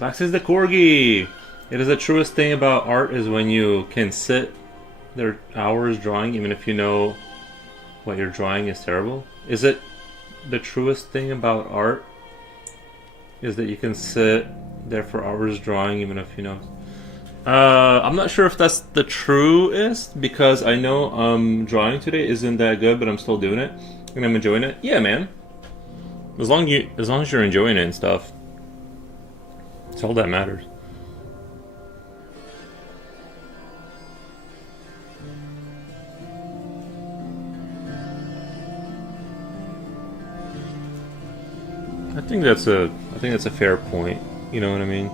Lax is the corgi. It is the truest thing about art is when you can sit there hours drawing, even if you know what you're drawing is terrible. Is it the truest thing about art? Is that you can sit there for hours drawing, even if you know. I'm not sure if that's the truest because I know drawing today isn't that good, but I'm still doing it and I'm enjoying it. Yeah, man. As long as you're enjoying it and stuff, it's all that matters. I think that's a fair point. You know what I mean?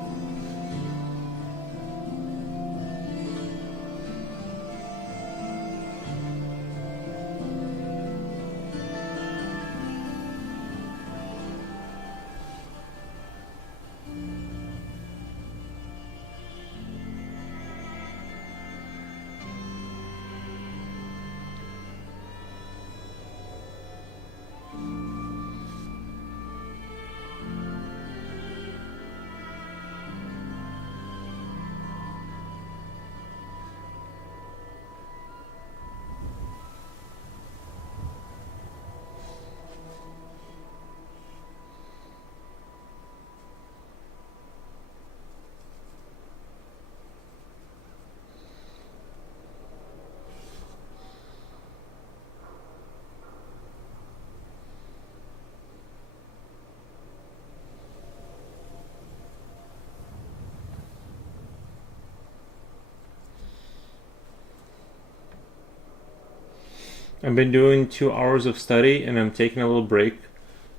I've been doing 2 hours of study and I'm taking a little break,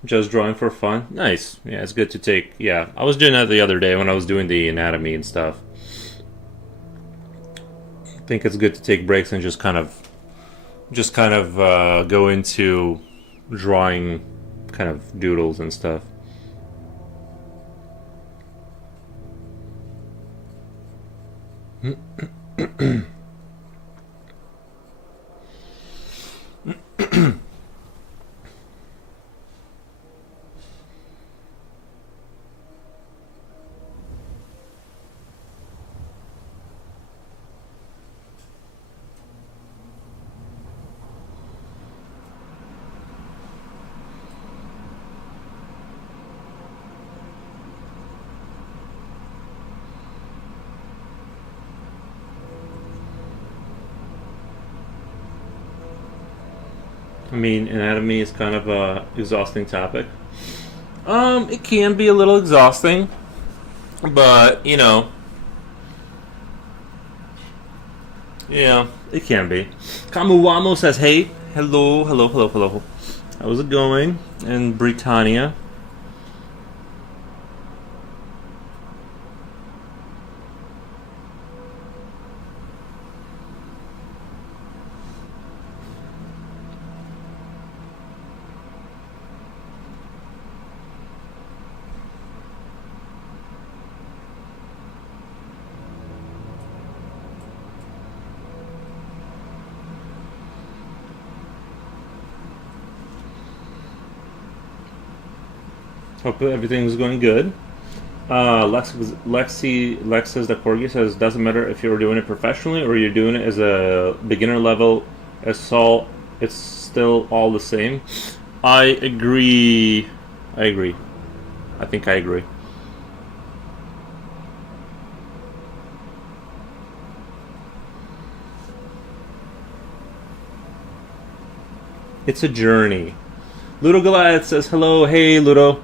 just drawing for fun. Nice. Yeah, it's good to take. Yeah, I was doing that the other day when I was doing the anatomy and stuff. I think it's good to take breaks and just go into drawing kind of doodles and stuff. I mean, anatomy is kind of a exhausting topic. It can be a little exhausting, but yeah, it can be. Kamuwamo says, "Hey, hello, hello, hello, hello. How's it going in Britannia?" Hope everything's going good. Lex says that Corgi says doesn't matter if you're doing it professionally or you're doing it as a beginner level assault. It's still all the same. I agree. I think I agree. It's a journey. Ludo Goliath says hello. Hey, Ludo.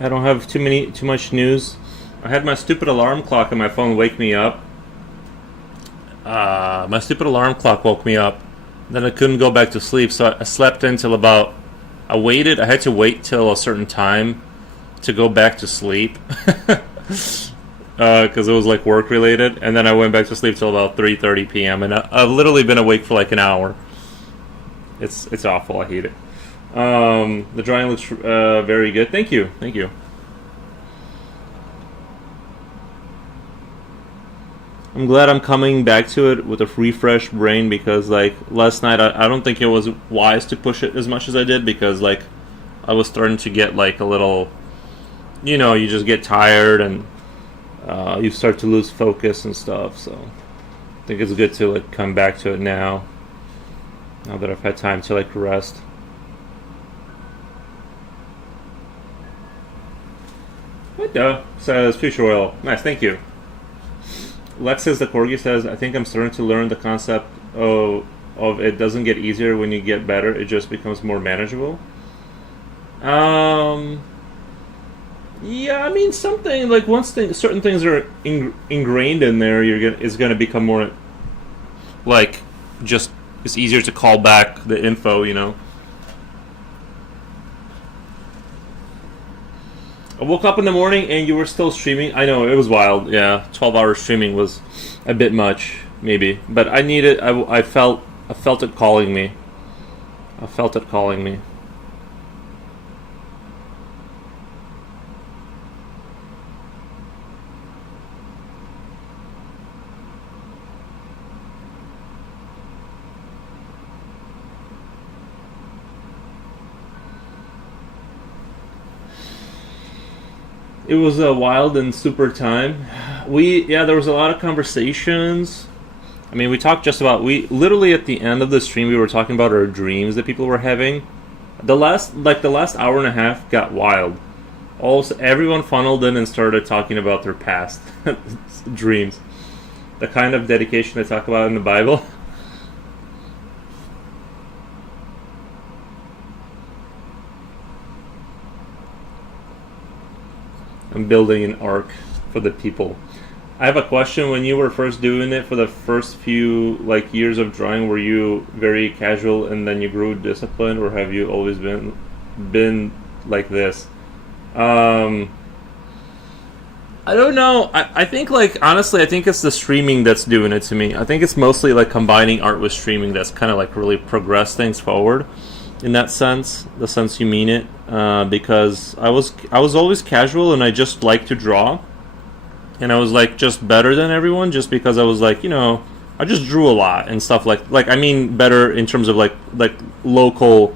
I don't have too much news. I had my stupid alarm clock on my phone wake me up. My stupid alarm clock woke me up. Then I couldn't go back to sleep, so I slept until about. I had to wait till a certain time to go back to sleep. because it was like work related, and then I went back to sleep till about 3:30 p.m. and I've literally been awake for like an hour. It's awful. I hate it. The drawing looks very good. Thank you. Thank you. I'm glad I'm coming back to it with a refreshed brain because, like, last night I don't think it was wise to push it as much as I did because, like, I was starting to get, like, a little, you just get tired and you start to lose focus and stuff. So I think it's good to, like, come back to it now that I've had time to, like, rest. What the? Says Future Oil. Nice, thank you. Lexus the Corgi says, I think I'm starting to learn the concept of it doesn't get easier when you get better, it just becomes more manageable. Yeah, I mean, something like certain things are ingrained in there, it's gonna become more like just it's easier to call back the info. I woke up in the morning and you were still streaming. I know, it was wild. Yeah, 12 hours streaming was a bit much, maybe. But I needed. I felt it calling me. I felt it calling me. It was a wild and super time. There was a lot of conversations. I mean, we talked we literally at the end of the stream we were talking about our dreams that people were having. The last hour and a half got wild. Also, everyone funneled in and started talking about their past dreams. The kind of dedication they talk about in the Bible. I'm building an arc for the people. I have a question. When you were first doing it for the first few years of drawing, were you very casual and then you grew disciplined, or have you always been like this? I don't know. I think honestly, I think it's the streaming that's doing it to me. I think it's mostly like combining art with streaming that's kind of really progressed things forward. In that sense, the sense you mean it, because I was always casual and I just like to draw, and I was just better than everyone just because I was I just drew a lot and stuff I mean better in terms of local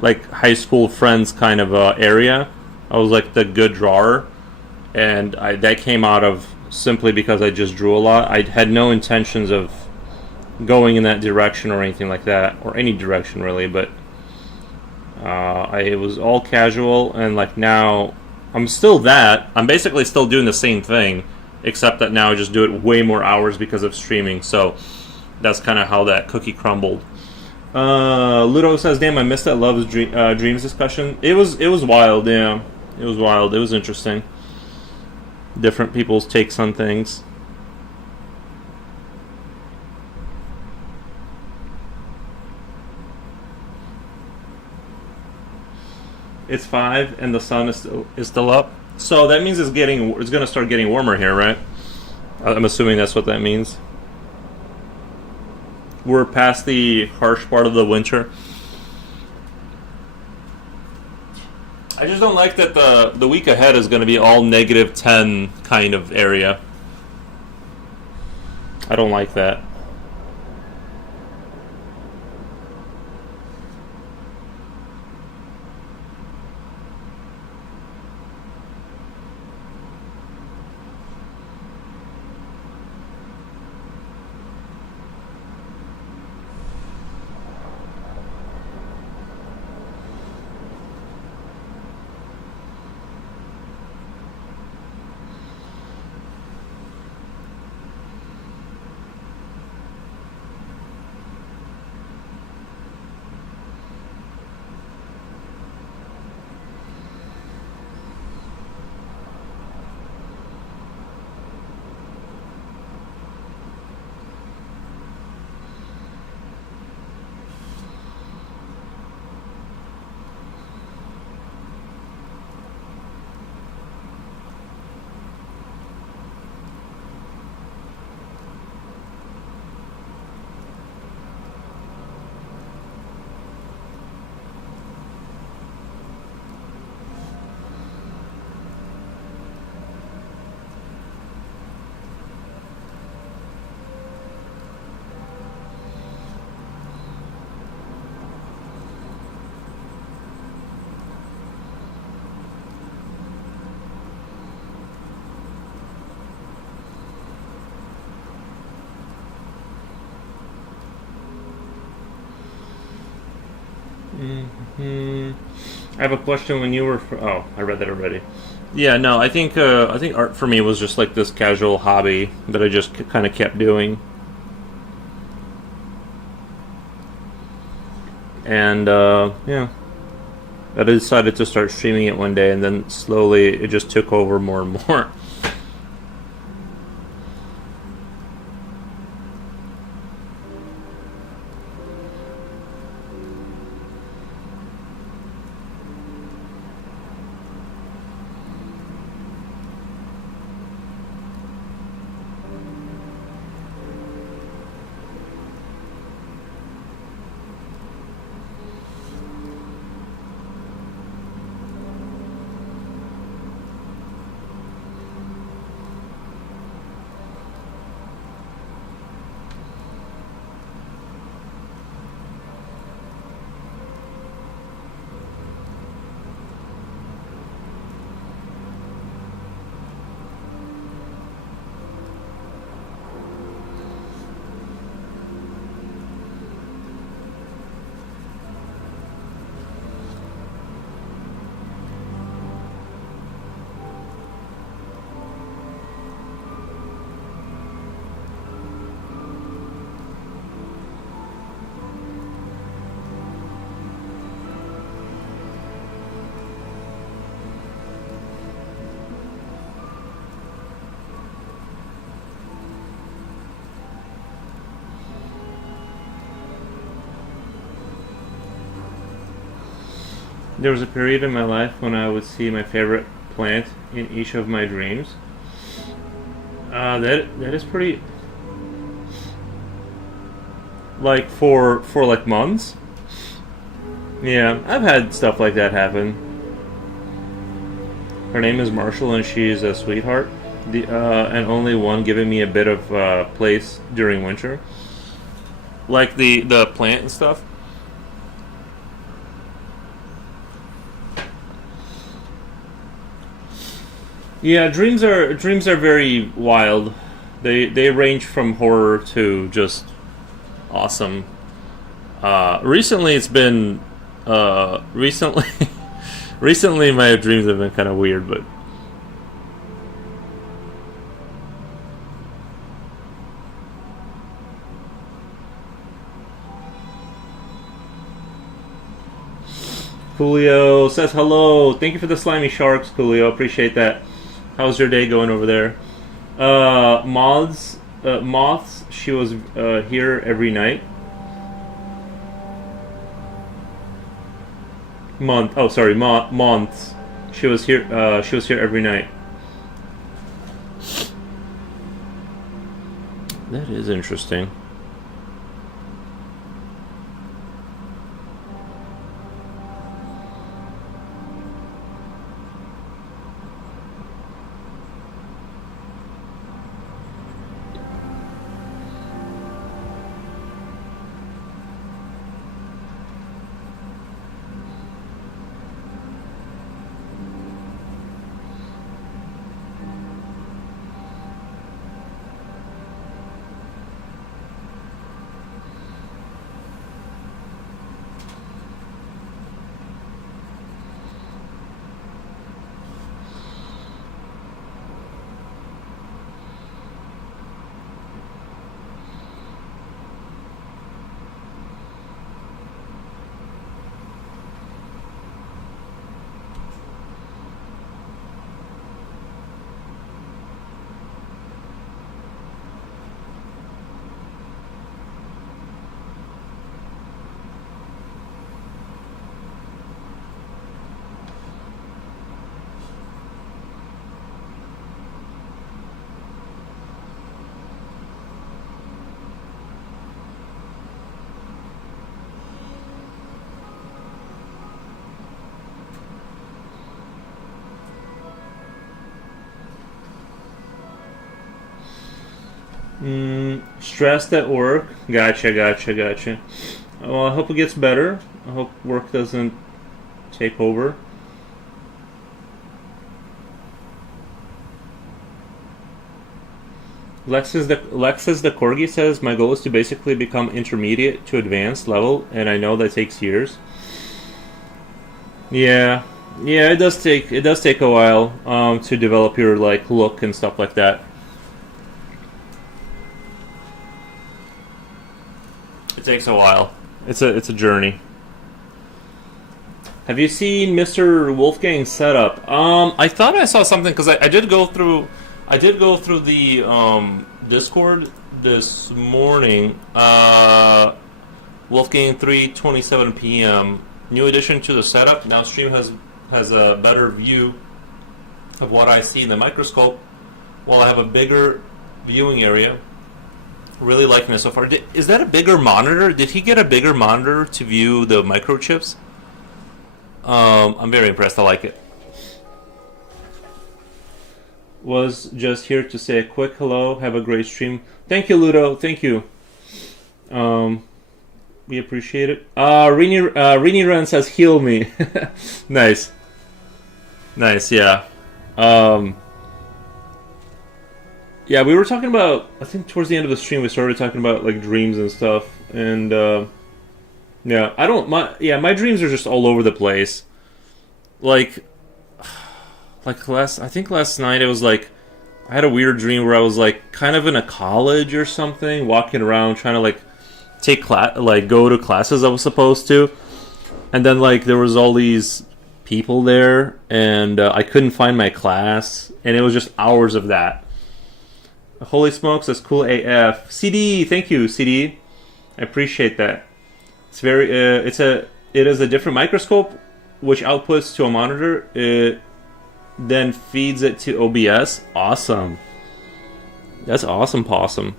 high school friends kind of area. I was the good drawer, and that came out of simply because I just drew a lot. I had no intentions of going in that direction or anything like that, or any direction really, but it was all casual, and now I'm still that. I'm basically still doing the same thing, except that now I just do it way more hours because of streaming. So that's kind of how that cookie crumbled. Ludo says, "Damn, I missed that Love's Dreams discussion. It was wild. Yeah, it was wild. It was interesting. Different people's takes on things." It's 5 and the sun is still up. So that means it's going to start getting warmer here, right? I'm assuming that's what that means. We're past the harsh part of the winter. I just don't like that the week ahead is going to be all -10 kind of area. I don't like that. Hmm. I have a question. When you were oh, I read that already. Yeah, no, I think art for me was just like this casual hobby that I just kind of kept doing, and yeah, I decided to start streaming it one day, and then slowly it just took over more and more. There was a period in my life when I would see my favorite plant in each of my dreams. That is pretty like for like months. Yeah, I've had stuff like that happen. Her name is Marshall, and she's a sweetheart. The and only one giving me a bit of place during winter, like the plant and stuff. Yeah, dreams are very wild. They range from horror to just awesome. Recently, it's been recently recently my dreams have been kind of weird, but Coolio says hello. Thank you for the slimy sharks, Coolio. Appreciate that. How's your day going over there? Moths. She was here every night. Month. Oh, sorry, months. She was here. She was here every night. That is interesting. Stressed at work. Gotcha. Well, I hope it gets better. I hope work doesn't take over. Lexus the Corgi says my goal is to basically become intermediate to advanced level, and I know that takes years. Yeah, yeah, it does take a while to develop your like look and stuff like that. It takes a while. It's a journey. Have you seen Mr. Wolfgang's setup? I thought I saw something because I did go through the Discord this morning. Wolfgang 3:27 p.m. New addition to the setup. Now stream has a better view of what I see in the microscope, while I have a bigger viewing area. Really liking it so far. Is that a bigger monitor? Did he get a bigger monitor to view the microchips? I'm very impressed. I like it. Was just here to say a quick hello. Have a great stream. Thank you, Ludo. Thank you. We appreciate it. Rini Ren says heal me. Nice. Nice, yeah. Yeah, we were talking about, I think towards the end of the stream we started talking about like dreams and stuff. And yeah, my dreams are just all over the place. Like I think last night it was like I had a weird dream where I was like kind of in a college or something, walking around trying to like go to classes I was supposed to, and then like there was all these people there, and I couldn't find my class, and it was just hours of that. Holy smokes, that's cool AF. CD, thank you, CD. I appreciate that. It's very it is a different microscope which outputs to a monitor. It then feeds it to OBS. Awesome. That's awesome, Possum.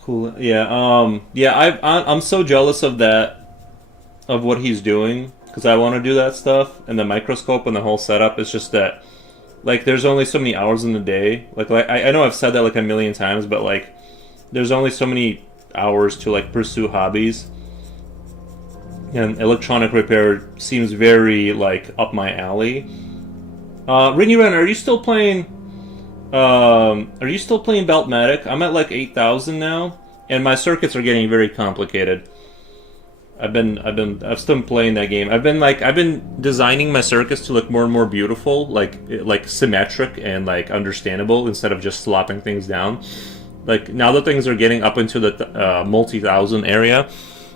Cool. Yeah. Yeah. I'm so jealous of that, of what he's doing, because I want to do that stuff, and the microscope and the whole setup. It's just that, like, there's only so many hours in the day. Like I know I've said that like a million times, but like, there's only so many hours to like pursue hobbies. And electronic repair seems very like up my alley. Rinny Ren, are you still playing? Are you still playing Beltmatic? I'm at like 8,000 now, and my circuits are getting very complicated. I've still been playing that game. I've been designing my circuits to look more and more beautiful, like symmetric and like understandable, instead of just slopping things down. Like now that things are getting up into the multi-thousand area,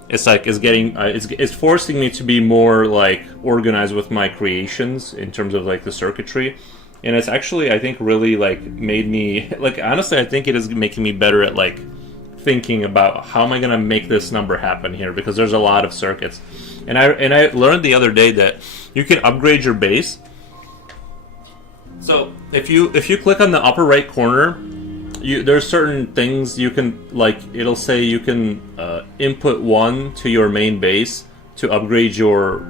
it's like it's forcing me to be more like organized with my creations in terms of like the circuitry. And it's actually, I think, really like made me like, honestly, I think it is making me better at like thinking about how am I gonna make this number happen here, because there's a lot of circuits. And I learned the other day that you can upgrade your base. So if you click on the upper right corner, there's certain things you can, like, it'll say you can input 1 to your main base to upgrade your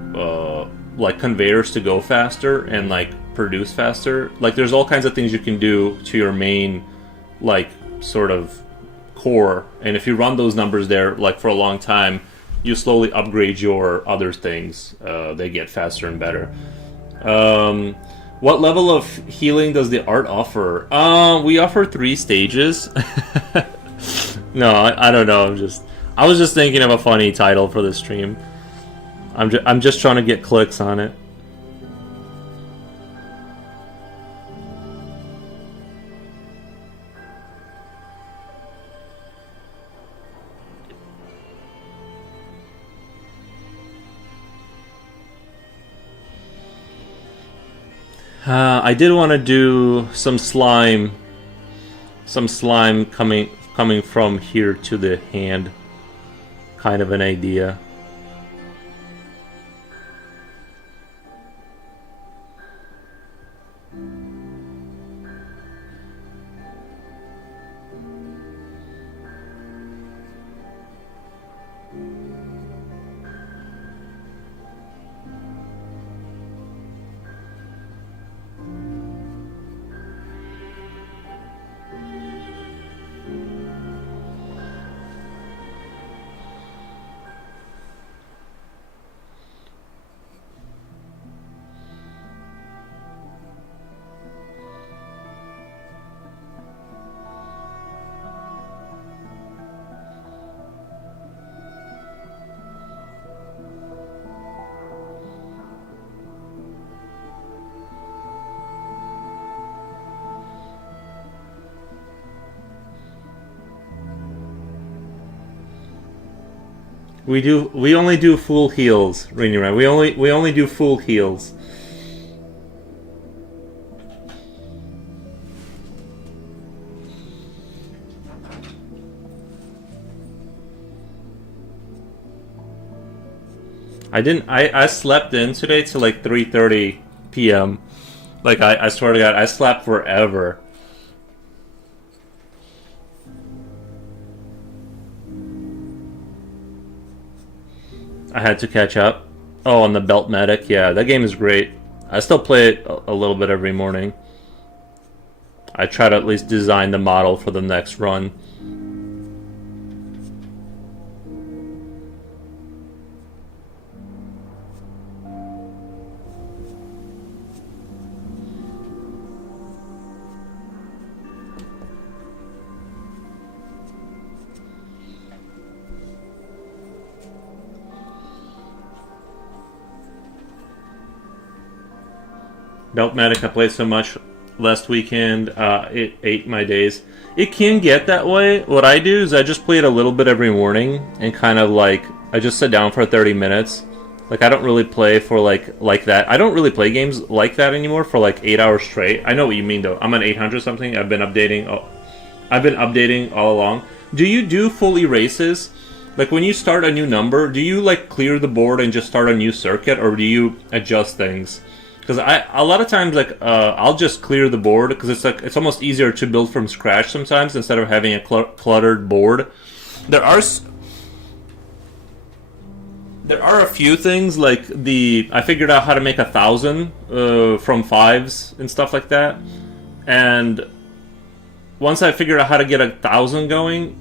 like conveyors to go faster and like produce faster. Like there's all kinds of things you can do to your main like sort of core, and if you run those numbers there like for a long time, you slowly upgrade your other things. They get faster and better. What level of healing does the art offer? We offer 3 stages. No, I don't know. I was just thinking of a funny title for this stream. I'm just trying to get clicks on it. I did want to do some slime coming from here to the hand, kind of an idea. We only do full heals, Rainier. We only do full heals. I slept in today till like 3:30 p.m. Like I swear to God, I slept forever. I had to catch up. Oh, on the Belt Medic, yeah, that game is great. I still play it a little bit every morning. I try to at least design the model for the next run. Beltmatic, I played so much last weekend, it ate my days. It can get that way. What I do is I just play it a little bit every morning and kind of like, I just sit down for 30 minutes. Like I don't really play for like that. I don't really play games like that anymore for like 8 hours straight. I know what you mean though. I'm on 800 something. I've been updating all along. Do you do full erases? Like when you start a new number, do you like clear the board and just start a new circuit, or do you adjust things? Because a lot of times like I'll just clear the board because it's almost easier to build from scratch sometimes instead of having a cluttered board. There are a few things like I figured out how to make 1,000 from fives and stuff like that, and once I figured out how to get 1,000 going,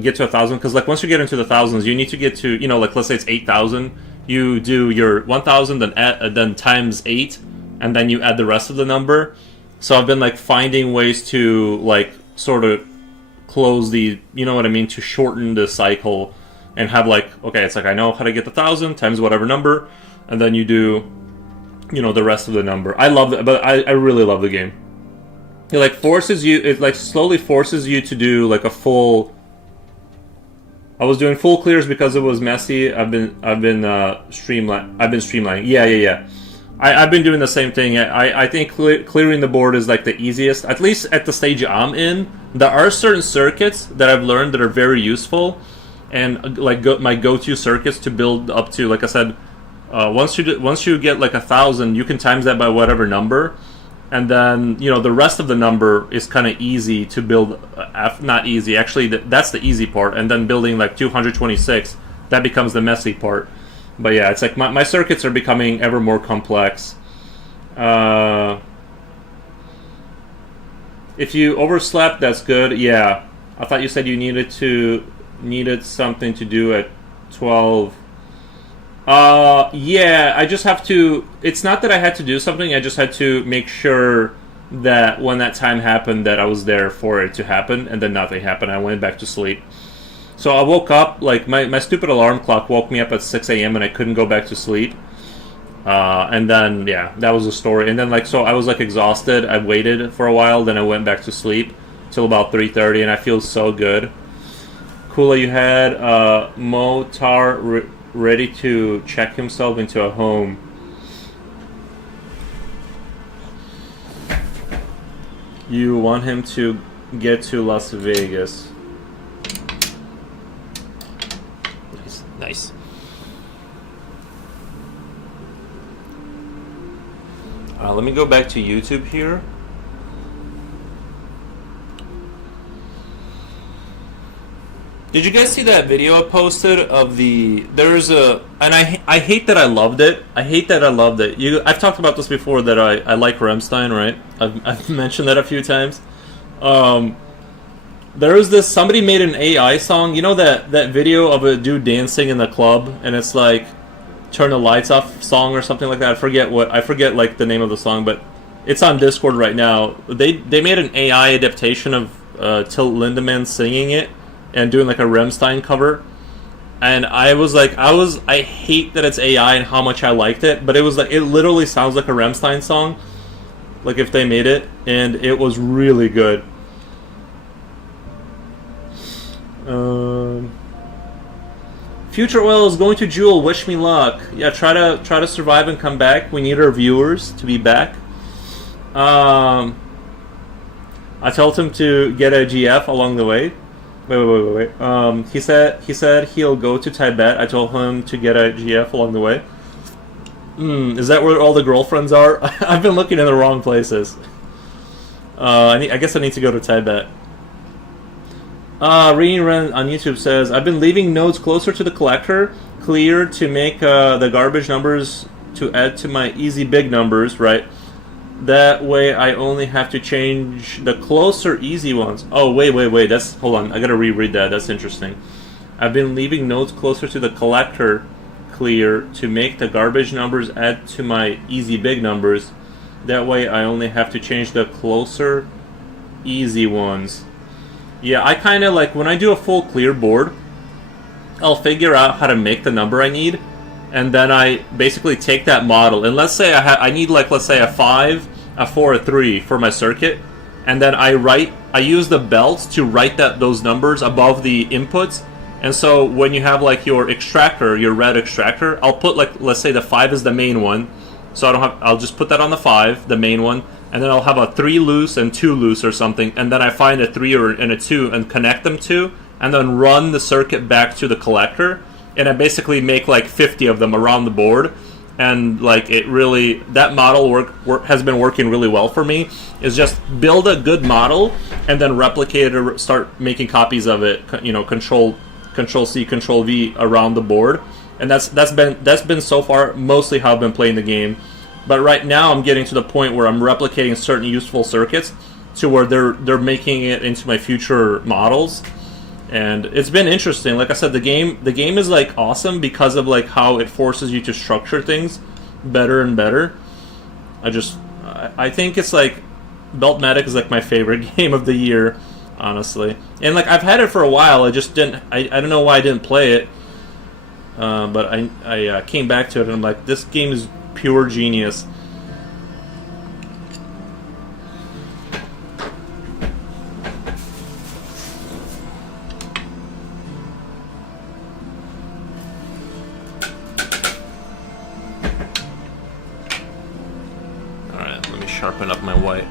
get to 1,000, because like once you get into the thousands, you need to get to, like let's say it's 8,000. You do your 1,000, then times 8, and then you add the rest of the number. So I've been like finding ways to like sort of close the, you know what I mean, to shorten the cycle and have like, okay, it's like I know how to get the 1,000 times whatever number, and then you do, the rest of the number. I love it, but I really love the game. It like slowly forces you to do like a full. I was doing full clears because it was messy. I've been streamlining. Yeah. I've been doing the same thing. I think clearing the board is like the easiest, at least at the stage I'm in. There are certain circuits that I've learned that are very useful, and like my go-to circuits to build up to. Like I said, once you get like 1,000, you can times that by whatever number. And then, the rest of the number is kind of easy to build. Not easy, actually, that's the easy part. And then building like 226, that becomes the messy part. But yeah, it's like my circuits are becoming ever more complex. If you overslept, that's good. Yeah, I thought you said you needed something to do at 12. Yeah, I just have to. It's not that I had to do something. I just had to make sure that when that time happened, that I was there for it to happen, and then nothing happened. I went back to sleep. So I woke up like my stupid alarm clock woke me up at 6 a.m. and I couldn't go back to sleep. And then yeah, that was the story. And then so I was like exhausted. I waited for a while, then I went back to sleep till about 3:30, and I feel so good. Kula, you had Motar ready to check himself into a home. You want him to get to Las Vegas. Nice. Let me go back to YouTube here. Did you guys see that video I posted of and I hate that I loved it. I've talked about this before that I like Rammstein, right? I've mentioned that a few times. There was somebody made an AI song. You know that video of a dude dancing in the club, and it's like turn the lights off song or something like that. I forget like the name of the song, but it's on Discord right now. They made an AI adaptation of Till Lindemann singing it and doing like a Rammstein cover. And I hate that it's AI and how much I liked it, but it was like, it literally sounds like a Rammstein song, like if they made it, and it was really good. Future Oil is going to Jewel. Wish me luck. Yeah, try to survive and come back. We need our viewers to be back. I told him to get a GF along the way. Wait. He said he'll go to Tibet. I told him to get a GF along the way. Is that where all the girlfriends are? I've been looking in the wrong places. I guess I need to go to Tibet. Reading Ren on YouTube says, I've been leaving nodes closer to the collector, clear to make the garbage numbers to add to my easy big numbers, right? That way I only have to change the closer easy ones. Oh, wait. Hold on. I gotta reread that. That's interesting. I've been leaving nodes closer to the collector, clear to make the garbage numbers add to my easy big numbers. That way I only have to change the closer easy ones. Yeah, I kind of like when I do a full clear board, I'll figure out how to make the number I need, and then I basically take that model. And let's say I need like, let's say a 5, a 4, a 3 for my circuit, and then I use the belts to write those numbers above the inputs. And so when you have like your extractor, your red extractor, I'll put like, let's say the 5 is the main one, so I'll just put that on the 5, the main one. And then I'll have a 3 loose and 2 loose or something, and then I find a 3 and a 2 and connect them to, and then run the circuit back to the collector, and I basically make like 50 of them around the board, and like it really, that model has been working really well for me, is just build a good model, and then replicate it or start making copies of it, you know, control C, control V around the board, and that's been so far mostly how I've been playing the game. But right now I'm getting to the point where I'm replicating certain useful circuits to where they're making it into my future models. And it's been interesting. Like I said, the game is like awesome because of like how it forces you to structure things better and better. I think it's like Beltmatic is like my favorite game of the year, honestly. And like I've had it for a while. I just didn't I don't know why I didn't play it. But I came back to it and I'm like, this game is pure genius. Alright, let me sharpen up my white.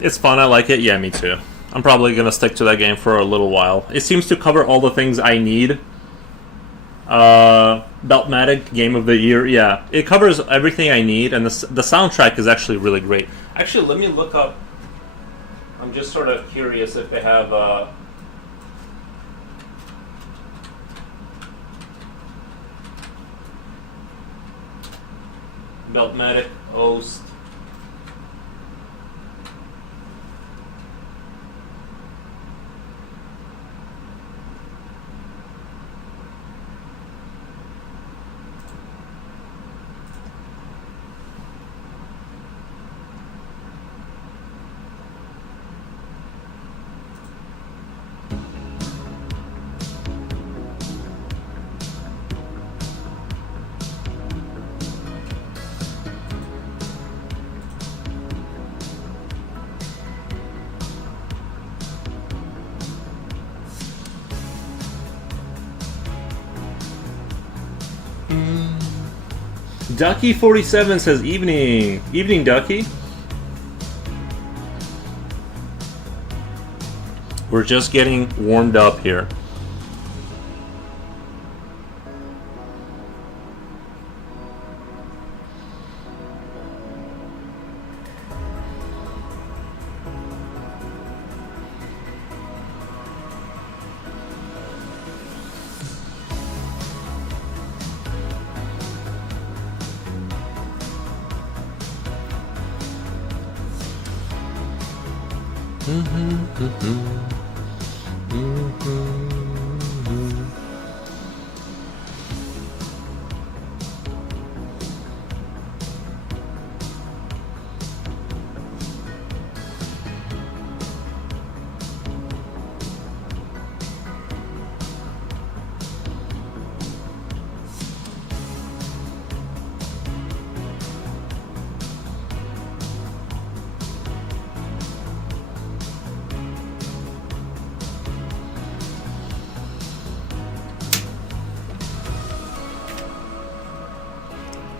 It's fun, I like it. Yeah, me too. I'm probably going to stick to that game for a little while. It seems to cover all the things I need. Beltmatic, Game of the Year. Yeah, it covers everything I need, and the soundtrack is actually really great. Actually, let me look up. I'm just sort of curious if they have... Beltmatic, Host... Ducky47 says evening. Evening, Ducky. We're just getting warmed up here.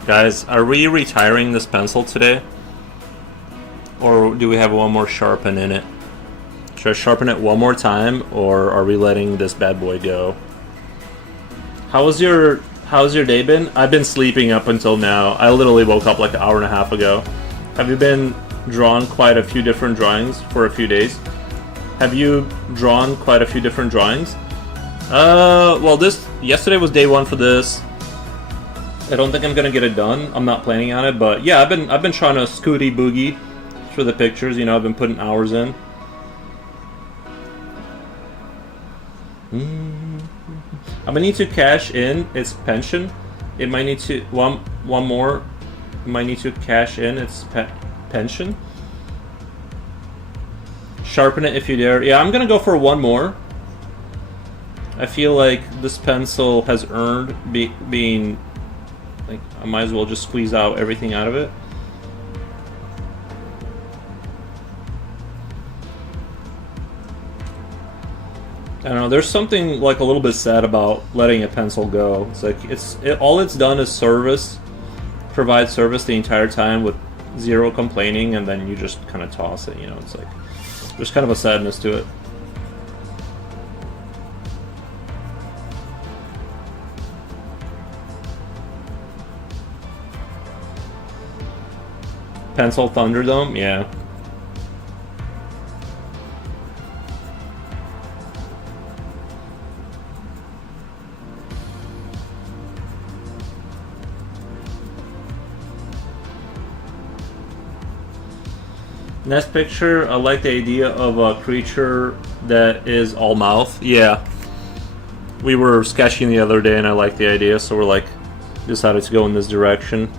Guys, are we retiring this pencil today? Or do we have one more sharpen in it? Should I sharpen it one more time, or are we letting this bad boy go? How's your day been? I've been sleeping up until now. I literally woke up like an hour and a half ago. Have you been drawn quite a few different drawings for a few days? Have you drawn quite a few different drawings? Well, yesterday was day one for this. I don't think I'm gonna get it done. I'm not planning on it, but yeah, I've been trying to scooty boogie for the pictures. You know, I've been putting hours in. I'm gonna need to cash in its pension. It might need to one more. It might need to cash in its pension. Sharpen it if you dare. Yeah, I'm gonna go for one more. I feel like this pencil has earned being. Like, I might as well just squeeze out everything out of it. I don't know, there's something like a little bit sad about letting a pencil go. It's like all it's done is provide service the entire time with zero complaining, and then you just kind of toss it, you know. It's like there's kind of a sadness to it. Pencil Thunderdome, yeah. Next picture, I like the idea of a creature that is all mouth. Yeah. We were sketching the other day and I liked the idea, so we're like, decided to go in this direction.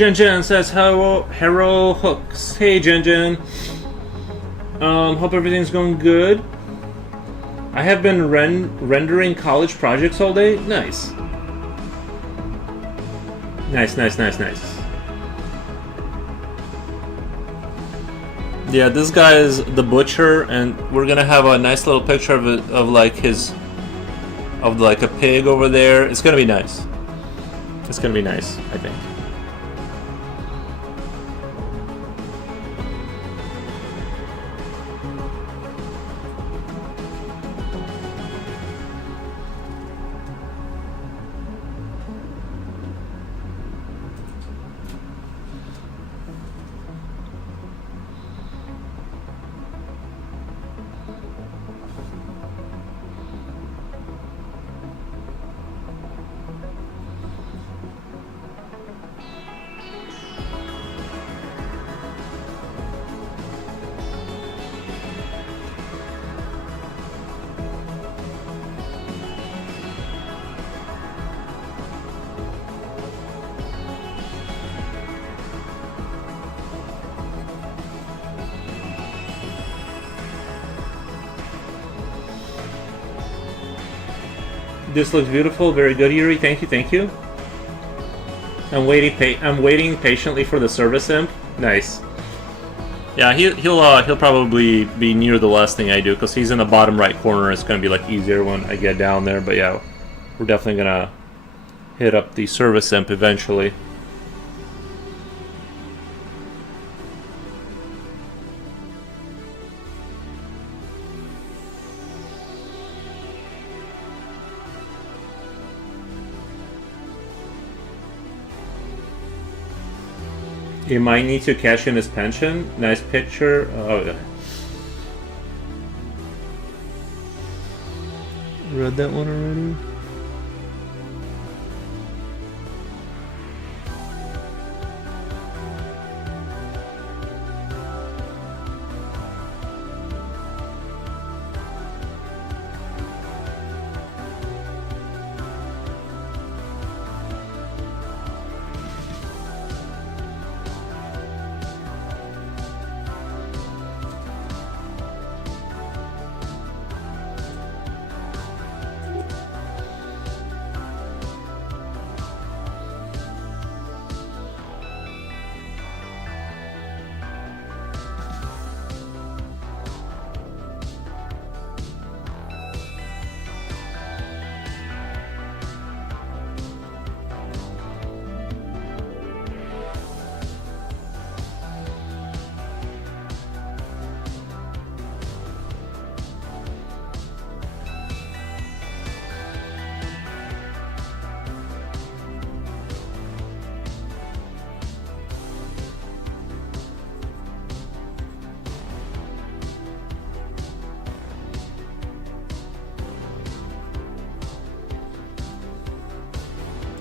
Jen Jen says Hero Hooks. Hey Jen Jen. Hope everything's going good. I have been rendering college projects all day. Nice. Nice. Yeah, this guy is the butcher, and we're gonna have a nice little picture of it, of like a pig over there. It's gonna be nice. It's gonna be nice, I think. This looks beautiful. Very good, Yuri. Thank you. I'm waiting patiently for the service imp. Nice. Yeah, he'll probably be near the last thing I do because he's in the bottom right corner. It's gonna be like easier when I get down there. But yeah, we're definitely gonna hit up the service imp eventually. He might need to cash in his pension. Nice picture. Oh, yeah. Read that one already?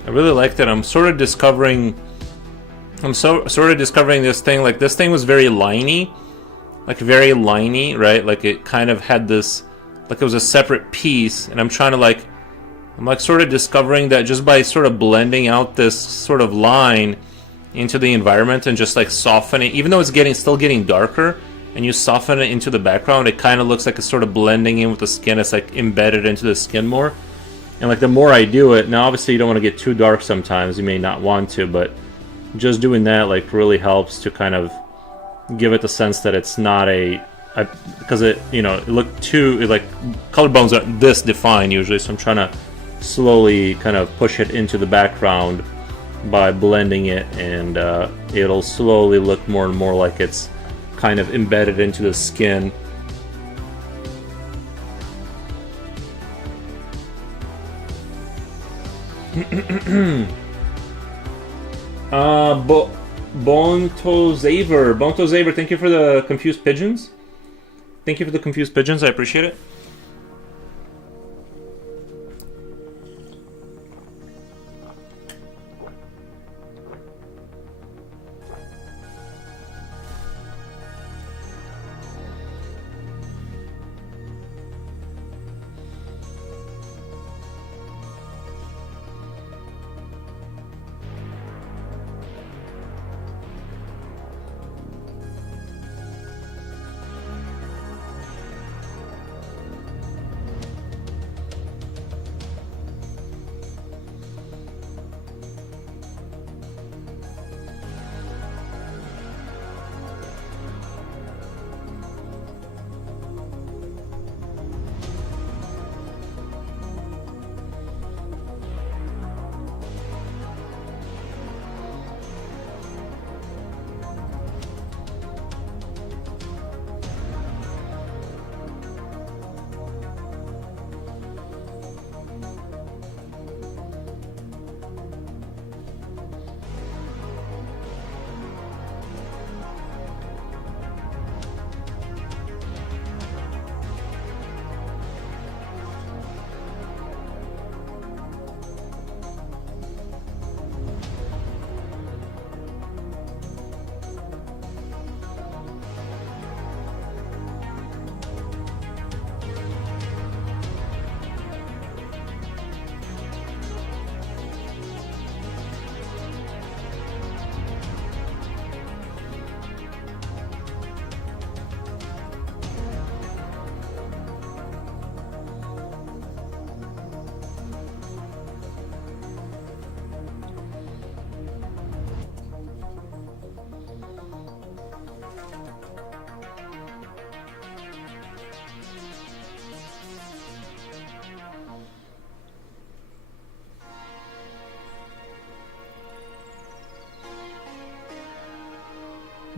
I really liked it. I'm sort of discovering this thing. Like, this thing was very liney, right? Like, it kind of had this, like it was a separate piece, and I'm sort of discovering that just by sort of blending out this sort of line into the environment and just like softening, even though it's still getting darker, and you soften it into the background, it kind of looks like it's sort of blending in with the skin. It's like embedded into the skin more. And like the more I do it, now obviously you don't want to get too dark sometimes, you may not want to, but just doing that like really helps to kind of give it the sense that it's not because it, you know, it looked too, like collarbones are this defined usually, so I'm trying to slowly kind of push it into the background by blending it, and it'll slowly look more and more like it's kind of embedded into the skin. Bonto Zaver, thank you for the confused pigeons. I appreciate it.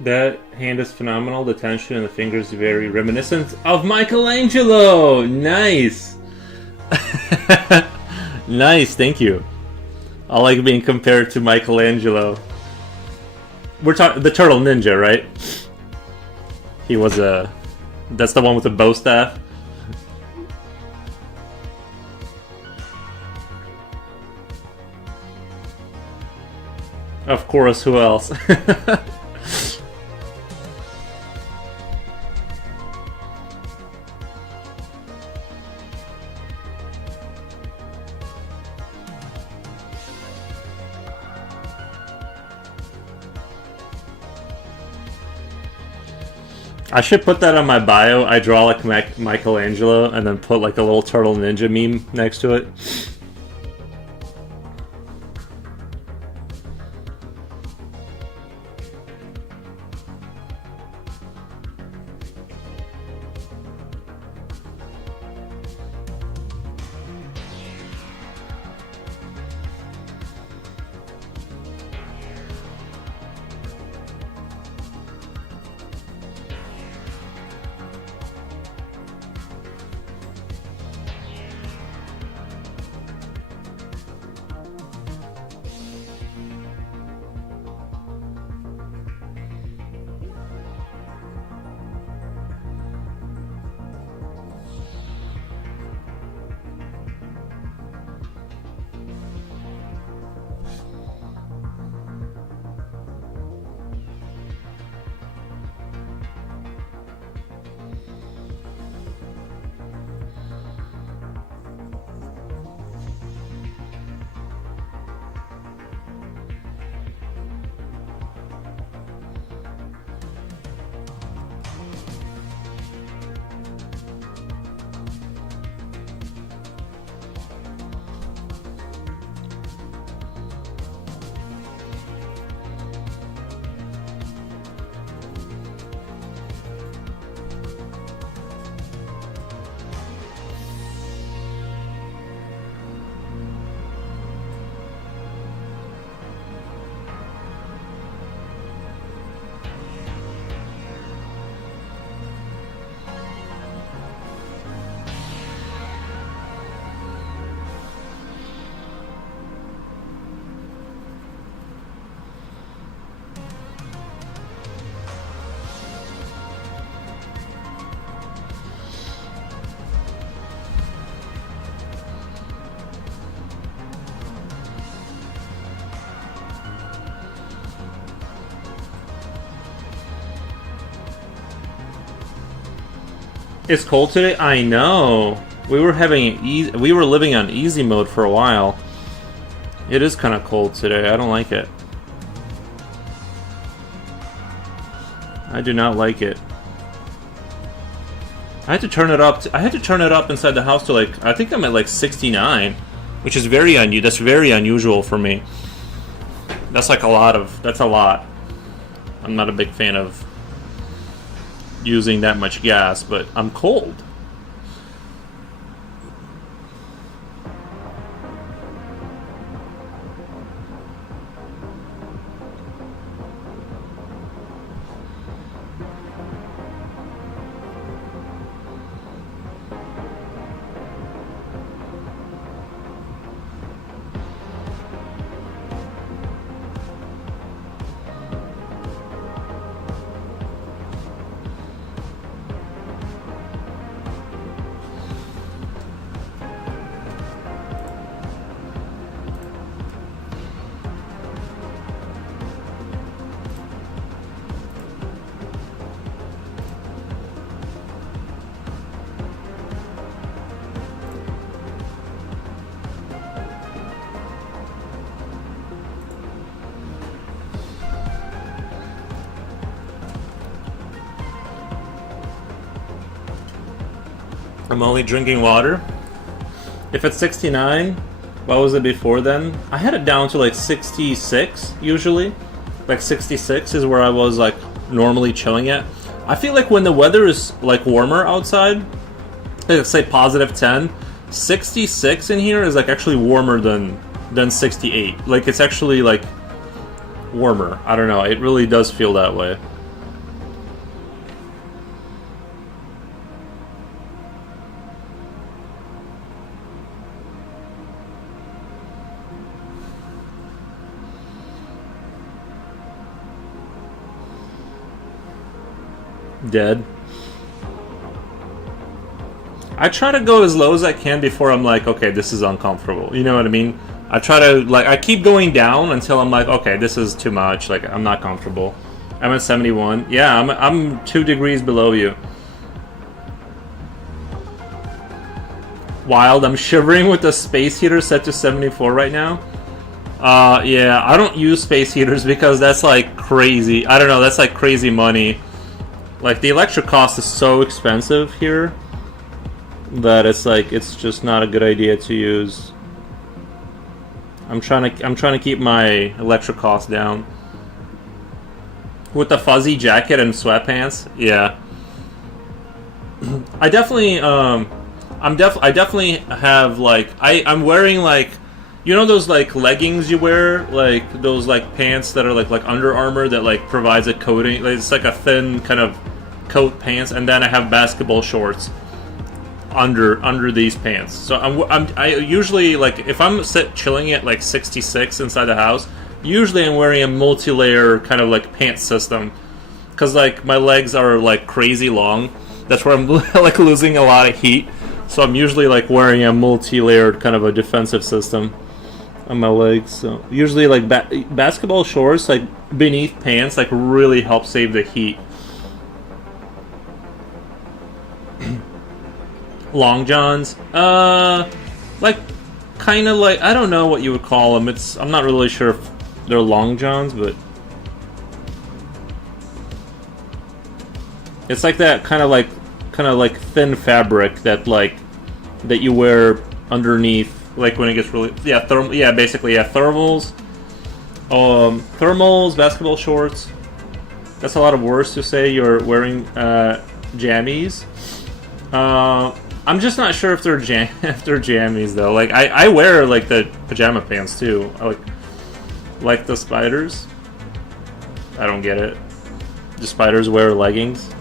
That hand is phenomenal. The tension in the fingers is very reminiscent of Michelangelo. Nice. Nice, thank you. I like being compared to Michelangelo. We're talking the Turtle Ninja, right? He was a... That's the one with the bow staff. Of course, who else? I should put that on my bio. I draw like Michelangelo and then put like a little Turtle Ninja meme next to it. It's cold today? I know. We were living on easy mode for a while. It is kind of cold today. I don't like it. I do not like it. I had to turn it up. I had to turn it up inside the house to like, I think I'm at like 69, which is that's very unusual for me. That's like that's a lot. I'm not a big fan of using that much gas, but I'm cold. I'm only drinking water. If it's 69, what was it before then? I had it down to like 66 usually. Like 66 is where I was like normally chilling at. I feel like when the weather is like warmer outside, like say positive 10, 66 in here is like actually warmer than 68. Like it's actually like warmer. I don't know. It really does feel that way. Dead. I try to go as low as I can before I'm like, okay, this is uncomfortable. You know what I mean? I try to, like, I keep going down until I'm like, okay, this is too much. Like, I'm not comfortable. I'm at 71. Yeah, I'm 2 degrees below you. Wild. I'm shivering with the space heater set to 74 right now. Yeah, I don't use space heaters because that's like crazy. I don't know, that's like crazy money. Like, the electric cost is so expensive here that it's like, it's just not a good idea to use. I'm trying to keep my electric costs down. With the fuzzy jacket and sweatpants, yeah. I definitely I definitely have, like, I'm wearing, like, you know those, like, leggings you wear, like those, like, pants that are like Under Armour that, like, provides a coating. It's like a thin kind of coat pants, and then I have basketball shorts under these pants. So I usually, like, if I'm chilling at like 66 inside the house, usually I'm wearing a multi-layer kind of like pants system, because like my legs are like crazy long. That's where I'm like losing a lot of heat. So I'm usually like wearing a multi-layered kind of a defensive system on my legs. So usually like basketball shorts like beneath pants like really help save the heat. Long johns, like kind of like, I don't know what you would call them. I'm not really sure if they're long johns, but it's like that kind of like thin fabric that you wear underneath, like when it gets really, basically thermals, basketball shorts. That's a lot of words to say. You're wearing jammies. I'm just not sure if they're jammies though. Like I wear like the pajama pants too. I like the spiders. I don't get it. Do spiders wear leggings?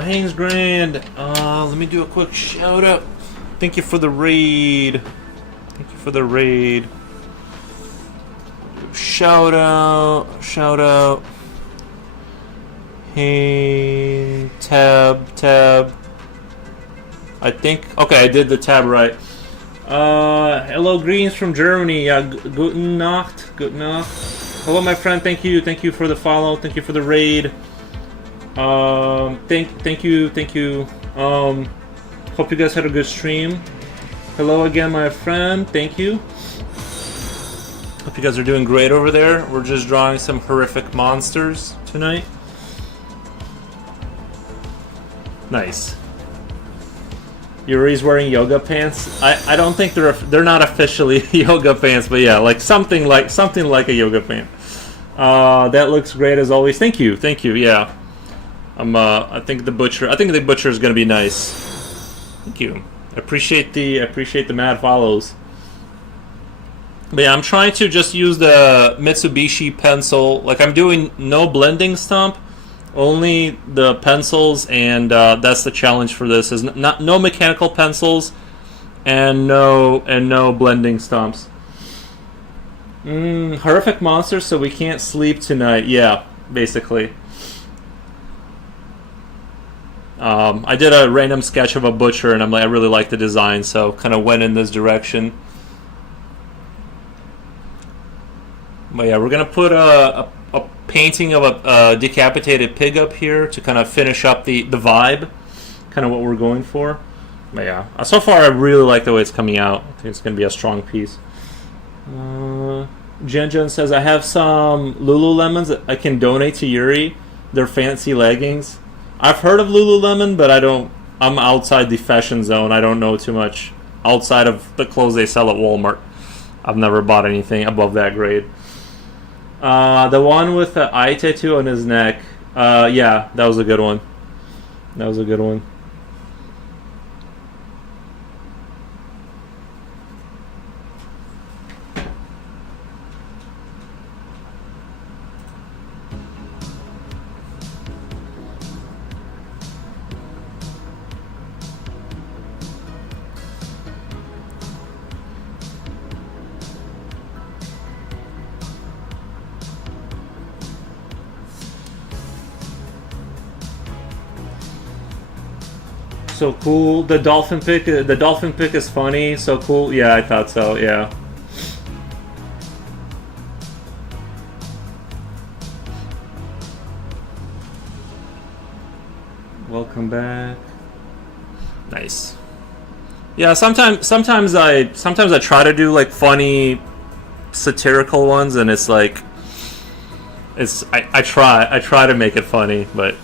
Haynes Grand. Let me do a quick shout out. Thank you for the raid. Shout out. Hey, tab. I think. Okay, I did the tab right. Hello, greetings from Germany. Guten Nacht. Hello, my friend. Thank you for the follow. Thank you for the raid. Thank you. Hope you guys had a good stream. Hello again, my friend. Thank you. Hope you guys are doing great over there. We're just drawing some horrific monsters tonight. Nice. Yuri's wearing yoga pants. I don't think they're not officially yoga pants, but yeah, like something like a yoga pant. That looks great as always. Thank you. Yeah. I think the butcher is gonna be nice. Thank you. Appreciate the mad follows. But yeah, I'm trying to just use the Mitsubishi pencil. Like, I'm doing no blending stump, only the pencils, and that's the challenge for this. Is no mechanical pencils, and no blending stumps. Horrific monsters, so we can't sleep tonight. Yeah, basically. I did a random sketch of a butcher, and I really like the design, so kind of went in this direction. But yeah, we're gonna put a painting of a decapitated pig up here to kind of finish up the vibe, kind of what we're going for. But yeah, so far I really like the way it's coming out. I think it's gonna be a strong piece. Jen says, I have some Lululemons that I can donate to Yuri. They're fancy leggings. I've heard of Lululemon, but I don't. I'm outside the fashion zone. I don't know too much outside of the clothes they sell at Walmart. I've never bought anything above that grade. The one with the eye tattoo on his neck. Yeah, that was a good one. That was a good one. So cool. The dolphin pick. The dolphin pick is funny. So cool. Yeah, I thought so. Yeah. Welcome back. Nice. Yeah. Sometimes I try to do like funny, satirical ones, and it's like I try to make it funny, but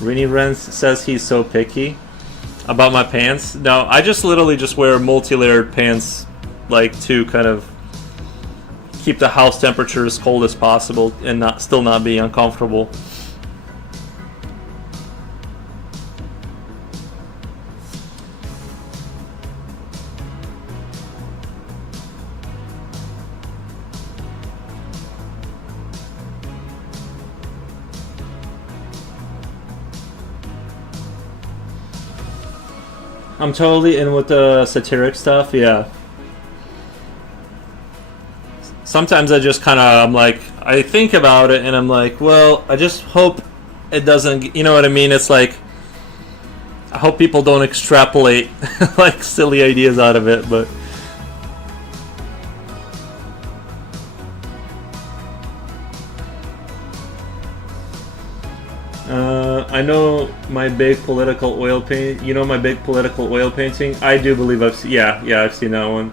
Rini Renz says he's so picky about my pants. No, I just literally just wear multi-layered pants, like to kind of keep the house temperature as cold as possible and not be uncomfortable. I'm totally in with the satiric stuff. Yeah. Sometimes I just kind of I'm like I think about it and I'm like, well, I just hope it doesn't. You know what I mean? It's like I hope people don't extrapolate like silly ideas out of it, but. I know my big political oil paint. You know my big political oil painting. I do believe I've seen. Yeah, I've seen that one.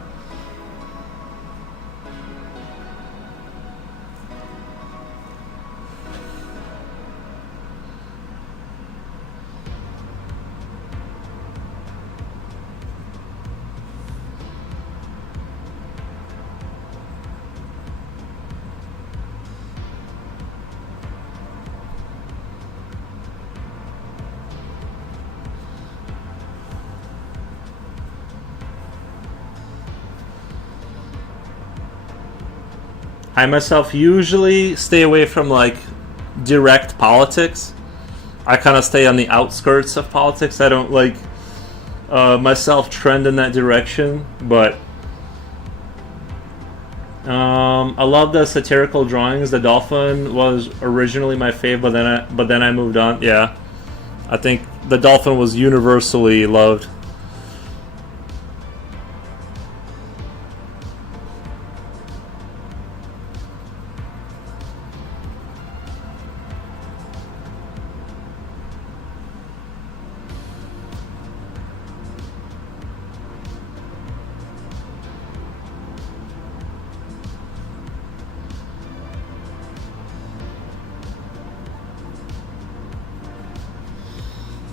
I myself usually stay away from like direct politics. I kind of stay on the outskirts of politics. I don't like myself trend in that direction, but I love the satirical drawings. The dolphin was originally my fave, but then I moved on. Yeah, I think the dolphin was universally loved.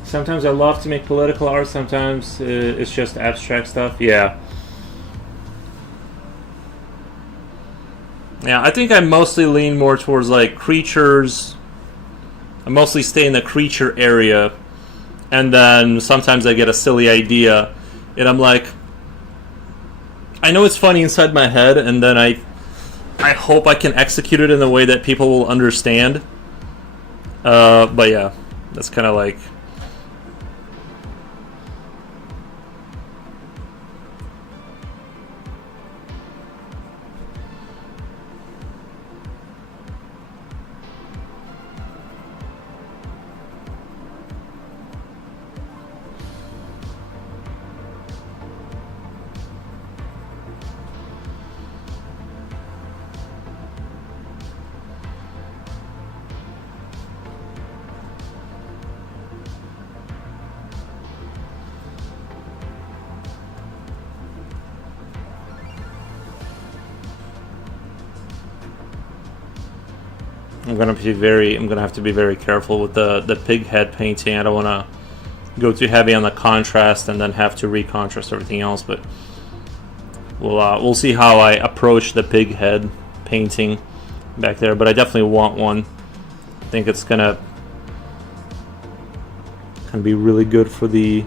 Sometimes I love to make political art. Sometimes it's just abstract stuff. Yeah. Yeah, I think I mostly lean more towards like creatures. I mostly stay in the creature area, and then sometimes I get a silly idea, and I'm like, I know it's funny inside my head, and then I hope I can execute it in a way that people will understand. But yeah, that's kind of like. I'm gonna have to be very careful with the pig head painting. I don't want to go too heavy on the contrast and then have to recontrast everything else. But we'll see how I approach the pig head painting back there. But I definitely want one. I think it's gonna be really good for the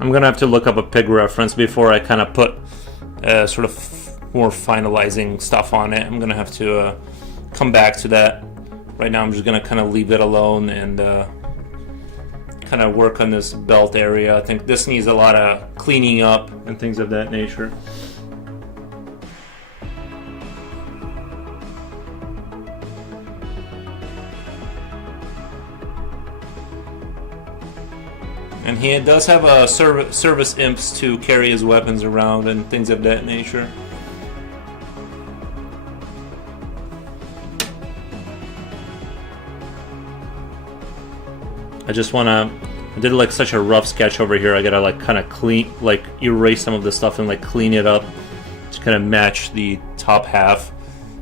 I'm gonna have to look up a pig reference before I kind of put sort of more finalizing stuff on it. I'm gonna have to come back to that. Right now I'm just gonna kind of leave it alone and kind of work on this belt area. I think this needs a lot of cleaning up and things of that nature. And he does have a service imps to carry his weapons around and things of that nature. I did like such a rough sketch over here. I gotta like kind of erase some of the stuff and like clean it up to kind of match the top half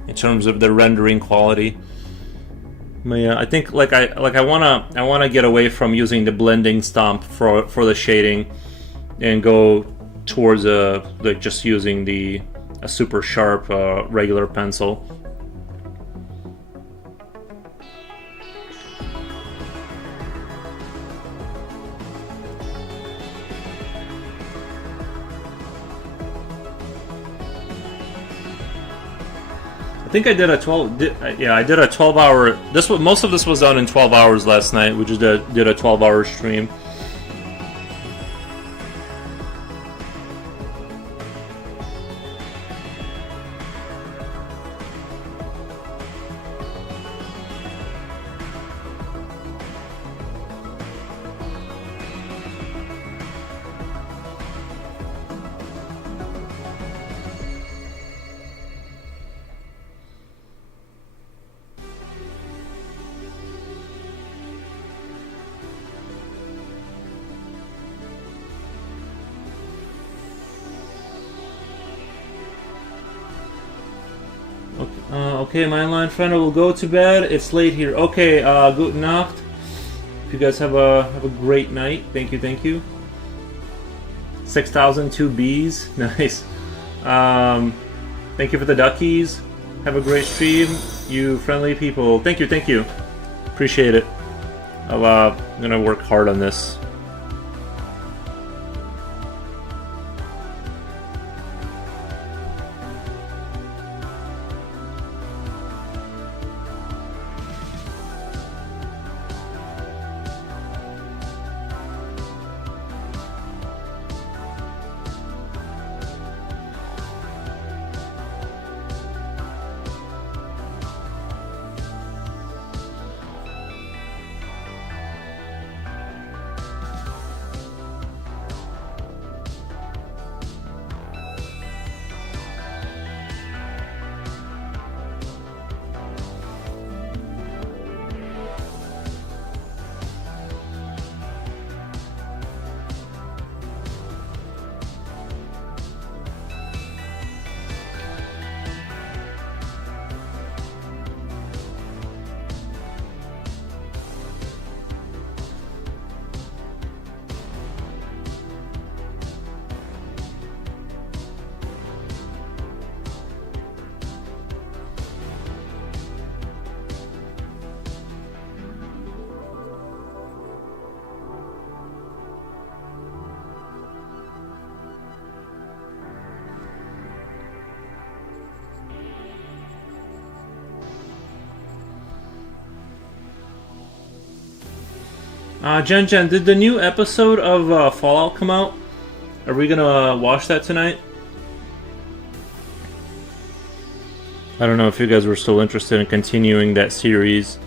in terms of the rendering quality. But yeah, I think I wanna get away from using the blending stomp for the shading, and go towards like just using a super sharp regular pencil. I think I did a 12-hour. Most of this was done in 12 hours last night. We just did a 12-hour stream. Okay, my online friend will go to bed. It's late here. Okay, guten Nacht. If you guys have a great night. Thank you. 6,002 bees. Nice. Thank you for the duckies. Have a great stream, you friendly people. Thank you. Appreciate it. I'm gonna work hard on this. Jen, did the new episode of Fallout come out? Are we gonna watch that tonight? I don't know if you guys were still interested in continuing that series.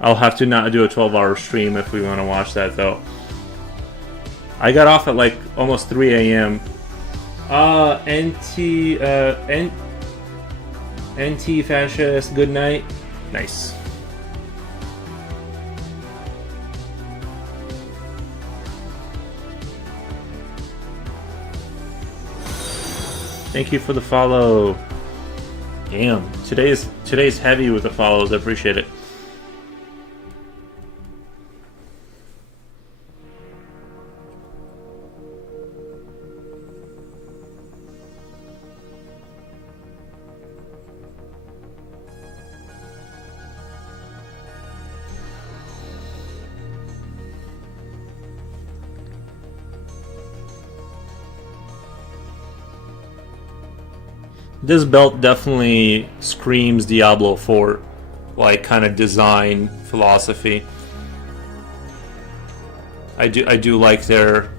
I'll have to not do a 12-hour stream if we want to watch that, though. I got off at like almost 3 a.m. Anti-fascist, good night. Nice. Thank you for the follow. Damn, today's heavy with the follows. I appreciate it. This belt definitely screams Diablo 4, like kind of design philosophy. I do like their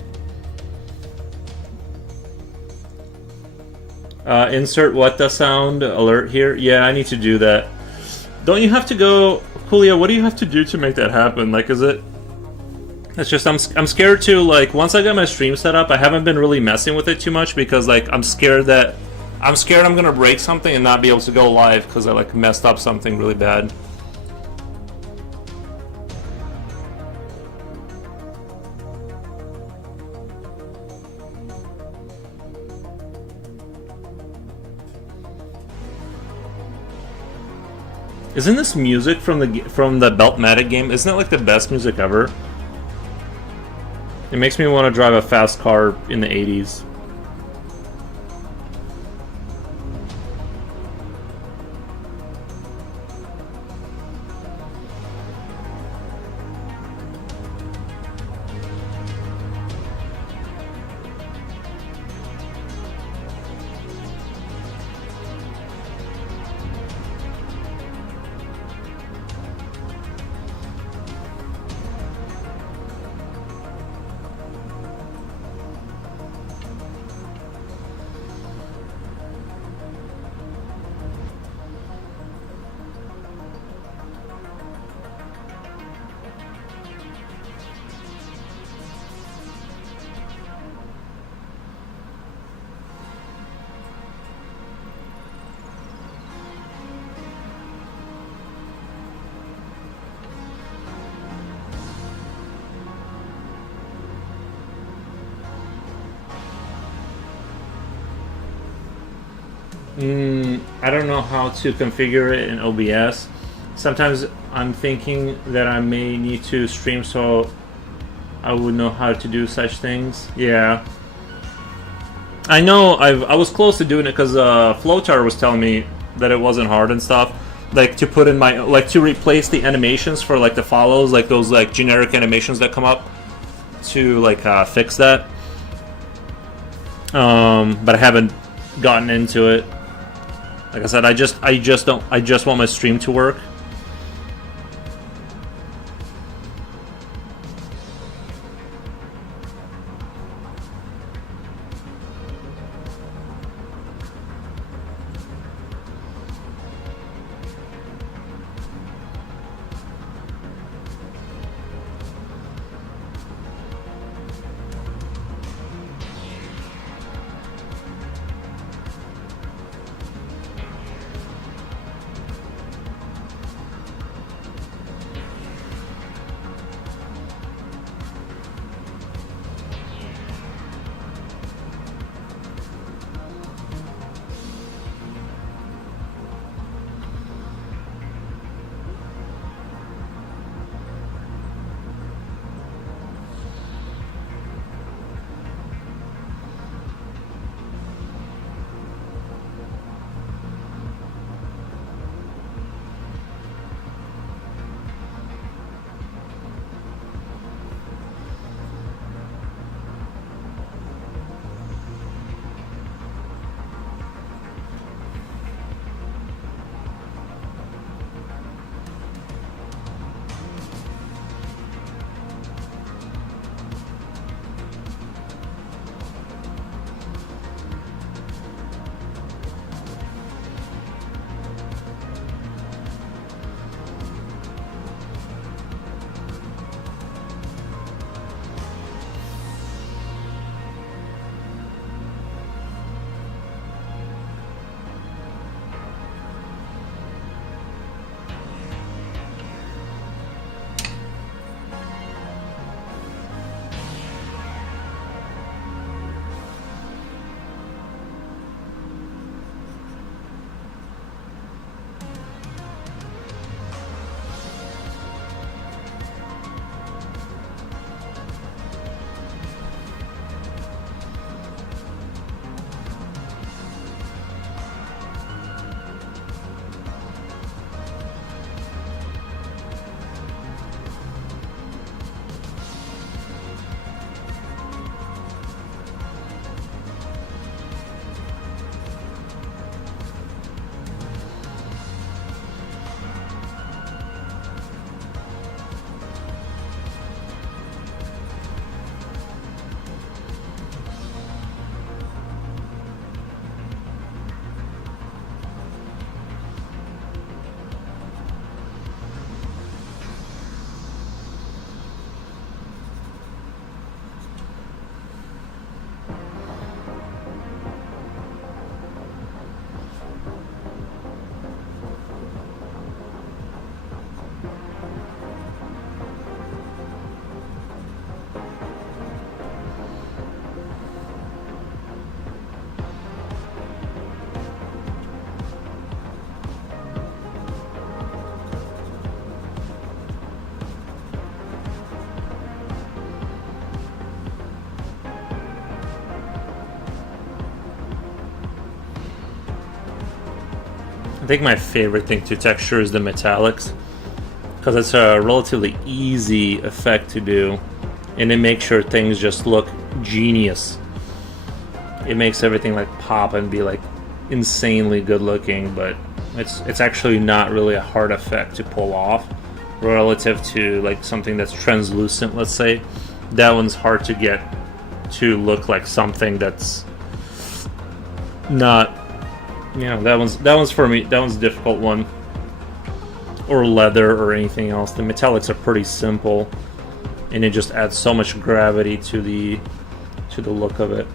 insert what the sound alert here. Yeah, I need to do that. Don't you have to go, Julia? What do you have to do to make that happen? Like, is it? It's just I'm scared to, like, once I get my stream set up, I haven't been really messing with it too much because like I'm scared I'm gonna break something and not be able to go live because I like messed up something really bad. Isn't this music from the Beltmatic game? Isn't it like the best music ever? It makes me want to drive a fast car in the 80s. I don't know how to configure it in OBS. Sometimes I'm thinking that I may need to stream so I would know how to do such things. Yeah. I know I was close to doing it because Flotar was telling me that it wasn't hard and stuff. Like to put in my, like to replace the animations for like the follows, like those like generic animations that come up to like fix that. But I haven't gotten into it. Like I said, I just want my stream to work. I think my favorite thing to texture is the metallics, because it's a relatively easy effect to do, and it makes sure things just look genius. It makes everything like pop and be like insanely good looking, but it's actually not really a hard effect to pull off relative to like something that's translucent, let's say. That one's hard to get to look like something that's not, that one's for me, that one's a difficult one. Or leather or anything else. The metallics are pretty simple, and it just adds so much gravity to the look of it.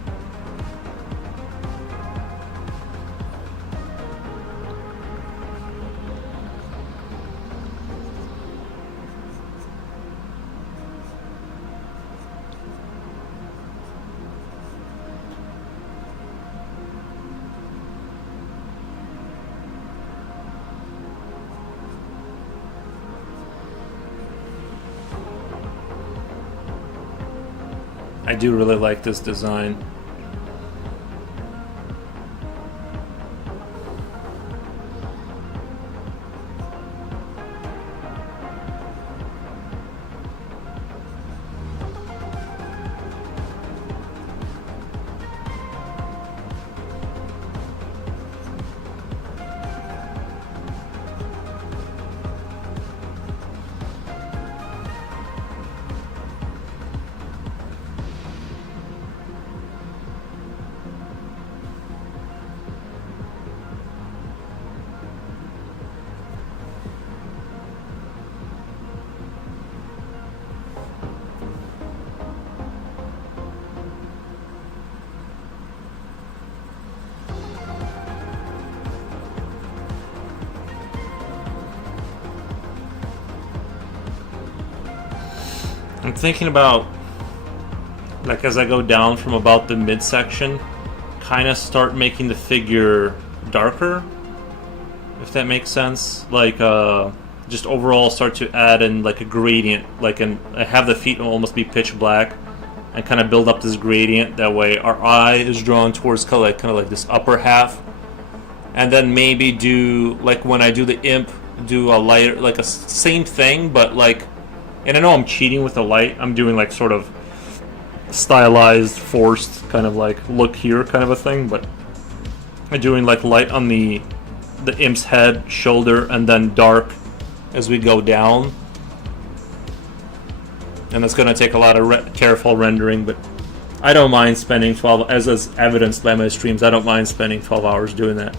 I do really like this design. I'm thinking about, like, as I go down from about the midsection, kind of start making the figure darker, if that makes sense. Like, just overall start to add in like a gradient, like I have the feet almost be pitch black, and kind of build up this gradient. That way, our eye is drawn towards kind of like this upper half, and then maybe do like when I do the imp, do a lighter, like a same thing, but like. And I know I'm cheating with the light. I'm doing like sort of stylized, forced kind of like look here kind of a thing. But I'm doing like light on the imp's head, shoulder, and then dark as we go down. And that's going to take a lot of careful rendering. But I don't mind spending 12, as is evidenced by my streams, I don't mind spending 12 hours doing that.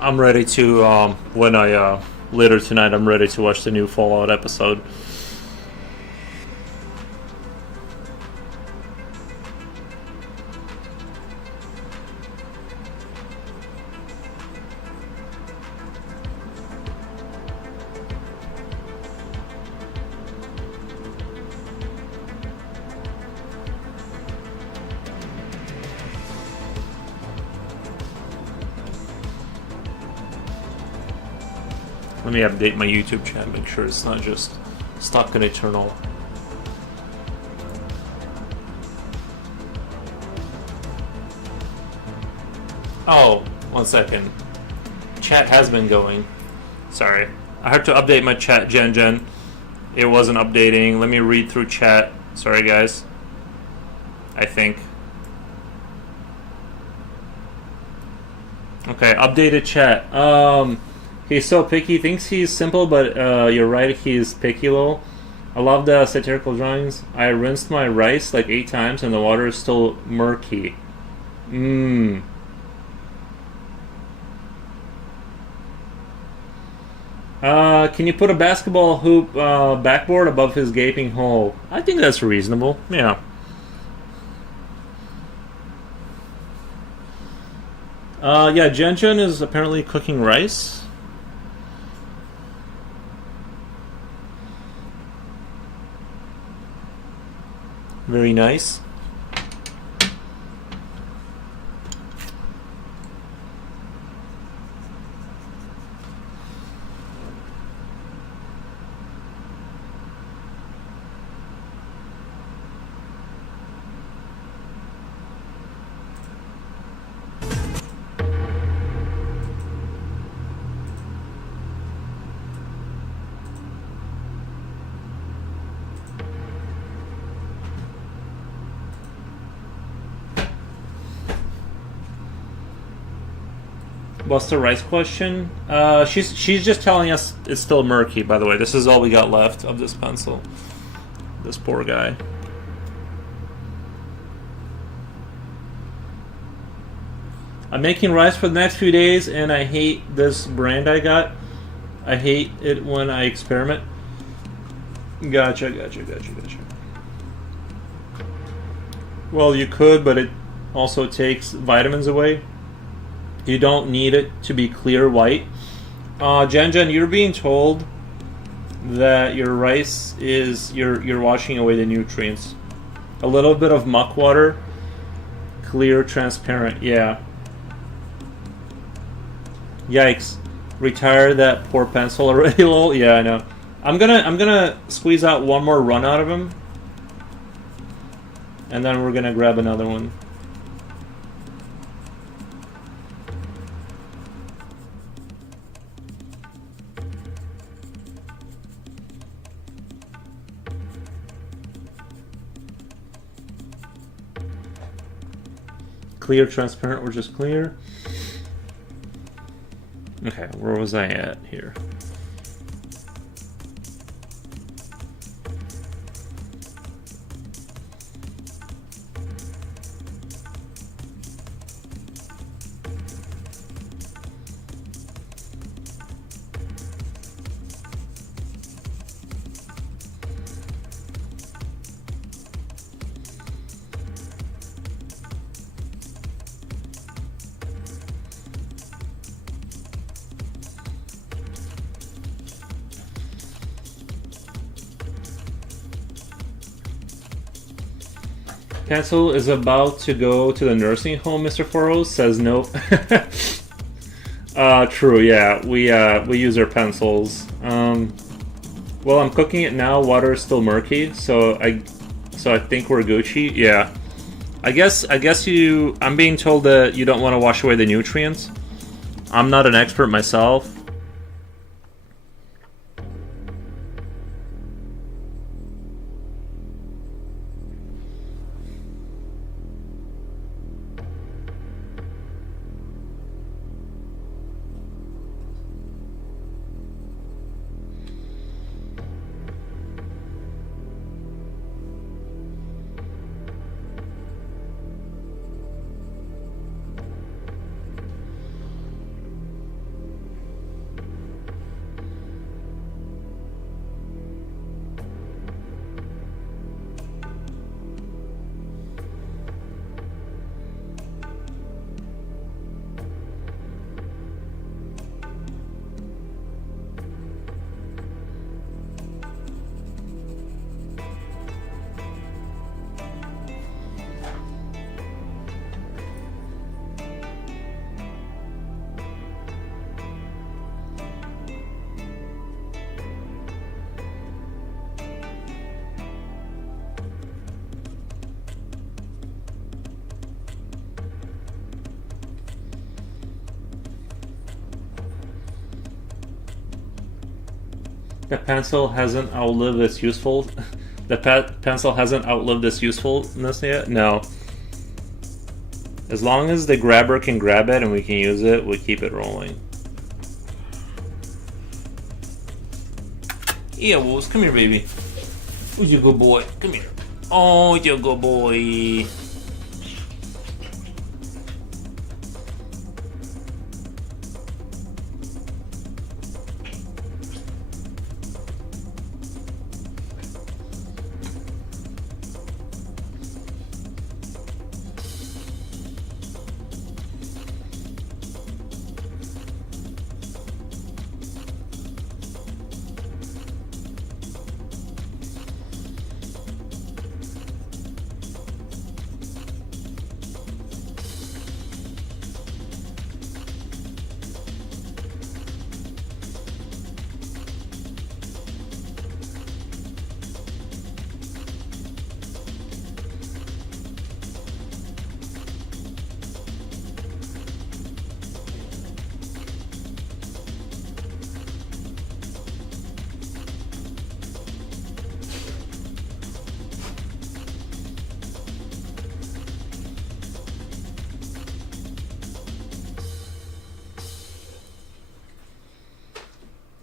I'm ready to, when I, later tonight, I'm ready to watch the new Fallout episode. Let me update my YouTube chat, make sure it's not just stuck in Eternal. Oh, 1 second. Chat has been going. Sorry. I had to update my chat, Gen. It wasn't updating. Let me read through chat. Sorry, guys. I think. Okay, updated chat. He's so picky. Thinks he's simple, but you're right. He's picky, lol. I love the satirical drawings. I rinsed my rice like 8 times, and the water is still murky. Mmm. Can you put a basketball hoop backboard above his gaping hole? I think that's reasonable. Yeah. Yeah, Jen is apparently cooking rice. Very nice. What's the rice question? She's just telling us it's still murky. By the way, this is all we got left of this pencil. This poor guy. I'm making rice for the next few days, and I hate this brand I got. I hate it when I experiment. Gotcha. Well, you could, but it also takes vitamins away. You don't need it to be clear white. Jen, you're being told that your rice is you're washing away the nutrients. A little bit of muck water, clear, transparent. Yeah. Yikes! Retire that poor pencil already, lol. Yeah, I know. I'm gonna squeeze out one more run out of him, and then we're gonna grab another one. Clear, transparent, or just clear? Okay, where was I at here? Pencil is about to go to the nursing home, Mr. Foros says nope. True, yeah. We use our pencils. Well, I'm cooking it now. Water is still murky, so I think we're Gucci. Yeah. I guess I'm being told that you don't want to wash away the nutrients. I'm not an expert myself. The pencil hasn't outlived its useful. The pencil hasn't outlived its usefulness yet. No. As long as the grabber can grab it and we can use it, we keep it rolling. Yeah, Wolves, come here, baby. Who's your good boy? Come here. Oh, you're a good boy.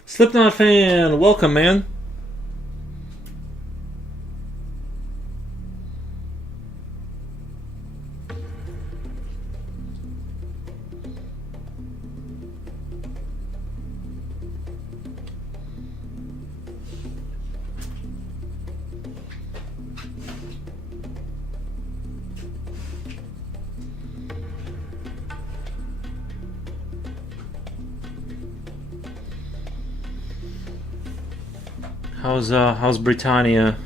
Slipknot fan, welcome, man. How's Britannia?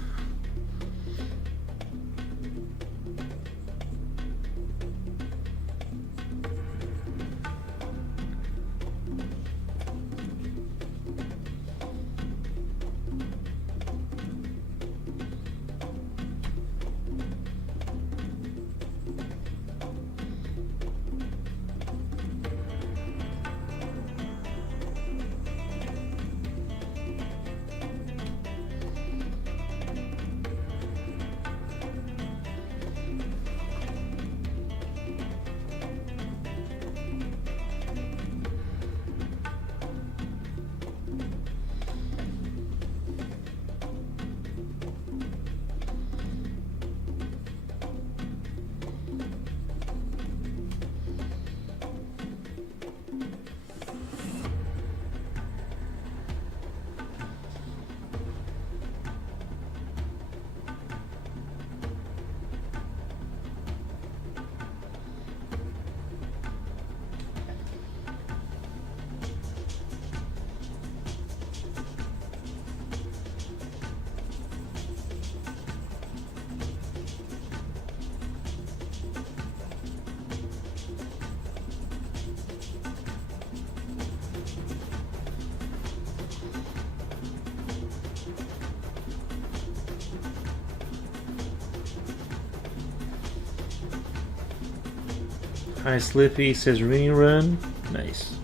Hi, Slippy says rerun. Nice.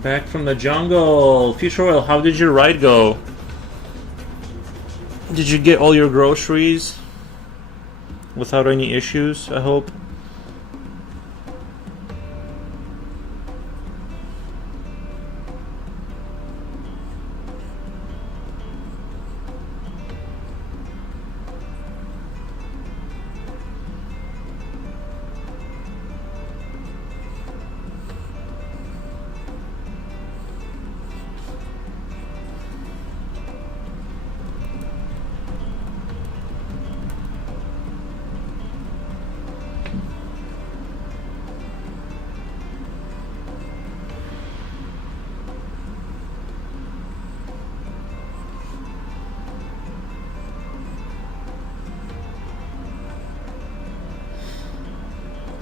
Back from the jungle. Future Oil, how did your ride go? Did you get all your groceries without any issues, I hope?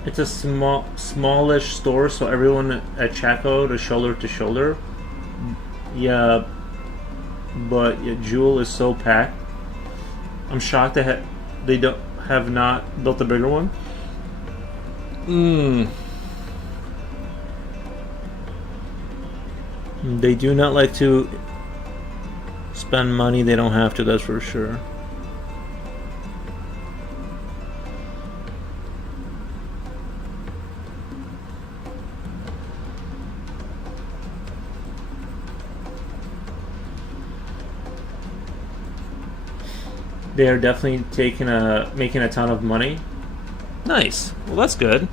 It's a smallish store, so everyone at Chaco is shoulder to shoulder. Yeah, but yeah, Jewel is so packed. I'm shocked that they don't have not built a bigger one. They do not like to spend money they don't have to, that's for sure. They are definitely making a ton of money. Nice. Well, that's good.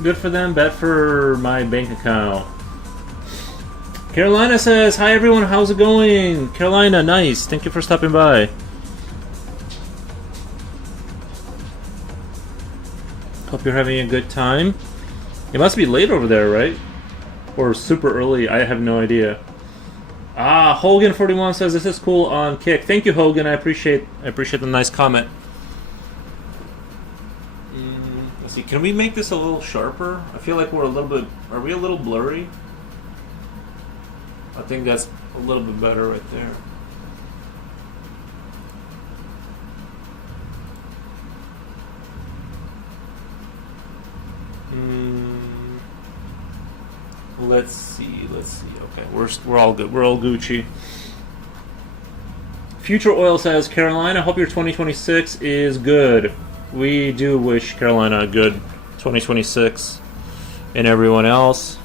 Good for them, bet for my bank account. Carolina says, hi everyone, how's it going? Carolina, nice. Thank you for stopping by. Hope you're having a good time. It must be late over there, right? Or super early, I have no idea. Ah, Hogan41 says, this is cool on Kick. Thank you, Hogan, I appreciate the nice comment. Can we make this a little sharper? I feel like we're a little bit... Are we a little blurry? I think that's a little bit better right there. Let's see. Okay, we're all good. We're all Gucci. Future Oil says, Carolina, hope your 2026 is good. We do wish Carolina a good 2026 and everyone else.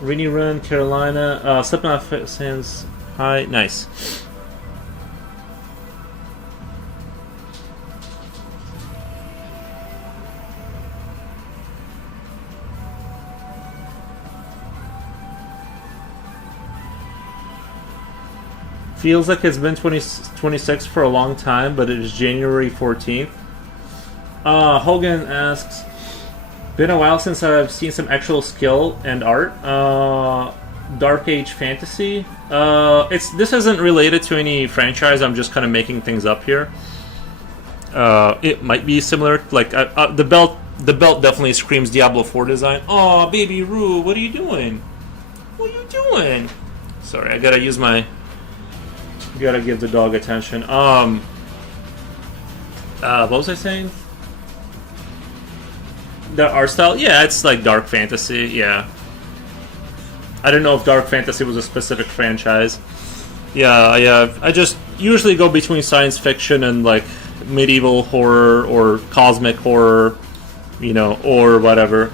Rainy Run, Carolina. Slipknot sends hi. Nice. Feels like it's been 26 for a long time, but it is January 14th. Hogan asks, been a while since I've seen some actual skill and art. Dark Age Fantasy. This isn't related to any franchise. I'm just kind of making things up here. It might be similar. Like the belt definitely screams Diablo 4 design. Oh, baby Rue, what are you doing? What are you doing? Sorry, I gotta use my. Gotta give the dog attention. What was I saying? The art style? Yeah, it's like dark fantasy, yeah. I don't know if dark fantasy was a specific franchise. Yeah, I just usually go between science fiction and like medieval horror or cosmic horror, or whatever.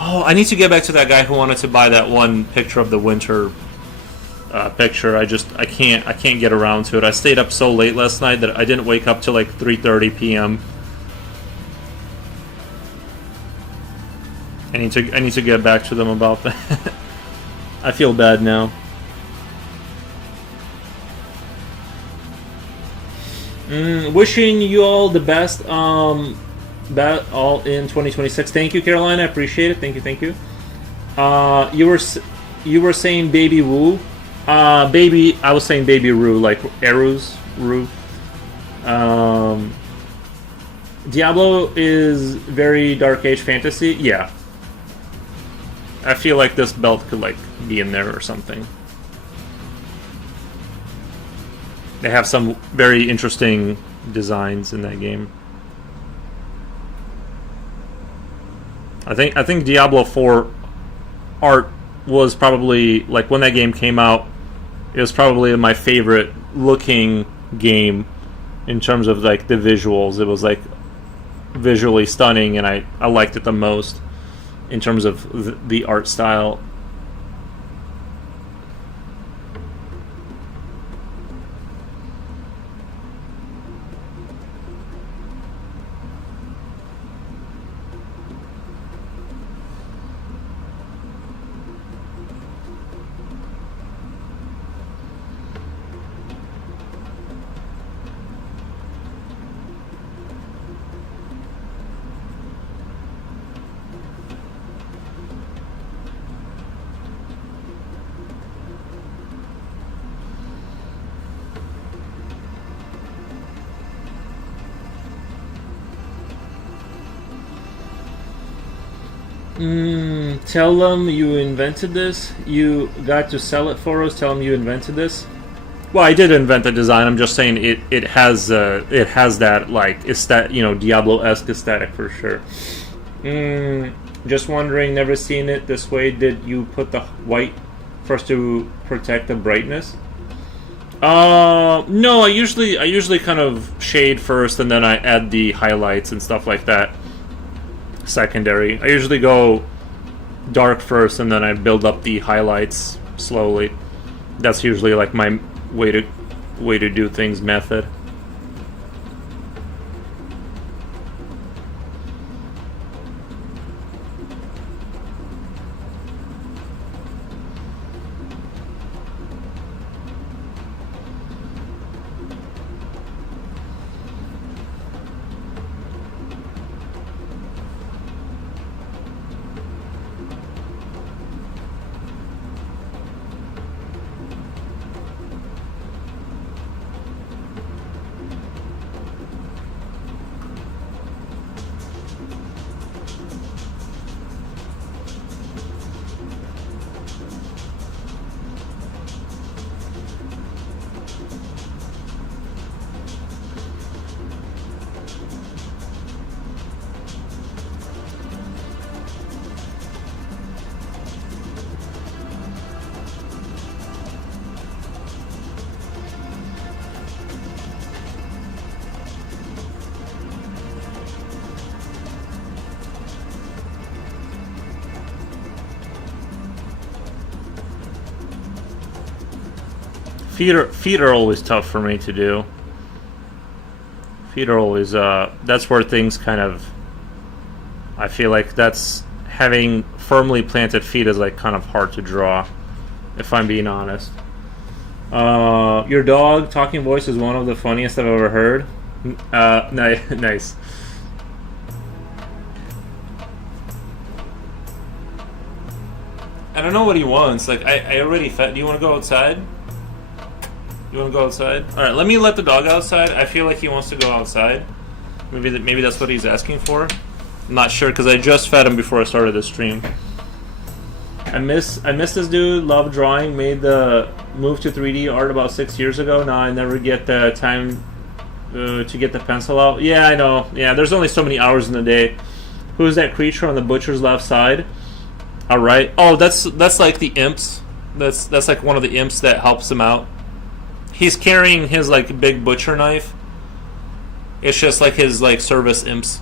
Oh, I need to get back to that guy who wanted to buy that one picture of the winter picture. I can't get around to it. I stayed up so late last night that I didn't wake up till like 3:30 p.m. I need to get back to them about that. I feel bad now. Wishing you all the best. That all in 2026. Thank you, Carolina. I appreciate it. Thank you. You were saying Baby Woo. Baby. I was saying Baby Rue, like Eru's Rue. Diablo is very Dark Age fantasy. Yeah, I feel like this belt could like be in there or something. They have some very interesting designs in that game. I think Diablo 4 art was probably like when that game came out. It was probably my favorite looking game in terms of like the visuals. It was like visually stunning, and I liked it the most in terms of the art style. Tell them you invented this. You got to sell it for us. Tell them you invented this. Well, I did invent the design. I'm just saying it has that like Diablo-esque aesthetic for sure. Just wondering, never seen it this way. Did you put the white first to protect the brightness? No. I usually kind of shade first, and then I add the highlights and stuff like that. Secondary. I usually go dark first, and then I build up the highlights slowly. That's usually like my way to do things method. Feet are always tough for me to do. Feet are always that's where things kind of, I feel like that's having firmly planted feet is like kind of hard to draw, if I'm being honest. Your dog talking voice is one of the funniest I've ever heard. Nice. I don't know what he wants. Like I already fed. Do you want to go outside? You want to go outside? All right, let me let the dog outside. I feel like he wants to go outside. Maybe that's what he's asking for. I'm not sure because I just fed him before I started the stream. I miss this dude. Love drawing. Made the move to 3D art about 6 years ago. Now I never get the time to get the pencil out. Yeah, I know. Yeah, there's only so many hours in the day. Who's that creature on the butcher's left side? All right. Oh, that's like the imps. That's like one of the imps that helps him out. He's carrying his like big butcher knife. It's just like his like service imps.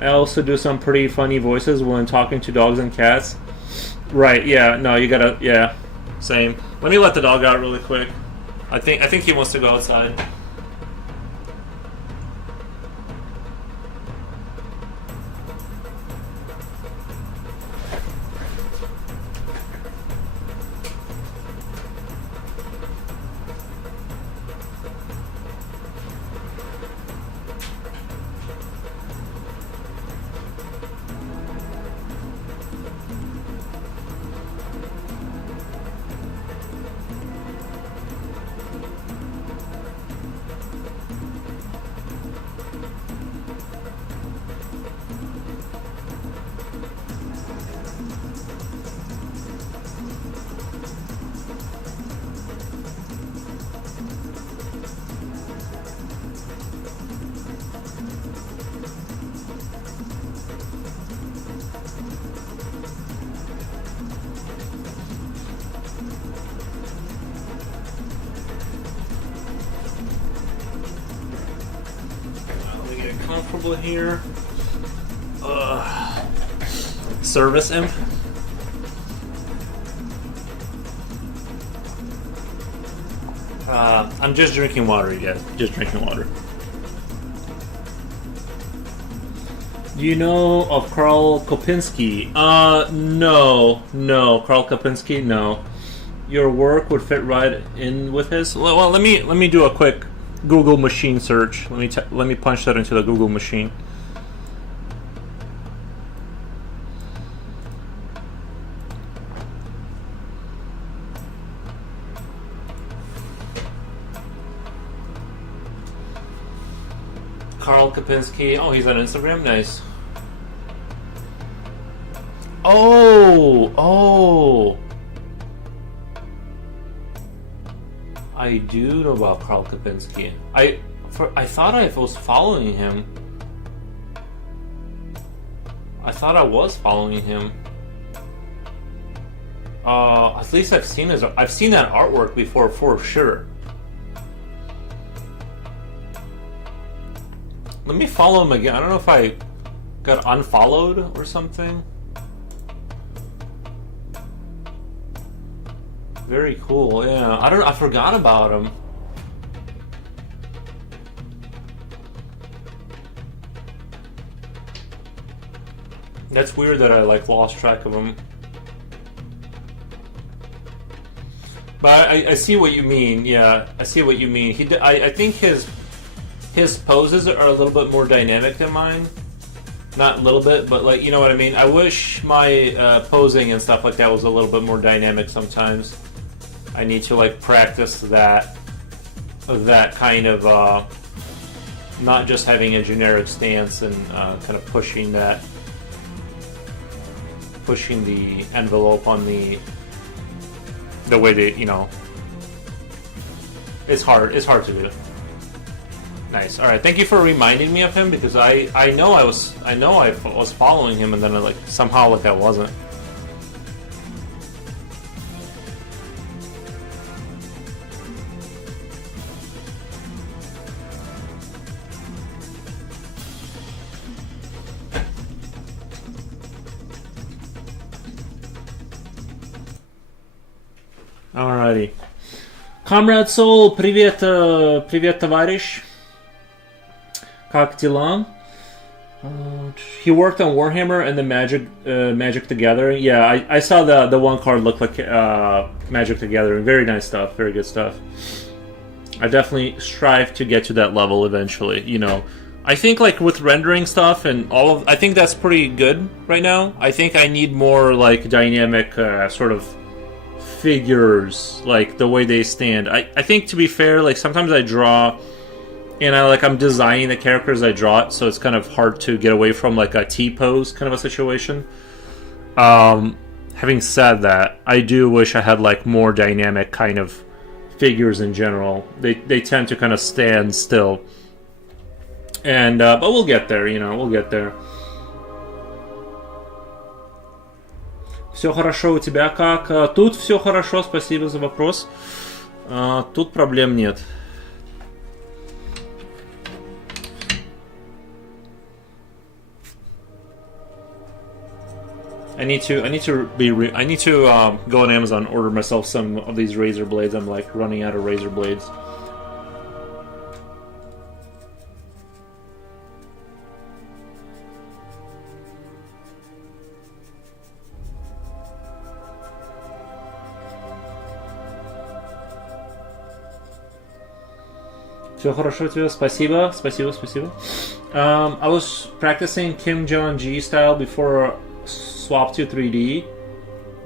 I also do some pretty funny voices when talking to dogs and cats. Right, yeah, no, you gotta, yeah, same. Let me let the dog out really quick. I think he wants to go outside. comfortable here. Service imp. I'm just drinking water, you guys. Just drinking water. Do you know of Karl Kopinski? No. Karl Kopinski, no. Your work would fit right in with his. Well, let me do a quick Google machine search. Let me punch that into the Google machine. Karl Kopinski. Oh, he's on Instagram. Nice. Oh. I do know about Karl Kopinski. I thought I was following him. I thought I was following him. At least I've seen that artwork before for sure. Let me follow him again. I don't know if I got unfollowed or something. Very cool, yeah. I forgot about him. That's weird that I lost track of him. But I see what you mean. Yeah, I see what you mean. I think his poses are a little bit more dynamic than mine. Not a little bit, but you know what I mean. I wish my posing and stuff like that was a little bit more dynamic sometimes. I need to practice that kind of not just having a generic stance and kind of pushing the envelope on the way that it's hard to do. Nice. All right. Thank you for reminding me of him because I know I was following him and then somehow I wasn't. Alrighty. Comrade Soul, привет, привет, товарищ. Как дела? He worked on Warhammer and the Magic the Gathering. Yeah, I saw the one card look like Magic the Gathering. Very nice stuff. Very good stuff. I definitely strive to get to that level eventually. I think with rendering stuff and I think that's pretty good right now. I think I need more dynamic sort of figures, the way they stand. I think, to be fair, sometimes I draw and I'm designing the character as I draw it, so it's kind of hard to get away from a T-pose kind of a situation. Having said that, I do wish I had more dynamic kind of figures in general. They tend to kind of stand still. And but we'll get there, we'll get there. Все хорошо у тебя как? Тут все хорошо, спасибо за вопрос. Тут проблем нет. I need to go on Amazon, order myself some of these razor blades. I'm running out of razor blades. Все хорошо тебе, спасибо. I was practicing Kim Jong-gi style before Swap to 3D.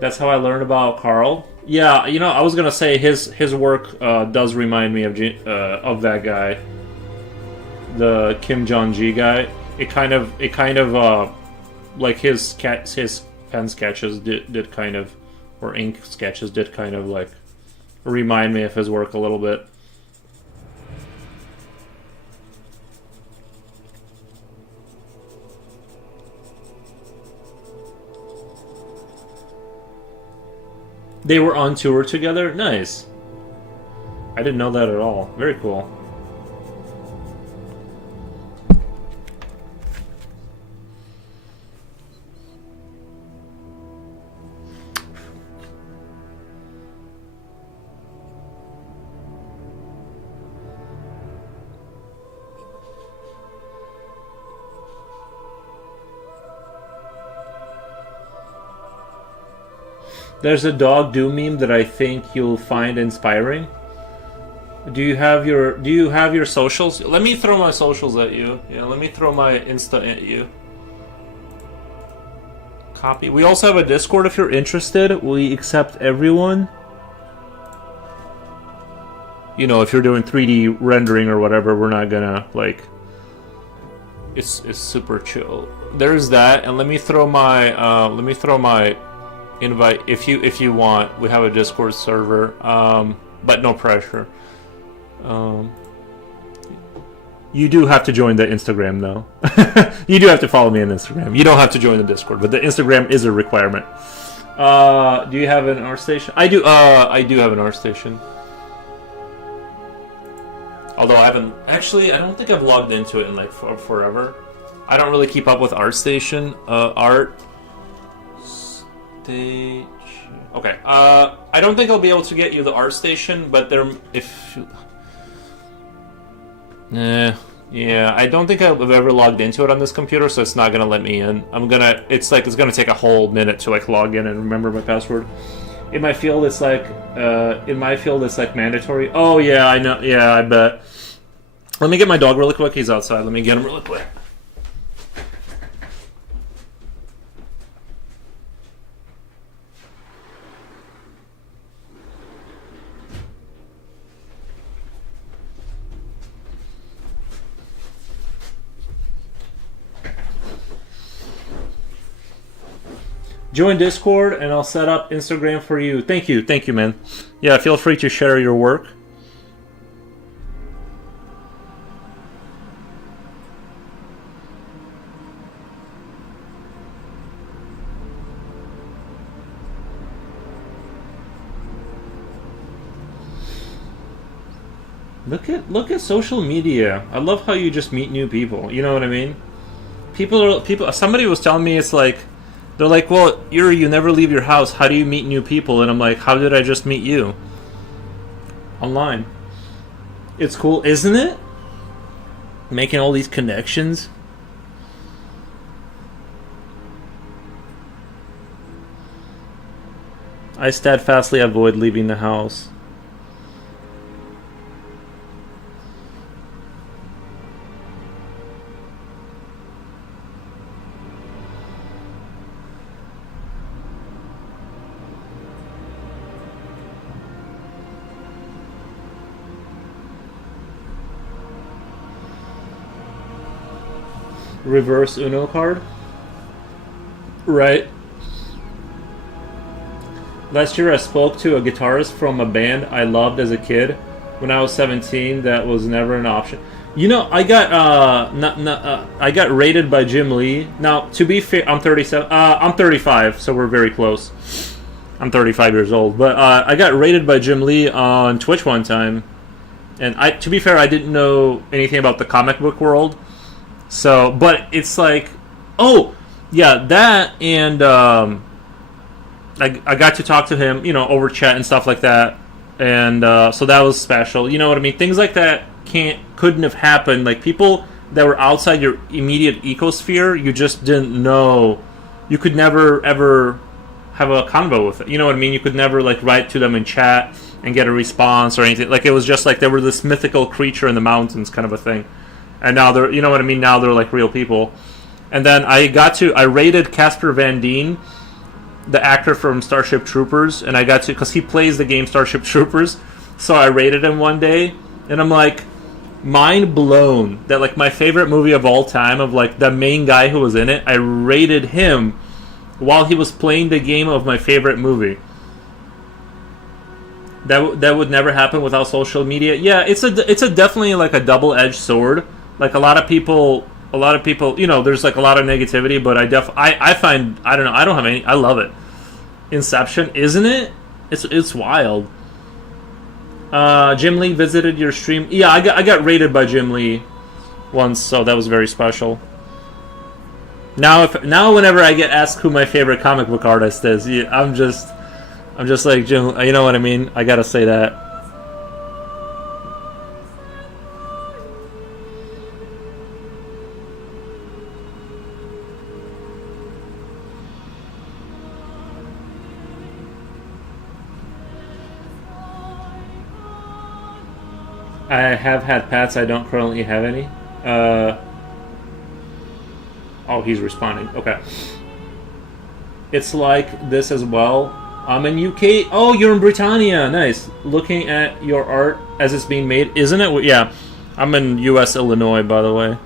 That's how I learned about Karl. Yeah, I was gonna say his work does remind me of that guy, the Kim Jong-gi guy. It kind of his pen sketches did kind of, or ink sketches did kind of remind me of his work a little bit. They were on tour together? Nice. I didn't know that at all. Very cool. There's a dog do meme that I think you'll find inspiring. Do you have your socials? Let me throw my socials at you. Yeah, let me throw my Insta at you. Copy. We also have a Discord if you're interested. We accept everyone. You know, if you're doing 3D rendering or whatever, we're not gonna like. It's super chill. There's that, and let me throw my invite if you want. We have a Discord server, but no pressure. You do have to join the Instagram though. You do have to follow me on Instagram. You don't have to join the Discord, but the Instagram is a requirement. Do you have an ArtStation? I do. I do have an ArtStation. Although I haven't actually, I don't think I've logged into it in like forever. I don't really keep up with ArtStation. ArtStation. Okay. I don't think I'll be able to get you the ArtStation, but yeah, I don't think I've ever logged into it on this computer, so it's not gonna let me in. It's gonna take a whole minute to like log in and remember my password. In my field, it's like mandatory. Oh yeah, I know. Yeah, I bet. Let me get my dog really quick. He's outside. Let me get him really quick. Join Discord and I'll set up Instagram for you. Thank you, man. Yeah, feel free to share your work. Look at social media. I love how you just meet new people. You know what I mean? People. Somebody was telling me it's like. They're like, well, you never leave your house. How do you meet new people? And I'm like, how did I just meet you? Online. It's cool, isn't it? Making all these connections. I steadfastly avoid leaving the house. Reverse Uno card. Right. Last year I spoke to a guitarist from a band I loved as a kid. When I was 17, that was never an option. You know, I got I got rated by Jim Lee. Now, to be fair, I'm 37. I'm 35, so we're very close. I'm 35 years old, but I got rated by Jim Lee on Twitch one time, and to be fair, I didn't know anything about the comic book world. So, but it's like, oh, yeah, that, and I got to talk to him, you know, over chat and stuff like that, and so that was special. You know what I mean? Things like that couldn't have happened. Like, people that were outside your immediate ecosphere, you just didn't know. You could never, ever have a convo with it. You know what I mean? You could never, like, write to them in chat and get a response or anything. Like, it was just like they were this mythical creature in the mountains kind of a thing. And now they're, you know what I mean? Now they're like real people. And then I rated Casper Van Dien, the actor from Starship Troopers, and I got to, because he plays the game Starship Troopers, so I rated him one day, and I'm like, mind blown that like my favorite movie of all time, of like the main guy who was in it, I rated him while he was playing the game of my favorite movie. That would never happen without social media. Yeah, it's a definitely like a double-edged sword. Like a lot of people, you know, there's like a lot of negativity, but I find, I don't know, I don't have any, I love it. Inception, isn't it? It's wild. Jim Lee visited your stream. Yeah, I got rated by Jim Lee once, so that was very special. Now whenever I get asked who my favorite comic book artist is, yeah, I'm just like, Jim, you know what I mean? I gotta say that. I have had pets. I don't currently have any. Oh, he's responding. Okay. It's like this as well. I'm in UK. Oh, you're in Britannia. Nice. Looking at your art as it's being made, isn't it? Yeah. I'm in US, Illinois, by the way.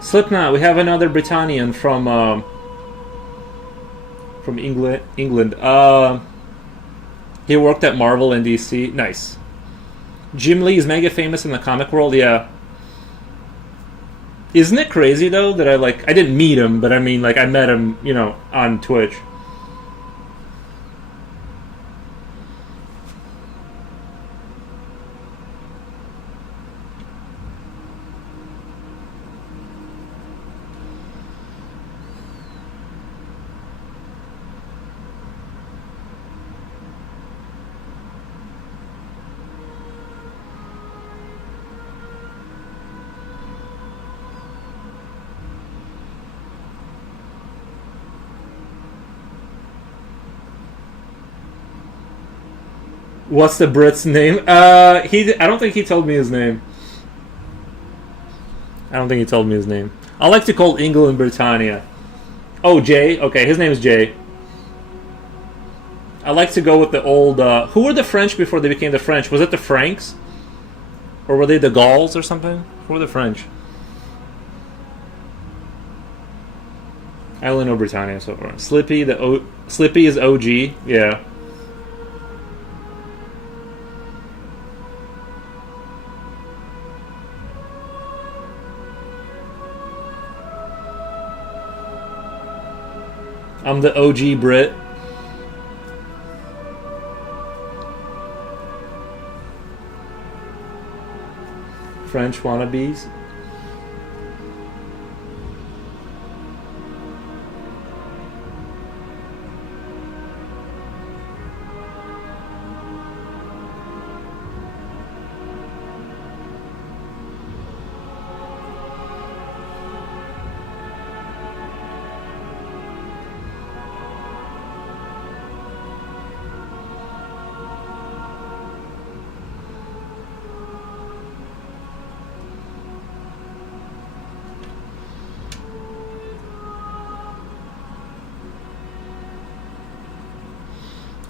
Slipknot. We have another Britannian from England. England. He worked at Marvel and DC. Nice. Jim Lee is mega famous in the comic world. Yeah. Isn't it crazy though that I didn't meet him, but I mean like I met him, on Twitch. What's the Brit's name? I don't think he told me his name. I don't think he told me his name. I like to call England Britannia. Oh, Jay. Okay, his name is Jay. I like to go with the old. Who were the French before they became the French? Was it the Franks, or were they the Gauls or something? Who were the French? I only know Britannia so far. Slippy, Slippy is OG. Yeah. I'm the OG Brit. French wannabes.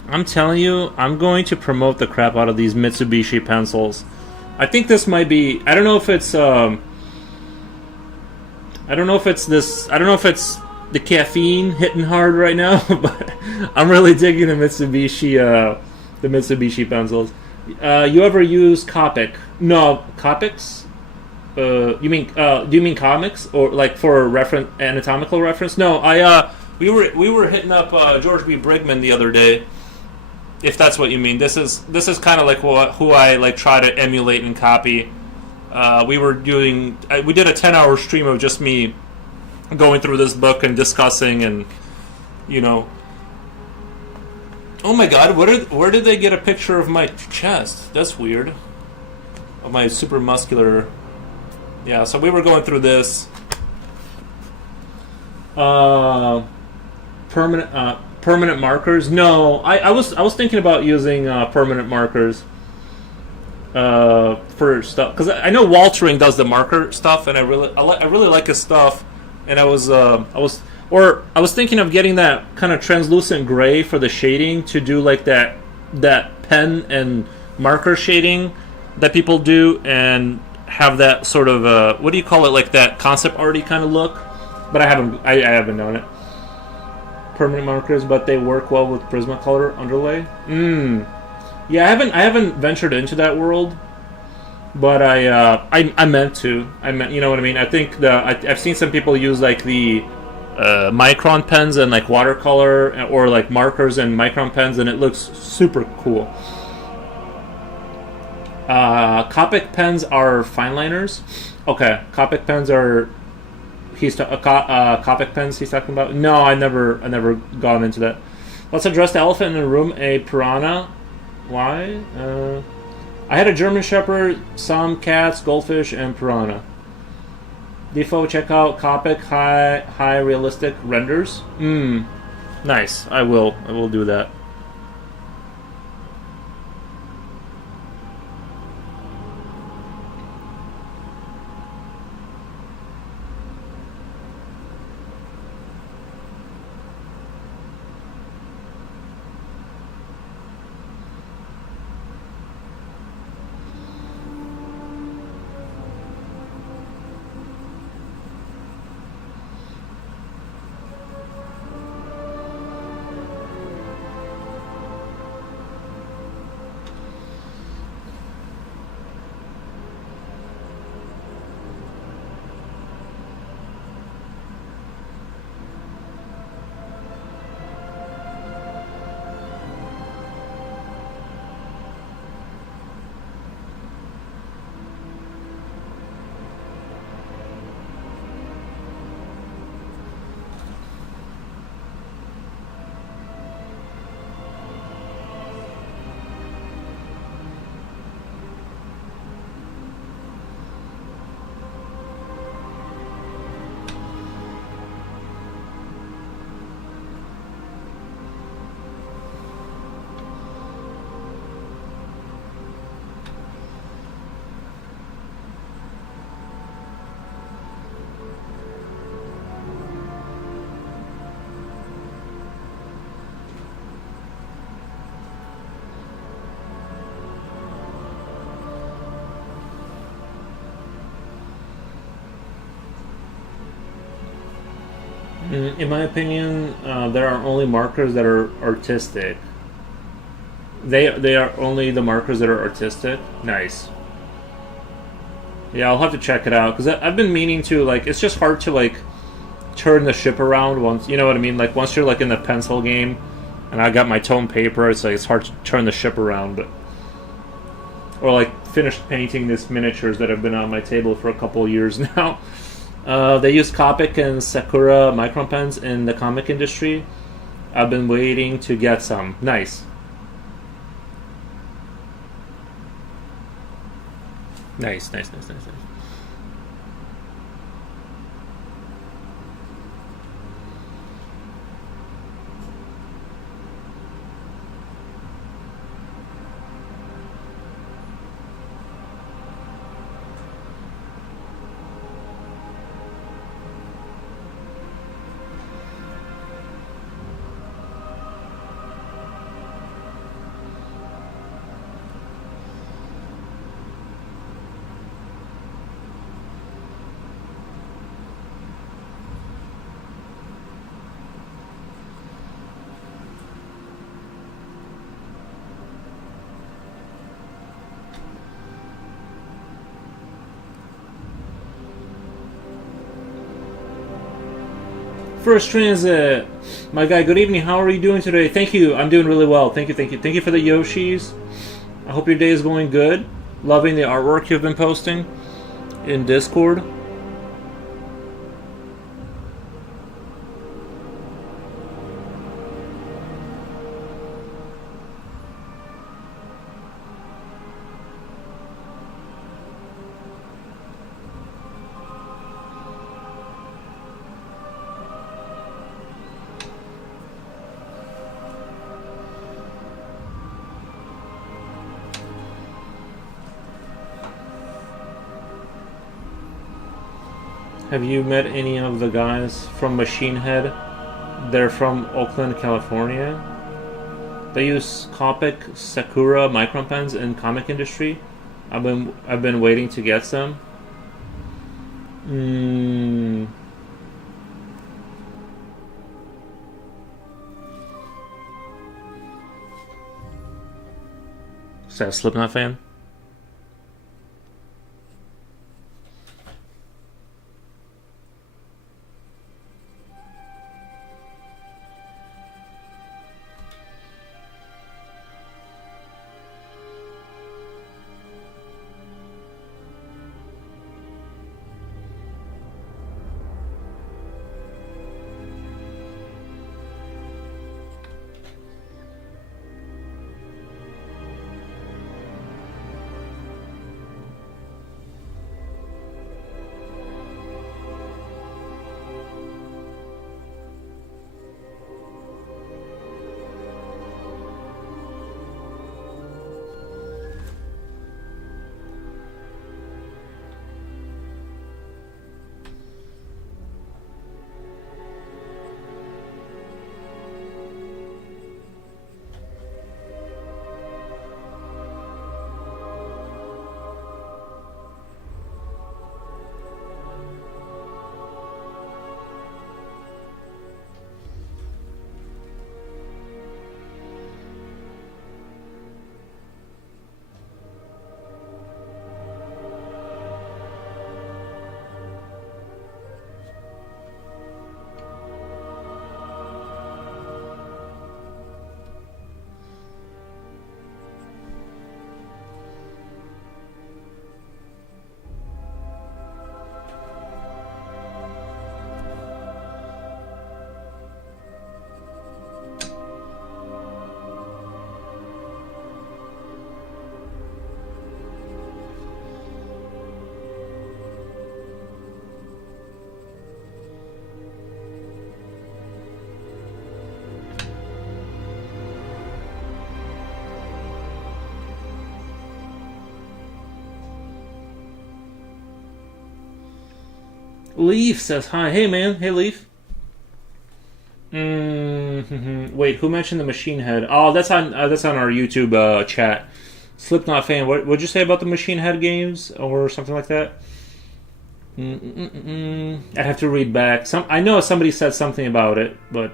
I'm telling you, I'm going to promote the crap out of these Mitsubishi pencils. I think this might be. I don't know if it's. I don't know if it's this. I don't know if it's the caffeine hitting hard right now, but I'm really digging the Mitsubishi. The Mitsubishi pencils. You ever use Copic? No, Copics. You mean? Do you mean comics or like for reference, anatomical reference? No, we were hitting up George B. Brigman the other day. If that's what you mean, this is kind of like who I like try to emulate and copy. We did a 10-hour stream of just me going through this book and discussing and Oh my God, where did they get a picture of my chest? That's weird. Of my super muscular. Yeah, so we were going through this. Permanent markers? No, I was thinking about using permanent markers for stuff because I know Waltering does the marker stuff, and I really like his stuff. And I was thinking of getting that kind of translucent gray for the shading to do like that pen and marker shading that people do, and have that sort of what do you call it, like that concept arty kind of look. But I haven't known it. Permanent markers, but they work well with Prismacolor underlay. Yeah, I haven't ventured into that world, but I meant to. You know what I mean? I think I've seen some people use like the micron pens and like watercolor or like markers and micron pens, and it looks super cool. Copic pens are fine liners. Okay, Copic pens are. Copic pens he's talking about. No, I never gone into that. Let's address the elephant in the room. A piranha. Why? I had a German Shepherd, some cats, goldfish, and piranha. Default, check out Copic high realistic renders. Nice. I will do that. In my opinion, there are only markers that are artistic. They are only the markers that are artistic. Nice. Yeah, I'll have to check it out because I've been meaning to like. It's just hard to like turn the ship around once. You know what I mean? Like once you're like in the pencil game, and I got my tone paper, it's like it's hard to turn the ship around. But or like finish painting these miniatures that have been on my table for a couple of years now. They use Copic and Sakura micron pens in the comic industry. I've been waiting to get some. Nice. Nice. First Transit, my guy. Good evening. How are you doing today? Thank you. I'm doing really well. Thank you for the Yoshis. I hope your day is going good. Loving the artwork you've been posting in Discord. Have you met any of the guys from Machine Head? They're from Oakland, California. They use Copic Sakura micron pens in comic industry. I've been waiting to get some. Is that a Slipknot fan? Leaf says hi. Hey man. Hey Leaf. Wait, who mentioned the Machine Head? Oh, that's on our YouTube chat. Slipknot fan. What'd you say about the Machine Head games or something like that? I'd have to read back. I know somebody said something about it, but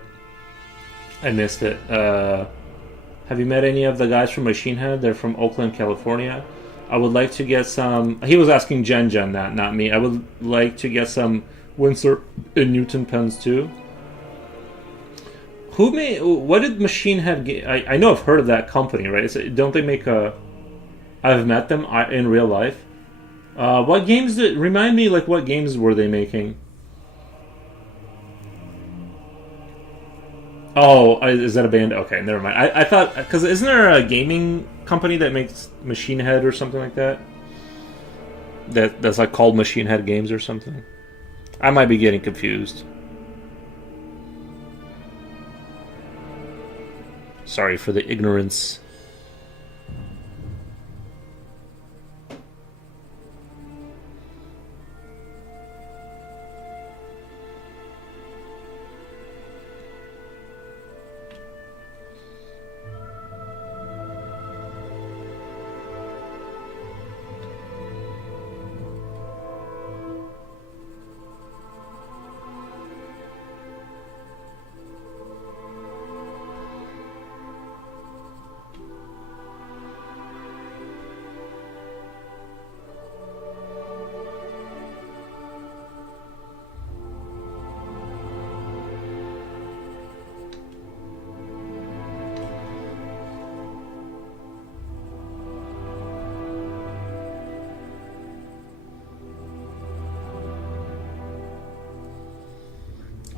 I missed it. Have you met any of the guys from Machine Head? They're from Oakland, California. I would like to get some. He was asking Jen, that, not me. I would like to get some Winsor and Newton pens too. What did Machine Head? I know I've heard of that company, right? Don't they make a? I've met them in real life. What games remind me? Like, what games were they making? Oh, is that a band? Okay, never mind. I thought, because isn't there a gaming company that makes Machine Head or something like that? That's like called Machine Head Games or something. I might be getting confused. Sorry for the ignorance.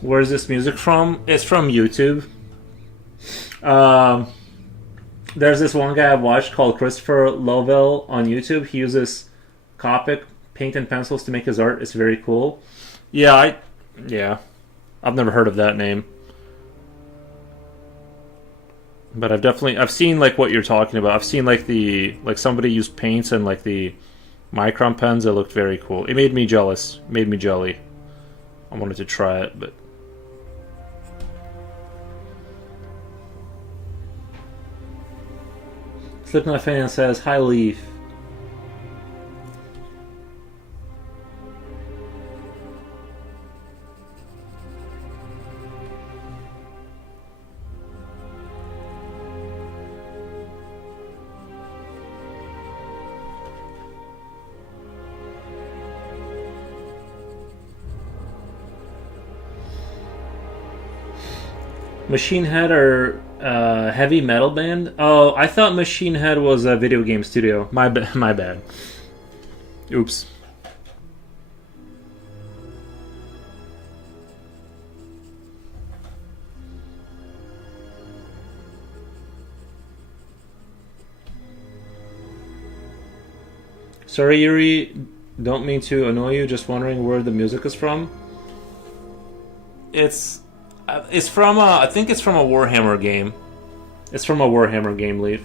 Where's this music from? It's from YouTube. There's this one guy I've watched called Christopher Lovell on YouTube. He uses Copic paint and pencils to make his art. It's very cool. Yeah, I've never heard of that name. But I've seen like what you're talking about. I've seen like somebody used paints and like the micron pens that looked very cool. It made me jealous. Made me jelly. I wanted to try it, but Slipknot fan says, hi Leaf. Machine Head or heavy metal band? Oh, I thought Machine Head was a video game studio. My bad. Oops. Sorry, Yuri. Don't mean to annoy you. Just wondering where the music is from. It's from I think it's from a Warhammer game. It's from a Warhammer game, Leaf.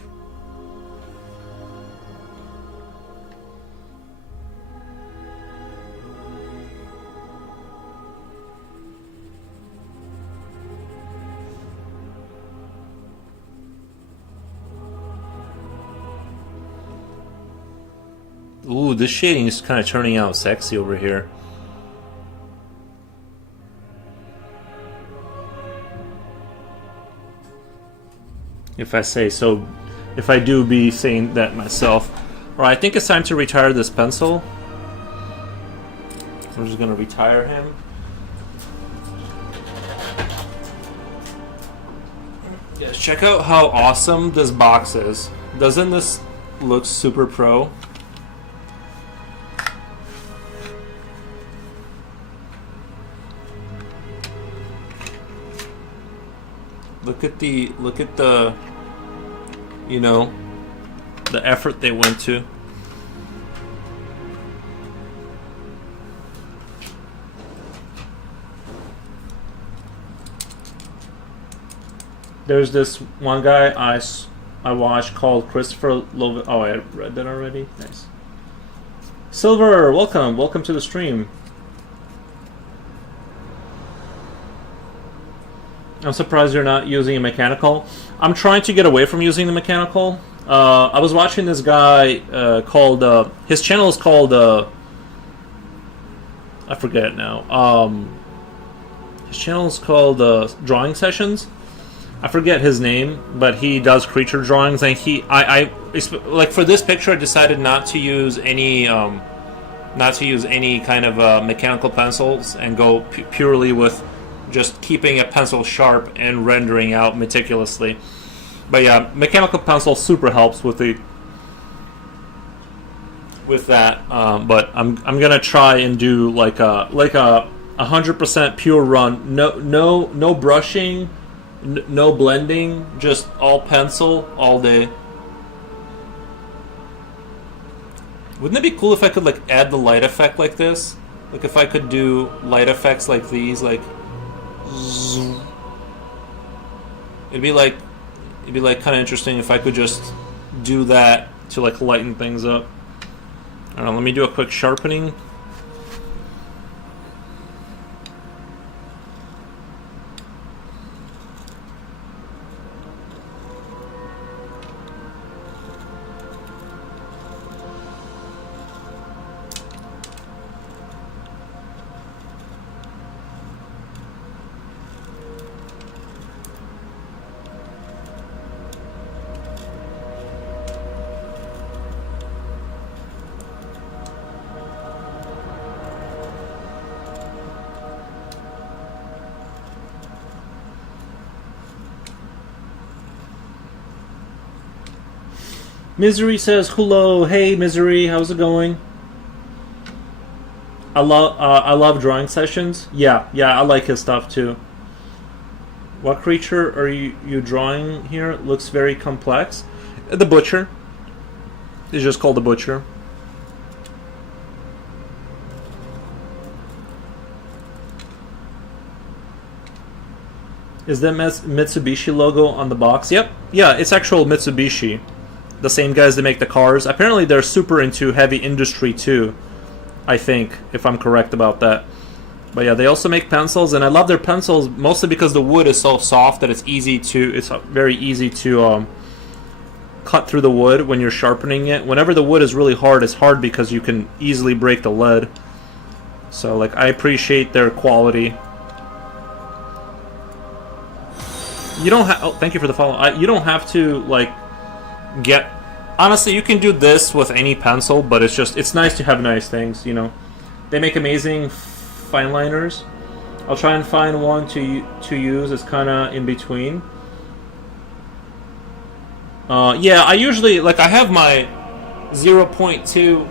Ooh, this shading is kind of turning out sexy over here. If I say so, if I do be saying that myself. Alright, I think it's time to retire this pencil. We're just gonna retire him. Yes, check out how awesome this box is. Doesn't this look super pro? Look at the you know, the effort they went to. There's this one guy I watched called Christopher Lovell. Oh, I read that already. Nice. Silver, welcome to the stream. I'm surprised you're not using a mechanical. I'm trying to get away from using the mechanical. I was watching this guy called. His channel is called. I forget now. His channel is called Drawing Sessions. I forget his name, but he does creature drawings, and like for this picture, I decided not to use any kind of mechanical pencils and go purely with just keeping a pencil sharp and rendering out meticulously. But yeah, mechanical pencil super helps with that. But I'm gonna try and do like a 100% pure run. No brushing, no blending, just all pencil all day. Wouldn't it be cool if I could like add the light effect like this? Like if I could do light effects like these, like it'd be like kind of interesting if I could just do that to like lighten things up. I don't know, let me do a quick sharpening. Misery says hello. Hey Misery, how's it going? I love drawing sessions. Yeah, I like his stuff too. What creature are you drawing here? It looks very complex. The Butcher. It's just called the Butcher. Is that Mitsubishi logo on the box? Yep. Yeah, it's actual Mitsubishi. The same guys that make the cars. Apparently they're super into heavy industry too, I think, if I'm correct about that. But yeah, they also make pencils, and I love their pencils mostly because the wood is so soft that it's very easy to cut through the wood when you're sharpening it. Whenever the wood is really hard, it's hard because you can easily break the lead. So like, I appreciate their quality. You don't have. Oh, thank you for the follow. You don't have to like honestly, you can do this with any pencil, but it's nice to have nice things, you know. They make amazing fine liners. I'll try and find one to use. It's kind of in between. Yeah, I usually I have my 0.2.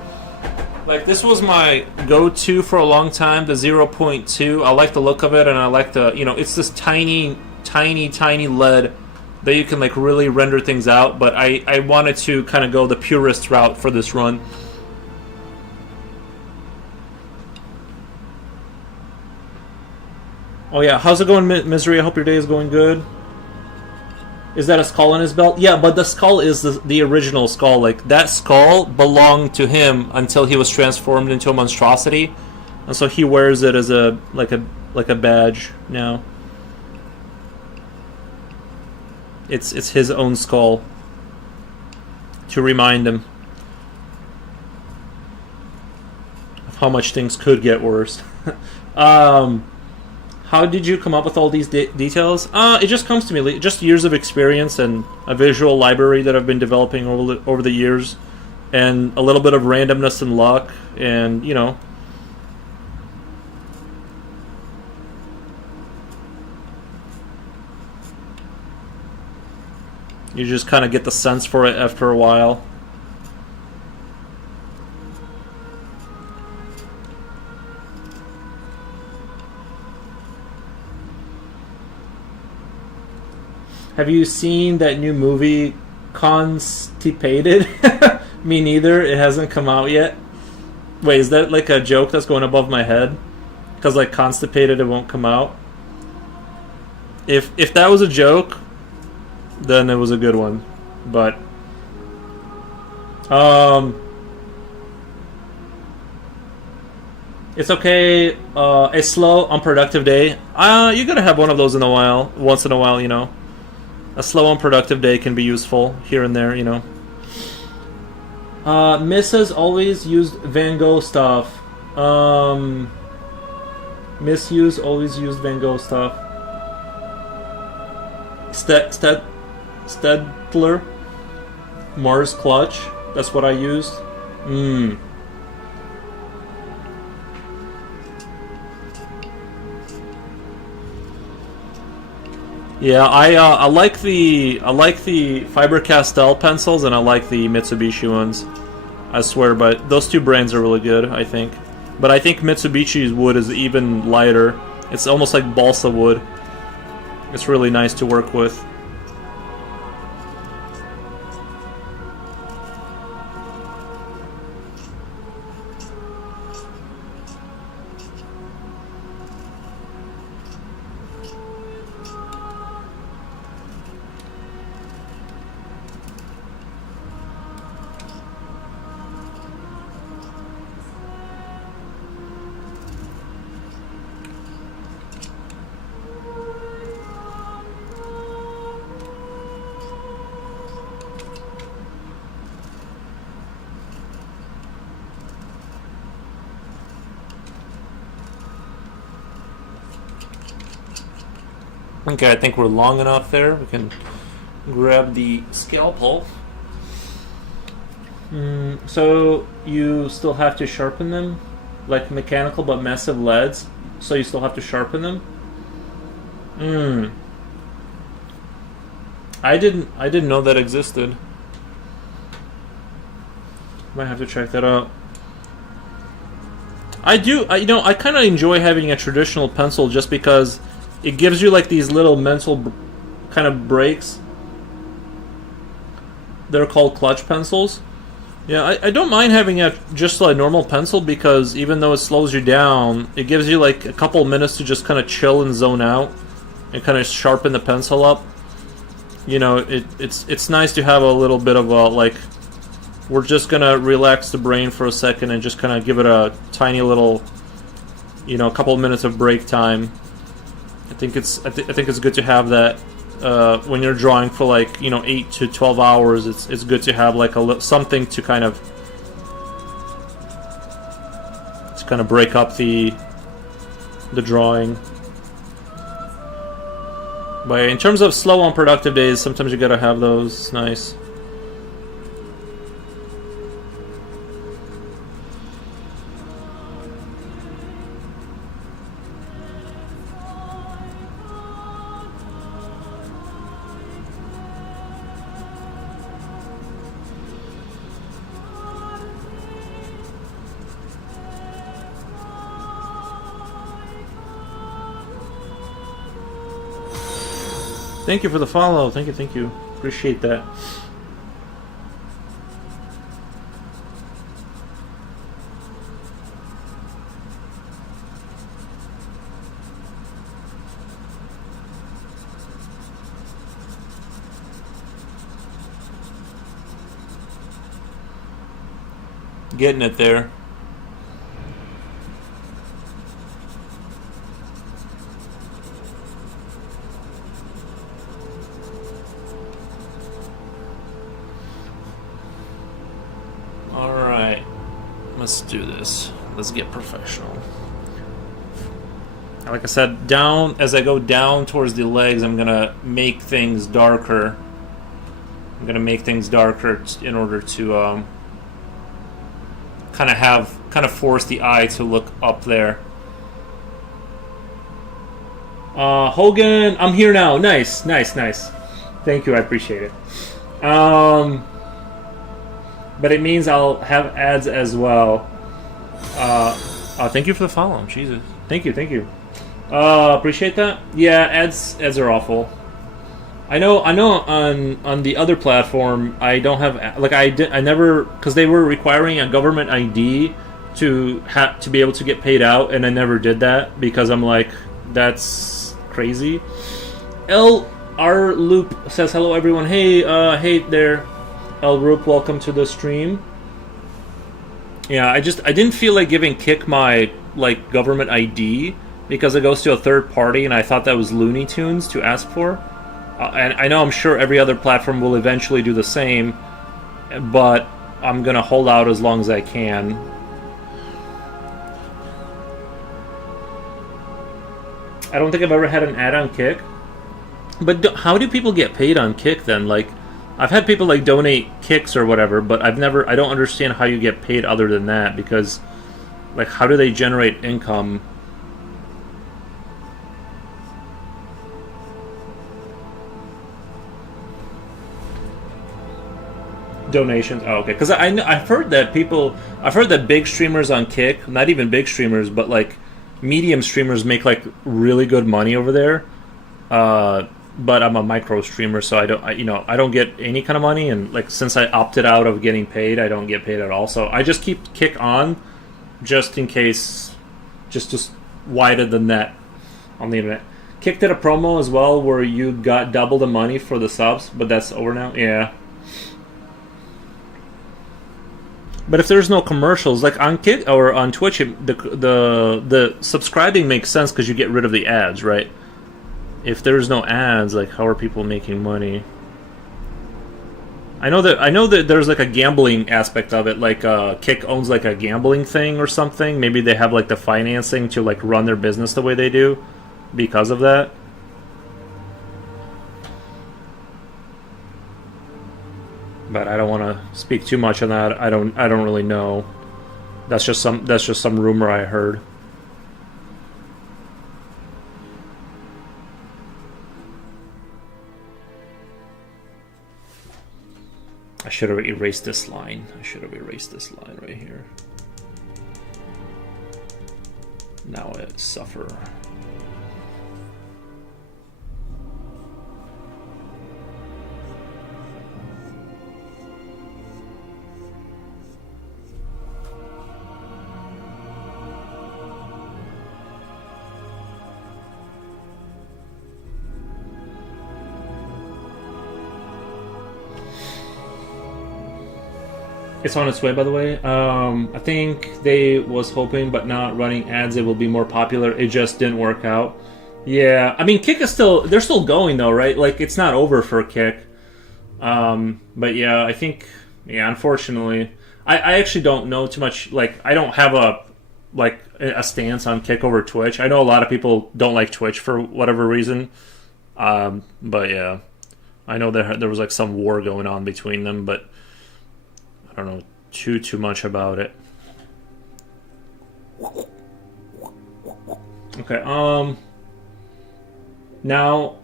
Like this was my go-to for a long time, the 0.2. I like the look of it, and I like it's this tiny lead that you can like really render things out, but I wanted to kind of go the purist route for this run. Oh yeah, how's it going, Misery? I hope your day is going good. Is that a skull in his belt? Yeah, but the skull is the original skull. Like that skull belonged to him until he was transformed into a monstrosity, and so he wears it as a badge now. It's his own skull to remind him of how much things could get worse. How did you come up with all these details? It just comes to me. Just years of experience and a visual library that I've been developing over the years, and a little bit of randomness and luck, and you just kind of get the sense for it after a while. Have you seen that new movie, Constipated? Me neither. It hasn't come out yet. Wait, is that like a joke that's going above my head? Because like constipated, it won't come out. If that was a joke, then it was a good one. But It's okay. A slow, unproductive day. You gotta have one of those in a while. Once in a while, you know. A slow, unproductive day can be useful here and there, you know. Mrs. always used Van Gogh stuff. Miss Hughes always used Van Gogh stuff. Stedtler. Mars Clutch. That's what I used. Yeah, I like the Faber-Castell pencils, and I like the Mitsubishi ones. I swear, but those two brands are really good, I think. But I think Mitsubishi's wood is even lighter. It's almost like balsa wood. It's really nice to work with. Okay, I think we're long enough there. We can grab the scalpel. So you still have to sharpen them? Like mechanical but massive leads? So you still have to sharpen them? I didn't know that existed. Might have to check that out. I kind of enjoy having a traditional pencil just because it gives you like these little mental kind of breaks. They're called clutch pencils. Yeah, I don't mind having just a normal pencil because even though it slows you down, it gives you like a couple minutes to just kind of chill and zone out and kind of sharpen the pencil up. You know, it's nice to have a little bit of a like, we're just gonna relax the brain for a second and just kind of give it a tiny little, you know, a couple minutes of break time. I think it's good to have that when you're drawing for like, you know, 8 to 12 hours. It's good to have like something to kind of break up the drawing. But in terms of slow unproductive days, sometimes you gotta have those. It's nice. Thank you for the follow. Thank you. Appreciate that. Getting it there. Let's do this. Let's get professional. Like I said, as I go down towards the legs, I'm gonna make things darker. I'm gonna make things darker in order to kind of force the eye to look up there. Hogan, I'm here now. Nice. Thank you, I appreciate it. But it means I'll have ads as well. Thank you for the follow. Jesus. Thank you. Appreciate that. Yeah, ads are awful. I know on the other platform I don't have, like I never, because they were requiring a government ID to be able to get paid out, and I never did that because I'm like, that's crazy. R Loop says hello everyone. Hey there. El Roop, welcome to the stream. Yeah, I didn't feel like giving Kik my like government ID because it goes to a third party, and I thought that was Looney Tunes to ask for. And I know I'm sure every other platform will eventually do the same, but I'm gonna hold out as long as I can. I don't think I've ever had an ad on Kick. But how do people get paid on Kick then? Like, I've had people like donate kicks or whatever, but I don't understand how you get paid other than that, because like, how do they generate income? Donations. Oh, okay. Because I've heard that big streamers on Kick, not even big streamers, but like medium streamers make like really good money over there. But I'm a micro streamer, so I don't get any kind of money, and like since I opted out of getting paid, I don't get paid at all. So I just keep Kick on, just in case, just widen the net on the internet. Kick did a promo as well where you got double the money for the subs, but that's over now. Yeah. But if there's no commercials, like on Kick or on Twitch, the subscribing makes sense because you get rid of the ads, right? If there's no ads, like how are people making money? I know that there's like a gambling aspect of it. Like Kick owns like a gambling thing or something. Maybe they have like the financing to like run their business the way they do because of that. But I don't want to speak too much on that. I don't really know. That's just some rumor I heard. I should have erased this line. I should have erased this line right here. Now I suffer. It's on its way, by the way. I think they was hoping, but not running ads, it will be more popular. It just didn't work out. Yeah, I mean, Kick is they're still going though, right? Like, it's not over for Kick. But yeah, I think, yeah, unfortunately, I actually don't know too much. Like, I don't have a stance on Kick over Twitch. I know a lot of people don't like Twitch for whatever reason. But yeah, I know there was like some war going on between them, but I don't know too much about it. Okay, now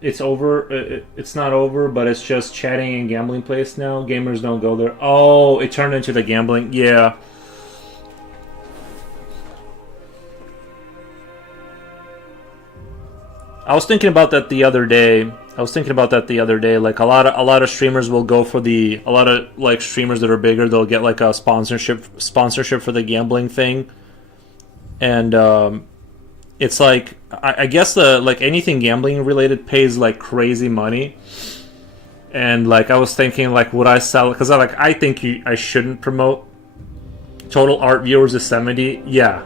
it's over. It's not over, but it's just chatting and gambling place now. Gamers don't go there. Oh, it turned into the gambling. Yeah. I was thinking about that the other day. Like a lot of streamers will go for a lot of like streamers that are bigger. They'll get like a sponsorship for the gambling thing, and it's like I guess like anything gambling related pays like crazy money. And like I was thinking, like, would I sell it? Because I think I shouldn't promote. Total art viewers is 70. Yeah,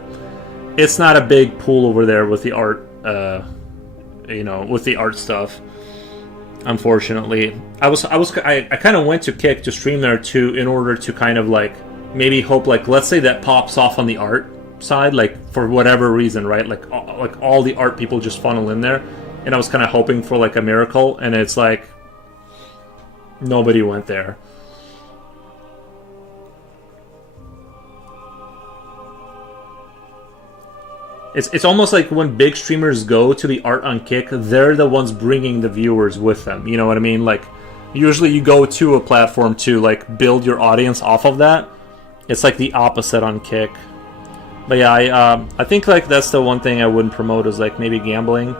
it's not a big pool over there with the art. With the art stuff. Unfortunately, I kind of went to Kick to stream there too, in order to kind of like maybe hope, like, let's say that pops off on the art side, like for whatever reason, right? Like all the art people just funnel in there, and I was kind of hoping for like a miracle, and it's like nobody went there. It's almost like when big streamers go to the art on Kick, they're the ones bringing the viewers with them. You know what I mean? Like, usually you go to a platform to like build your audience off of that. It's like the opposite on Kick. But yeah, I think like that's the one thing I wouldn't promote, is like maybe gambling.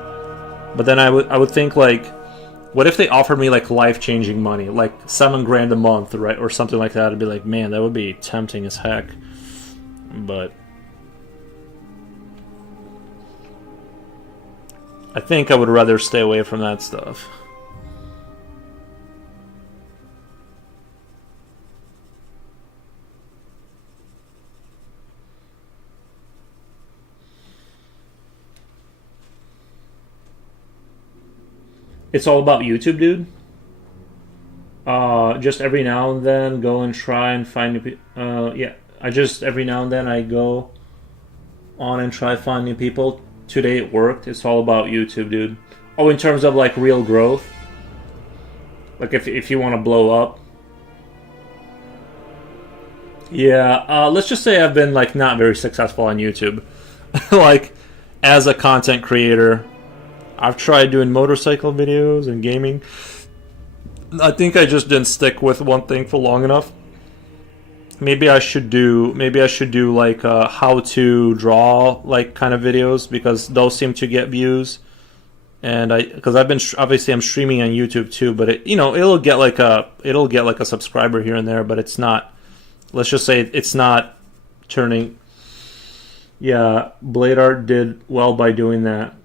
But then I would think, like, what if they offered me like life-changing money, like $7,000 a month, right, or something like that? I'd be like, man, that would be tempting as heck. But I think I would rather stay away from that stuff. It's all about YouTube, dude. Just every now and then go and try and find new people. Yeah, I just every now and then I go on and try find new people. Today it worked. It's all about YouTube, dude. Oh, in terms of like real growth, like if you want to blow up. Yeah, let's just say I've been like not very successful on YouTube. Like as a content creator, I've tried doing motorcycle videos and gaming. I think I just didn't stick with one thing for long enough. Maybe I should do like how to draw like kind of videos, because those seem to get views. And because I've been obviously I'm streaming on YouTube too, but it'll get like a subscriber here and there, but it's not. Let's just say it's not turning. Yeah, Blade Art did well by doing that.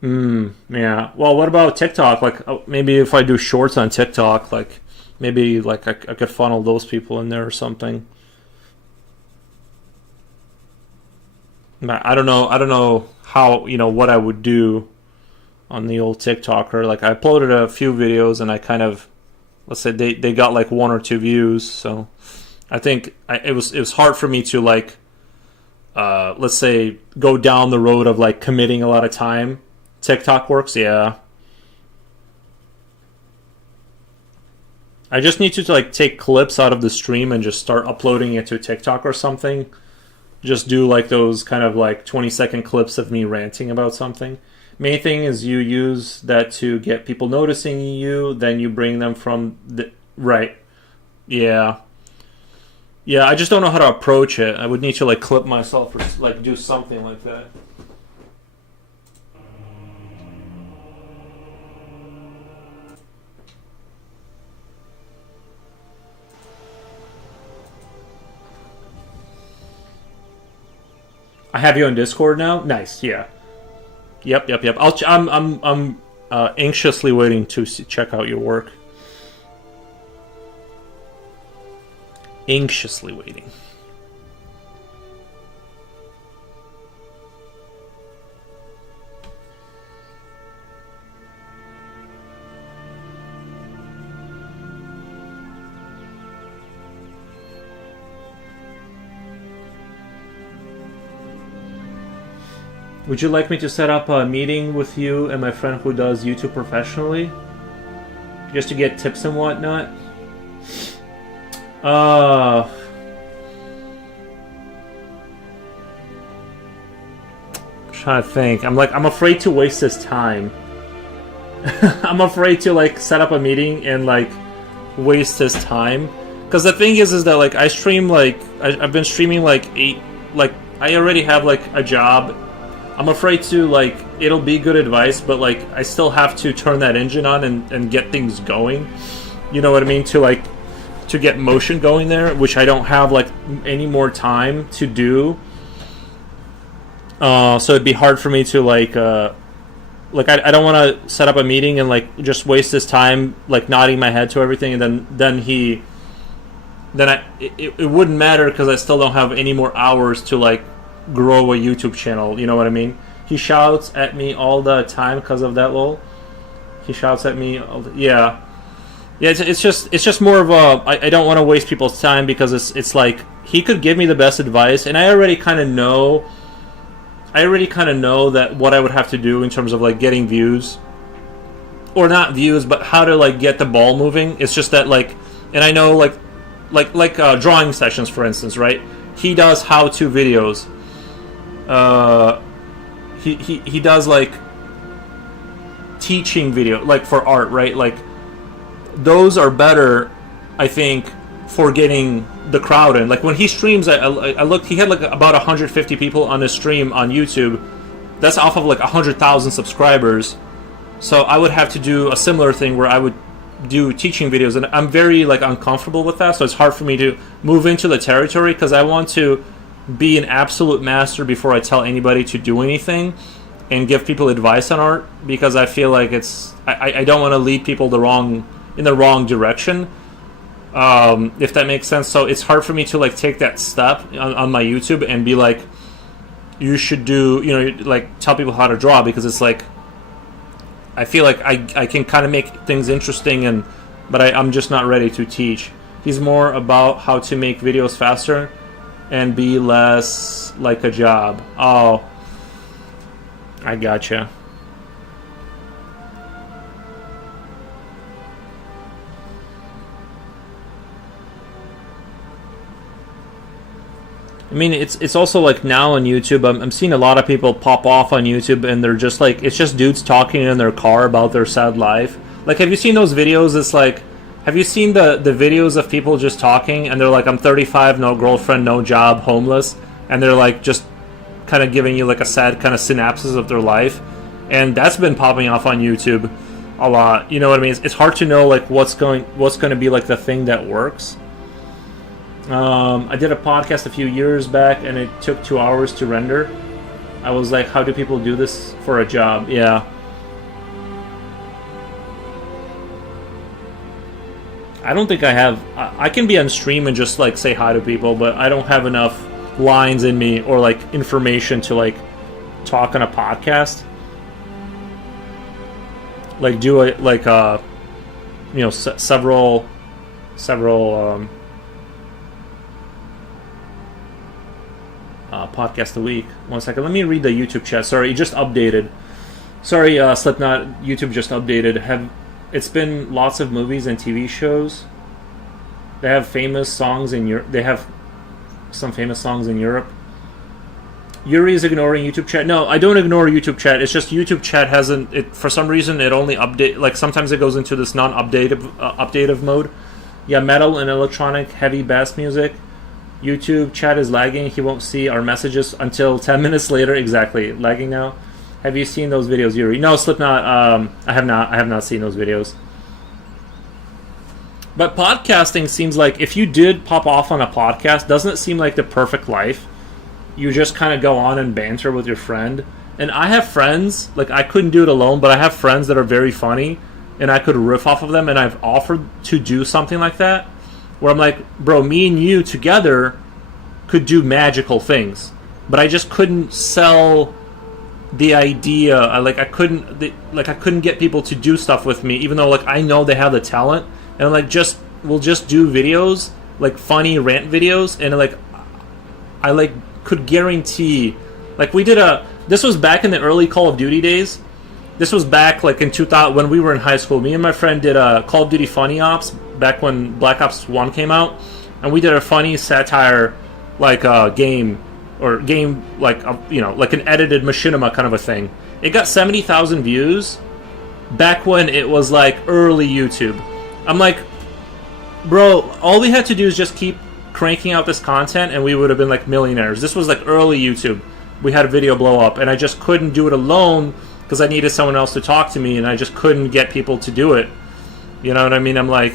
Yeah. Well, what about TikTok? Like, maybe if I do shorts on TikTok, like, maybe like I could funnel those people in there or something. But I don't know. I don't know how what I would do on the old TikToker. Like, I uploaded a few videos and I kind of, let's say they got like 1 or 2 views. So I think it was hard for me to like, let's say go down the road of like committing a lot of time. TikTok works, yeah. I just need to like take clips out of the stream and just start uploading it to TikTok or something. Just do like those kind of like 20-second clips of me ranting about something. Main thing is you use that to get people noticing you, then you bring them from the right. Yeah. Yeah, I just don't know how to approach it. I would need to like clip myself or like do something like that. I have you on Discord now. Nice, yeah. Yep. I'm anxiously waiting to check out your work. Anxiously waiting. Would you like me to set up a meeting with you and my friend who does YouTube professionally? Just to get tips and whatnot? I'm trying to think. I'm afraid to waste this time. I'm afraid to like set up a meeting and like waste his time. Because the thing is that like I stream like I've been streaming like 8, like I already have like a job. I'm afraid to like it'll be good advice, but like I still have to turn that engine on and get things going. You know what I mean? To get motion going there, which I don't have like any more time to do. So it'd be hard for me to like I don't want to set up a meeting and like just waste this time like nodding my head to everything, and then it wouldn't matter because I still don't have any more hours to like grow a YouTube channel. You know what I mean? He shouts at me all the time because of that, lol. He shouts at me yeah. It's just more of a I don't want to waste people's time, because it's like he could give me the best advice, and I already kind of know that what I would have to do in terms of like getting views, or not views, but how to like get the ball moving. It's just that like, and I know like drawing sessions, for instance, right? He does how-to videos. He does like teaching video, like for art, right? Like those are better, I think, for getting the crowd in. Like when he streams, I looked, he had like about 150 people on his stream on YouTube. That's off of like 100,000 subscribers. So I would have to do a similar thing where I would do teaching videos, and I'm very like uncomfortable with that. So it's hard for me to move into the territory, because I want to be an absolute master before I tell anybody to do anything and give people advice on art, because I feel like I don't want to lead people in the wrong direction, if that makes sense. So it's hard for me to like take that step on my YouTube and be like, you should do, like tell people how to draw, because it's like I feel like I can kind of make things interesting, but I'm just not ready to teach. He's more about how to make videos faster and be less like a job. Oh, I gotcha. I mean, it's also like now on YouTube, I'm seeing a lot of people pop off on YouTube, and they're just like, it's just dudes talking in their car about their sad life. Like, have you seen those videos? It's like, have you seen the videos of people just talking, and they're like, I'm 35, no girlfriend, no job, homeless, and they're like just kind of giving you like a sad kind of synopsis of their life, and that's been popping off on YouTube a lot. You know what I mean? It's hard to know like what's going to be like the thing that works. I did a podcast a few years back, and it took 2 hours to render. I was like, how do people do this for a job? Yeah. I don't think I have... I can be on stream and just like say hi to people, but I don't have enough lines in me or like information to like talk on a podcast. Like do a like you know, several podcast a week. 1 second, let me read the YouTube chat. Sorry, it just updated. Sorry, Slipknot, YouTube just updated. It's been lots of movies and TV shows. They have famous songs in Europe. They have some famous songs in Europe. Yuri is ignoring YouTube chat. No, I don't ignore YouTube chat. It's just YouTube chat hasn't. It for some reason it only update. Like sometimes it goes into this non-updative mode. Yeah, metal and electronic heavy bass music. YouTube chat is lagging. He won't see our messages until 10 minutes later. Exactly, lagging now. Have you seen those videos, Yuri? No, Slipknot. I have not. I have not seen those videos. But podcasting seems like if you did pop off on a podcast, doesn't it seem like the perfect life? You just kind of go on and banter with your friend. And I have friends, like I couldn't do it alone, but I have friends that are very funny, and I could riff off of them, and I've offered to do something like that, where I'm like, bro, me and you together could do magical things. But I just couldn't sell the idea. I couldn't get people to do stuff with me, even though like I know they have the talent. And like we'll just do videos, like funny rant videos, and like I like could guarantee, like we did this was back in the early Call of Duty days. This was back like in 2000 when we were in high school. Me and my friend did a Call of Duty Funny Ops back when Black Ops 1 came out, and we did a funny satire like game like you know, like an edited machinima kind of a thing. It got 70,000 views back when it was like early YouTube. I'm like, bro, all we had to do is just keep cranking out this content and we would have been like millionaires. This was like early YouTube. We had a video blow up, and I just couldn't do it alone because I needed someone else to talk to me, and I just couldn't get people to do it. You know what I mean? I'm like,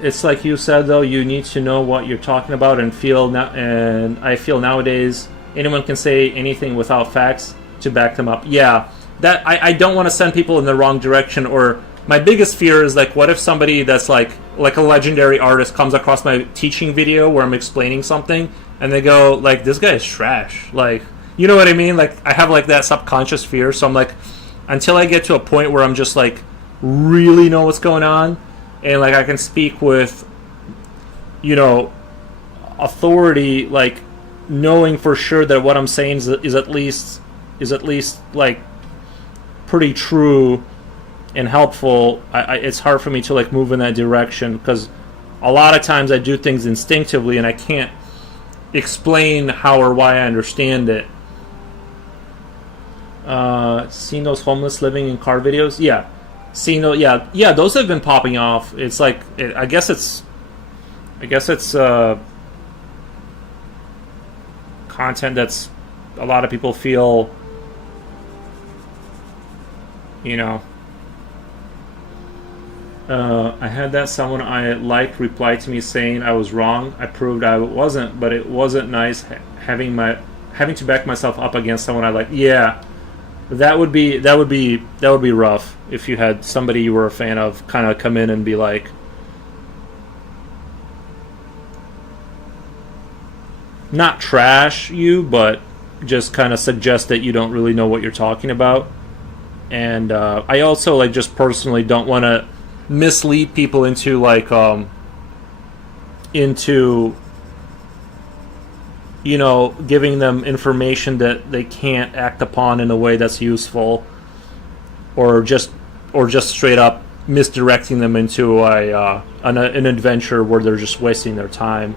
it's like you said though, you need to know what you're talking about and feel now. And I feel nowadays anyone can say anything without facts to back them up. Yeah, that I don't want to send people in the wrong direction. Or my biggest fear is like, what if somebody that's like a legendary artist comes across my teaching video where I'm explaining something, and they go like, this guy is trash. Like, you know what I mean? Like I have like that subconscious fear. So I'm like, until I get to a point where I'm just like really know what's going on, and like I can speak with, you know, authority, like knowing for sure that what I'm saying is at least like pretty true and helpful. It's hard for me to like move in that direction because a lot of times I do things instinctively and I can't explain how or why I understand it. Seen those homeless living in car videos? Yeah. Seen those? Yeah. Those have been popping off. It's like I guess it's content that's a lot of people feel, you know. I had that someone I liked reply to me saying I was wrong. I proved I wasn't, but it wasn't nice having to back myself up against someone I like. Yeah, that would be rough if you had somebody you were a fan of kind of come in and be like, not trash you, but just kind of suggest that you don't really know what you're talking about. And I also like just personally don't want to mislead people into like into giving them information that they can't act upon in a way that's useful, or just straight up misdirecting them into an adventure where they're just wasting their time.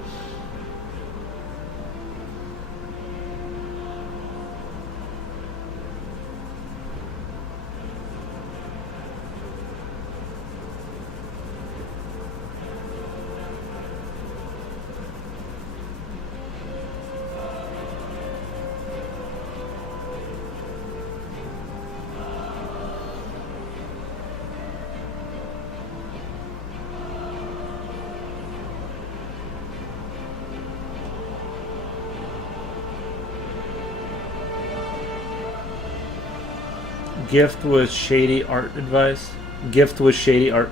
Gift with shady art advice. Gift with shady art.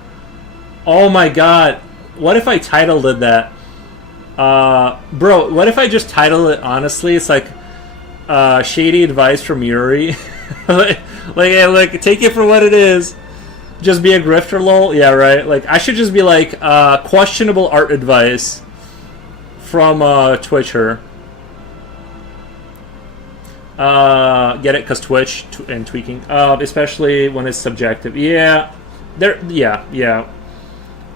Oh my god. What if I titled it that? Bro, what if I just titled it honestly? It's like shady advice from Yuri. like take it for what it is. Just be a grifter, lol. Yeah, right. Like I should just be like questionable art advice from Twitcher. Get it? Because Twitch and tweaking, especially when it's subjective. Yeah, yeah.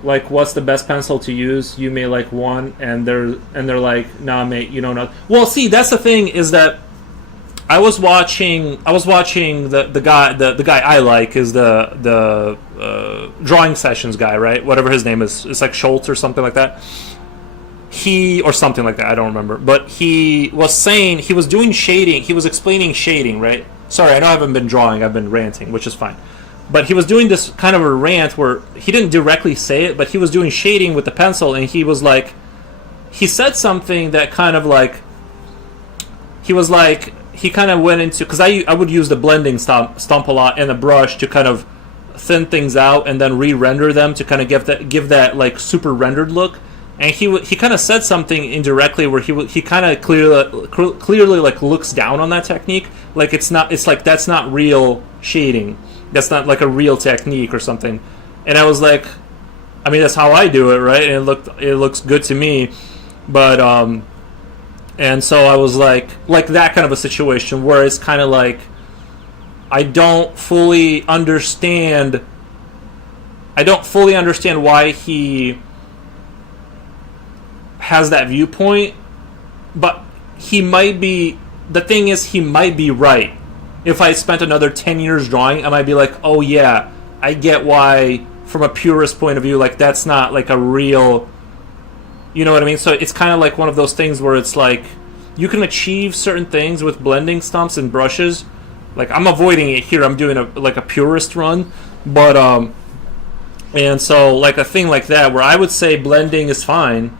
Like, what's the best pencil to use? You may like one, and they're like, nah, mate, you don't know. Well, see, that's the thing is that I was watching the guy I like is the drawing sessions guy, right? Whatever his name is, it's like Schultz or something like that. Or something like that, I don't remember. But he was saying, he was doing shading, he was explaining shading, right? Sorry, I know I haven't been drawing, I've been ranting, which is fine. But he was doing this kind of a rant where he didn't directly say it, but he was doing shading with the pencil, and he was like, he said something that kind of like, he was like, he kind of went into, because I would use the blending stump a lot and a brush to kind of thin things out and then re-render them to kind of give that like super rendered look. And he kind of said something indirectly where he kind of clearly like looks down on that technique, like it's like that's not real shading, that's not like a real technique or something. And I was like, I mean that's how I do it, right? And it looks good to me, but and so I was like that kind of a situation where it's kind of like I don't fully understand why he has that viewpoint, but he might be, the thing is he might be right. If I spent another 10 years drawing, I might be like, oh yeah, I get why from a purist point of view, like that's not like a real, you know what I mean? So it's kind of like one of those things where it's like you can achieve certain things with blending stumps and brushes. Like I'm avoiding it here, I'm doing a purist run, but and so like a thing like that where I would say blending is fine,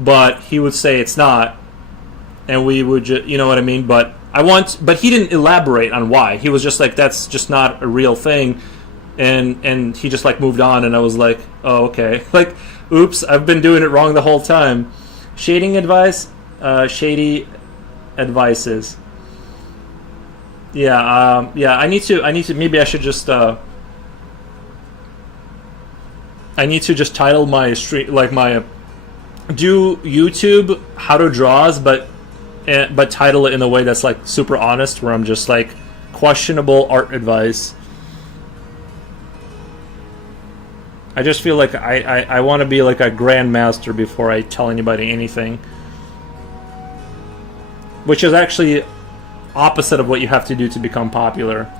but he would say it's not, and we would you know what I mean? But he didn't elaborate on why. He was just like, that's just not a real thing, and he just like moved on, and I was like, oh okay, like oops, I've been doing it wrong the whole time. Shading advice, shady advices. Yeah, I need to maybe I should just I need to just title my stream, like my do YouTube how to draws, but title it in a way that's like super honest, where I'm just like questionable art advice. I just feel like I want to be like a grandmaster before I tell anybody anything, which is actually opposite of what you have to do to become popular.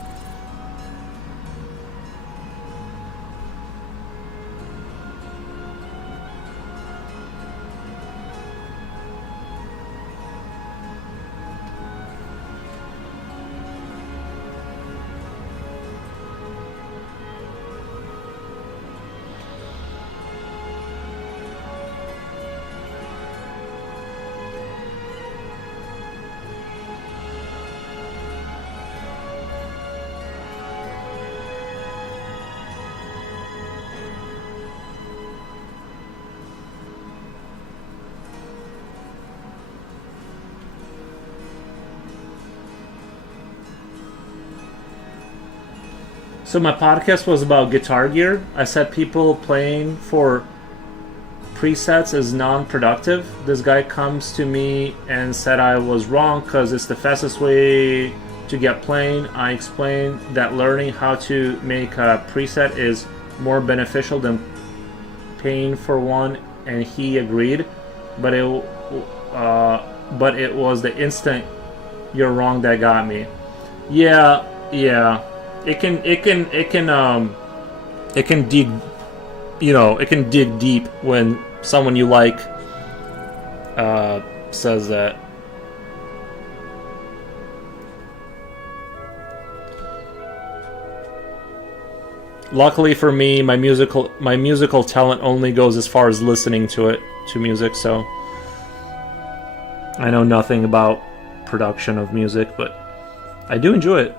So my podcast was about Guitar Gear. I said people playing for presets is non-productive. This guy comes to me and said I was wrong because it's the fastest way to get playing. I explained that learning how to make a preset is more beneficial than paying for one, and he agreed. But it was the instant "you're wrong" that got me. Yeah, yeah. It can dig, it can dig deep when someone you like says that. Luckily for me, my musical talent only goes as far as listening to music, so I know nothing about production of music, but I do enjoy it.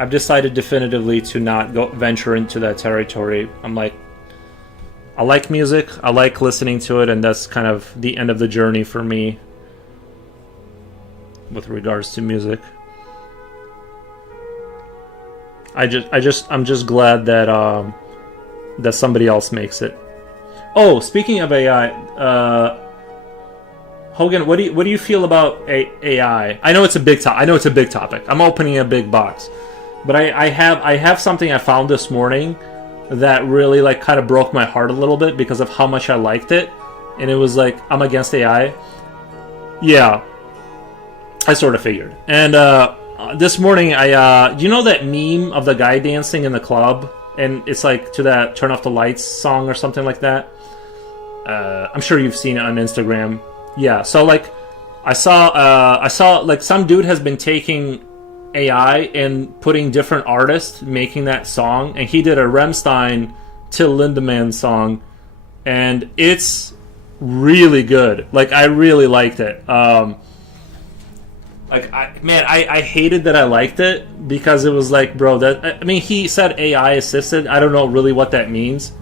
I've decided definitively to not venture into that territory. I'm like, I like music, I like listening to it, and that's kind of the end of the journey for me with regards to music. I'm just glad that that somebody else makes it. Oh, speaking of AI, Hogan, what do you feel about AI? I know it's a big topic. I'm opening a big box, but I have something I found this morning that really like kind of broke my heart a little bit because of how much I liked it, and it was like, I'm against AI. Yeah, I sort of figured. And this morning, do you know that meme of the guy dancing in the club, and it's like to that "Turn Off the Lights" song or something like that? I'm sure you've seen it on Instagram. Yeah, so like I saw like some dude has been taking AI and putting different artists making that song, and he did a Rammstein Till Lindemann song, and it's really good. Like, I really liked it. I hated that I liked it because it was like, bro, he said AI assisted. I don't know really what that means.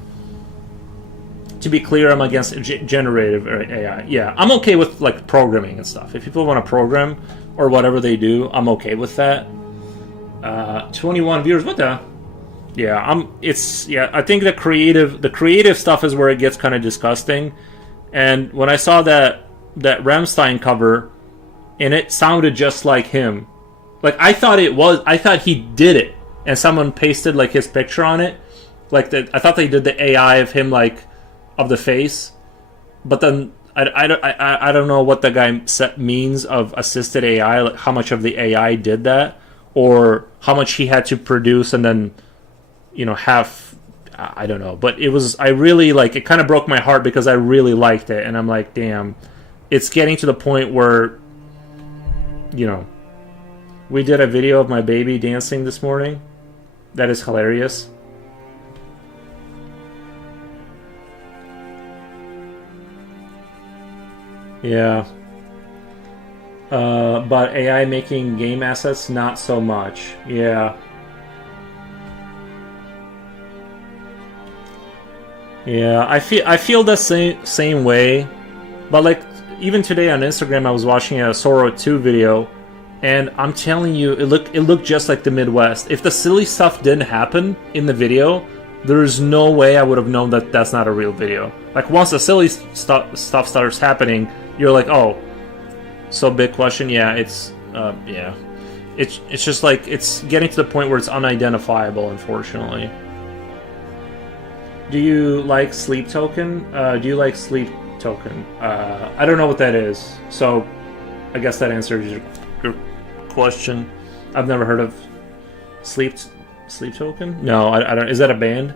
To be clear, I'm against generative AI. Yeah, I'm okay with like programming and stuff. If people want to program or whatever they do, I'm okay with that. 21 viewers, what the? Yeah, I think the creative stuff is where it gets kind of disgusting. And when I saw that Rammstein cover, and it sounded just like him, like I thought he did it, and someone pasted like his picture on it. Like I thought they did the AI of him, like of the face, but then I don't know what the guy means of assisted AI, like how much of the AI did that, or how much he had to produce and then, have, I don't know. But I really like, it kind of broke my heart because I really liked it, and I'm like, damn, it's getting to the point where, we did a video of my baby dancing this morning. That is hilarious. Yeah. But AI making game assets, not so much. Yeah. Yeah, I feel the same way. But like, even today on Instagram, I was watching a Sora 2 video, and I'm telling you, it looked just like the Midwest. If the silly stuff didn't happen in the video, there's no way I would have known that that's not a real video. Like, once the silly stuff starts happening, you're like, oh. So big question, yeah, it's just like, it's getting to the point where it's unidentifiable, unfortunately. Do you like Sleep Token? I don't know what that is, so I guess that answers your question. I've never heard of Sleep Token? No, I don't. Is that a band?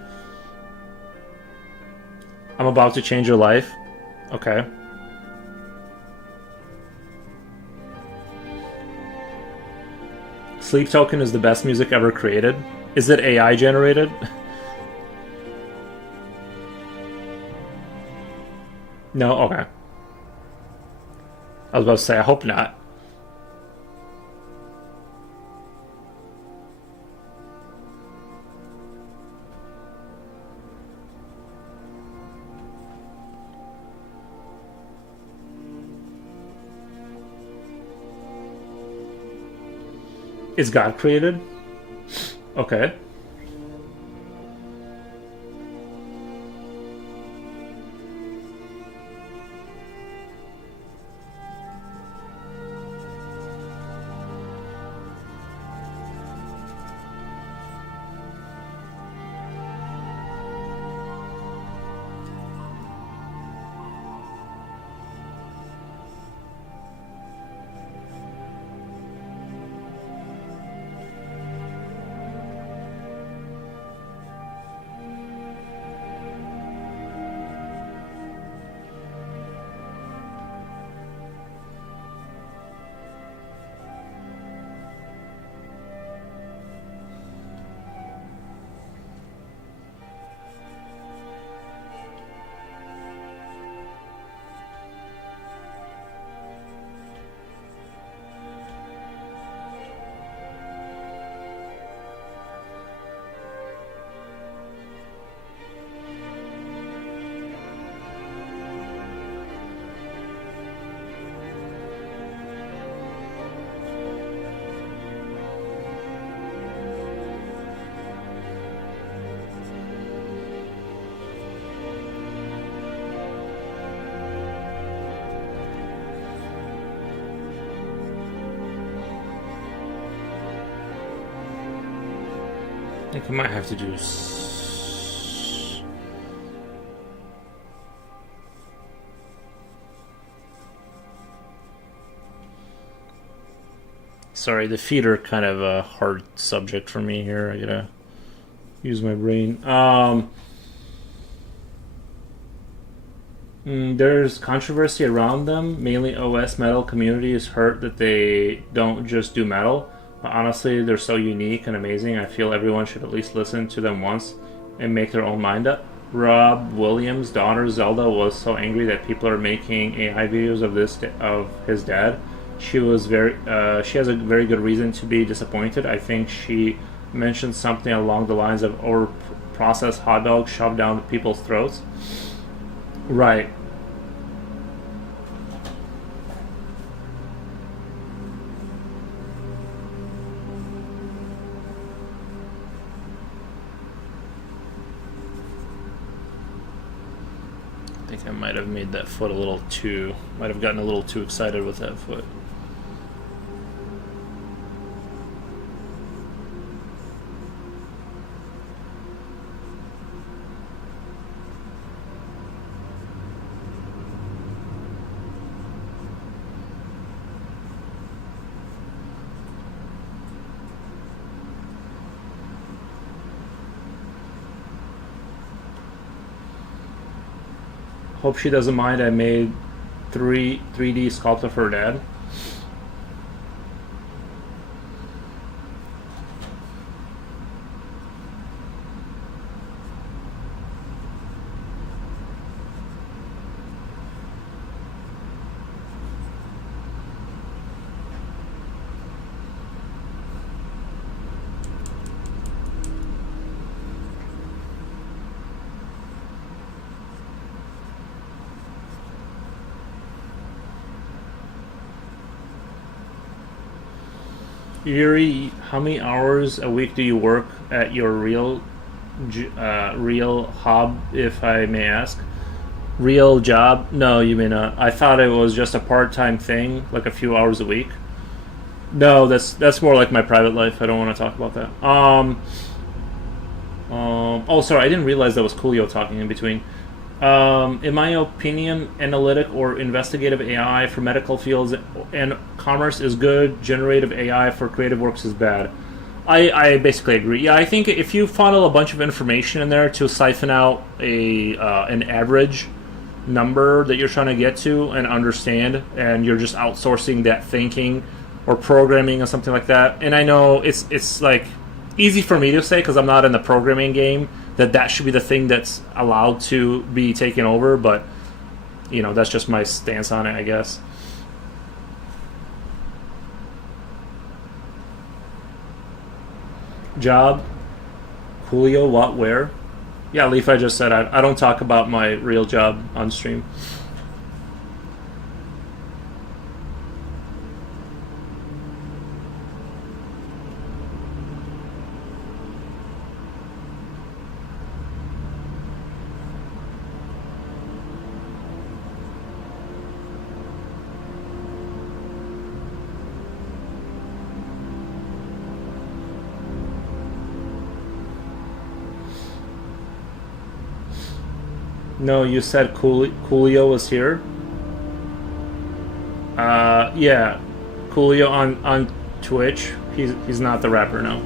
I'm about to change your life. Okay. Sleep Token is the best music ever created. Is it AI generated? No? Okay. I was about to say, I hope not. Is God created? Okay. I think I might have to do. Sorry, the feet are kind of a hard subject for me here. I gotta use my brain. There's controversy around them. Mainly OS metal community is hurt that they don't just do metal. But honestly, they're so unique and amazing. I feel everyone should at least listen to them once and make their own mind up. Rob Williams' daughter Zelda was so angry that people are making AI videos of his dad. She has a very good reason to be disappointed. I think she mentioned something along the lines of over processed hot dogs shoved down people's throats. Right. I think I might have made that foot might have gotten a little too excited with that foot. Hope she doesn't mind I made 3D sculpt of her dad. Yuri, how many hours a week do you work at your real hob, if I may ask? Real job? No, you may not. I thought it was just a part-time thing, like a few hours a week. No, that's more like my private life. I don't want to talk about that. Oh, sorry, I didn't realize that was Coolio talking in between. In my opinion, analytic or investigative AI for medical fields and commerce is good. Generative AI for creative works is bad. I basically agree. Yeah, I think if you funnel a bunch of information in there to siphon out an average number that you're trying to get to and understand, and you're just outsourcing that thinking or programming or something like that. And I know it's like easy for me to say because I'm not in the programming game that should be the thing that's allowed to be taken over, but that's just my stance on it, I guess. Job, Coolio, what, where? Yeah, Leaf, I just said I don't talk about my real job on stream. No, you said Coolio was here. Yeah, Coolio on Twitch. He's not the rapper, no.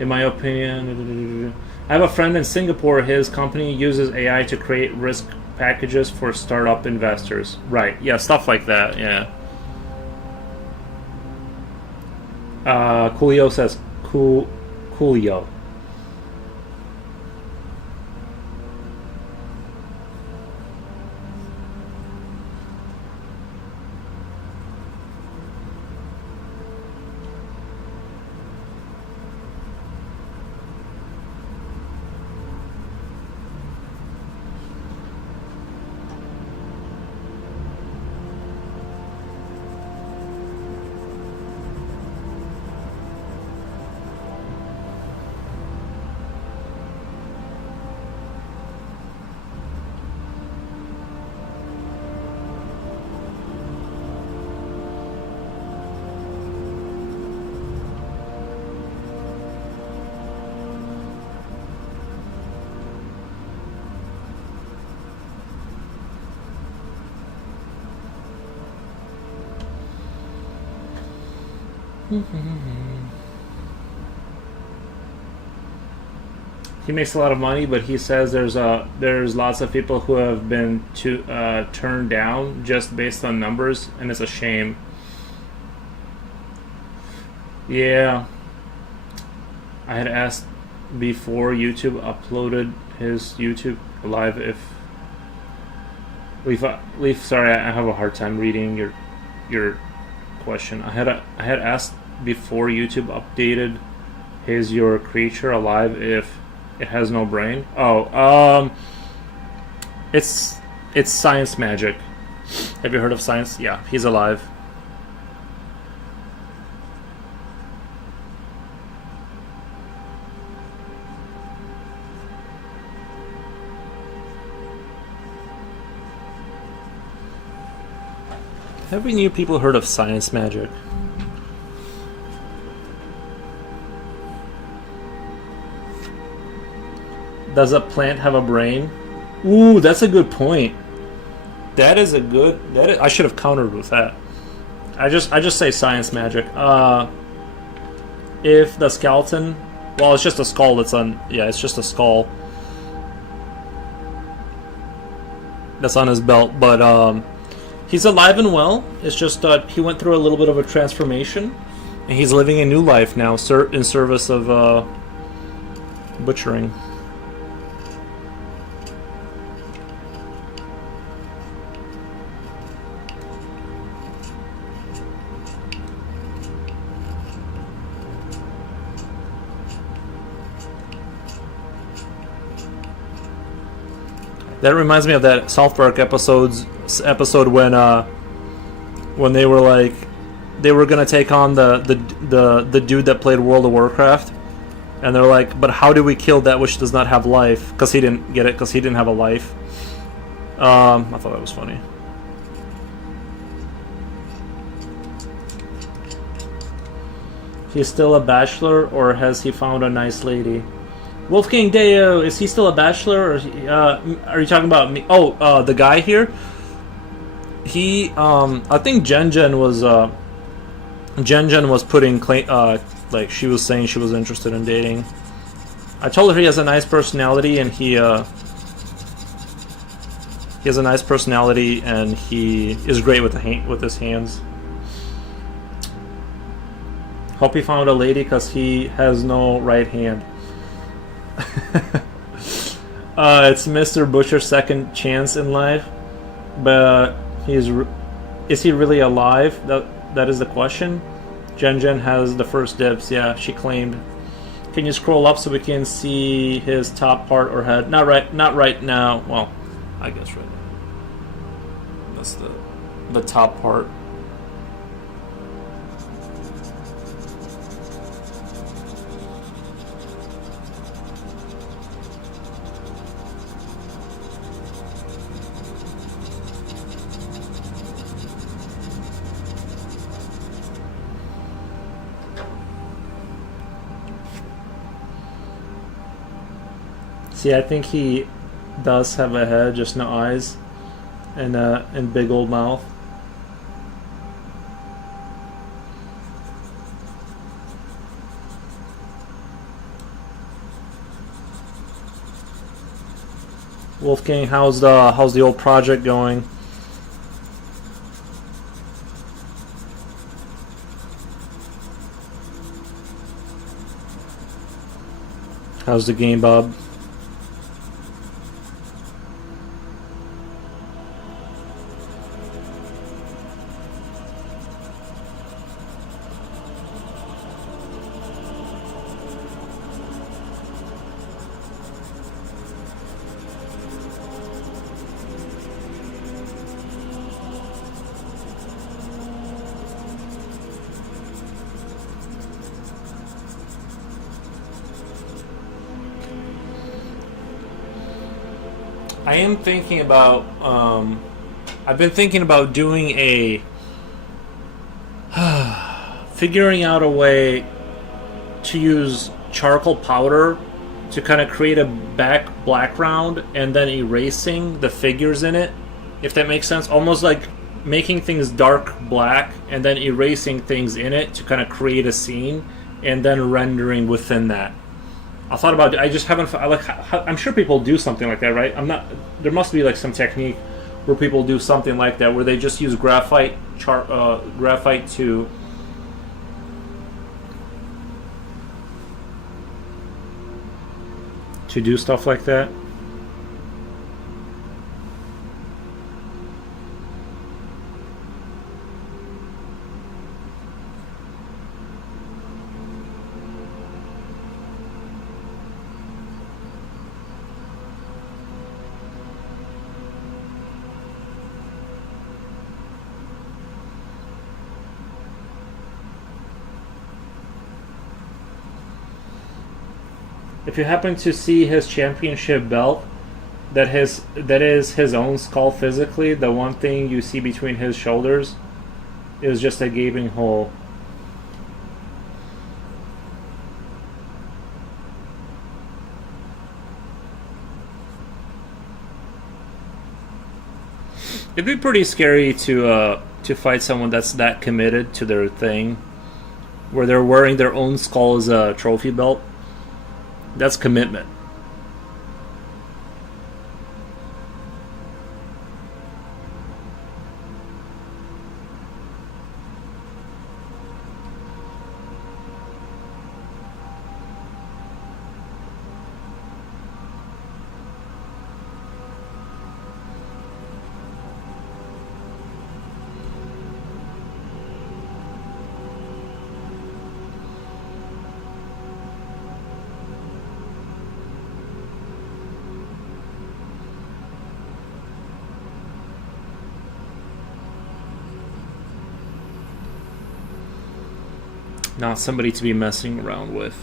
In my opinion, I have a friend in Singapore. His company uses AI to create risk packages for startup investors. Right? Yeah, stuff like that. Yeah. Coolio says Coolio. He makes a lot of money, but he says there's lots of people who have been turned down just based on numbers, and it's a shame. Yeah, I had asked before YouTube uploaded his YouTube live if Leaf. Sorry, I have a hard time reading your question. I had asked before YouTube updated his Your Creature alive if it has no brain. Oh, it's Science Magic. Have you heard of Science? Yeah, he's alive. Have any new people heard of Science Magic? Does a plant have a brain? Ooh, that's a good point. That is a good. I should have countered with that. I just say Science Magic. If the skeleton, well, it's just a skull that's on. Yeah, it's just a skull that's on his belt. But he's alive and well. It's just he went through a little bit of a transformation, and he's living a new life now, in service of butchering. That reminds me of that South Park episode when they were like they were gonna take on the dude that played World of Warcraft, and they're like, but how do we kill that which does not have life? Because he didn't get it, because he didn't have a life. I thought that was funny. He's still a bachelor, or has he found a nice lady? Wolfgang Deo, is he still a bachelor, or are you talking about me? Oh, the guy here. He, I think Jen was putting like she was saying she was interested in dating. I told her he has a nice personality, and he has a nice personality, and he is great with his hands. Hope he found a lady, because he has no right hand. It's Mr. Butcher's second chance in life, but is he really alive? That is the question. Jen has the first dibs. Yeah, she claimed. Can you scroll up so we can see his top part or head? Not right now. Well, I guess right now. That's the top part. See, I think he does have a head, just no eyes, and big old mouth. Wolfgang, how's the old project going? How's the game, Bob? I am thinking about. I've been thinking about doing figuring out a way to use charcoal powder to kind of create a background and then erasing the figures in it, if that makes sense. Almost like making things dark black and then erasing things in it to kind of create a scene and then rendering within that. I thought about it. I just haven't. I'm sure people do something like that, right? I'm not. There must be like some technique where people do something like that, where they just use graphite to do stuff like that. If you happen to see his championship belt, that is his own skull physically. The one thing you see between his shoulders is just a gaping hole. It'd be pretty scary to fight someone that's that committed to their thing, where they're wearing their own skull as a trophy belt. That's commitment. Not somebody to be messing around with.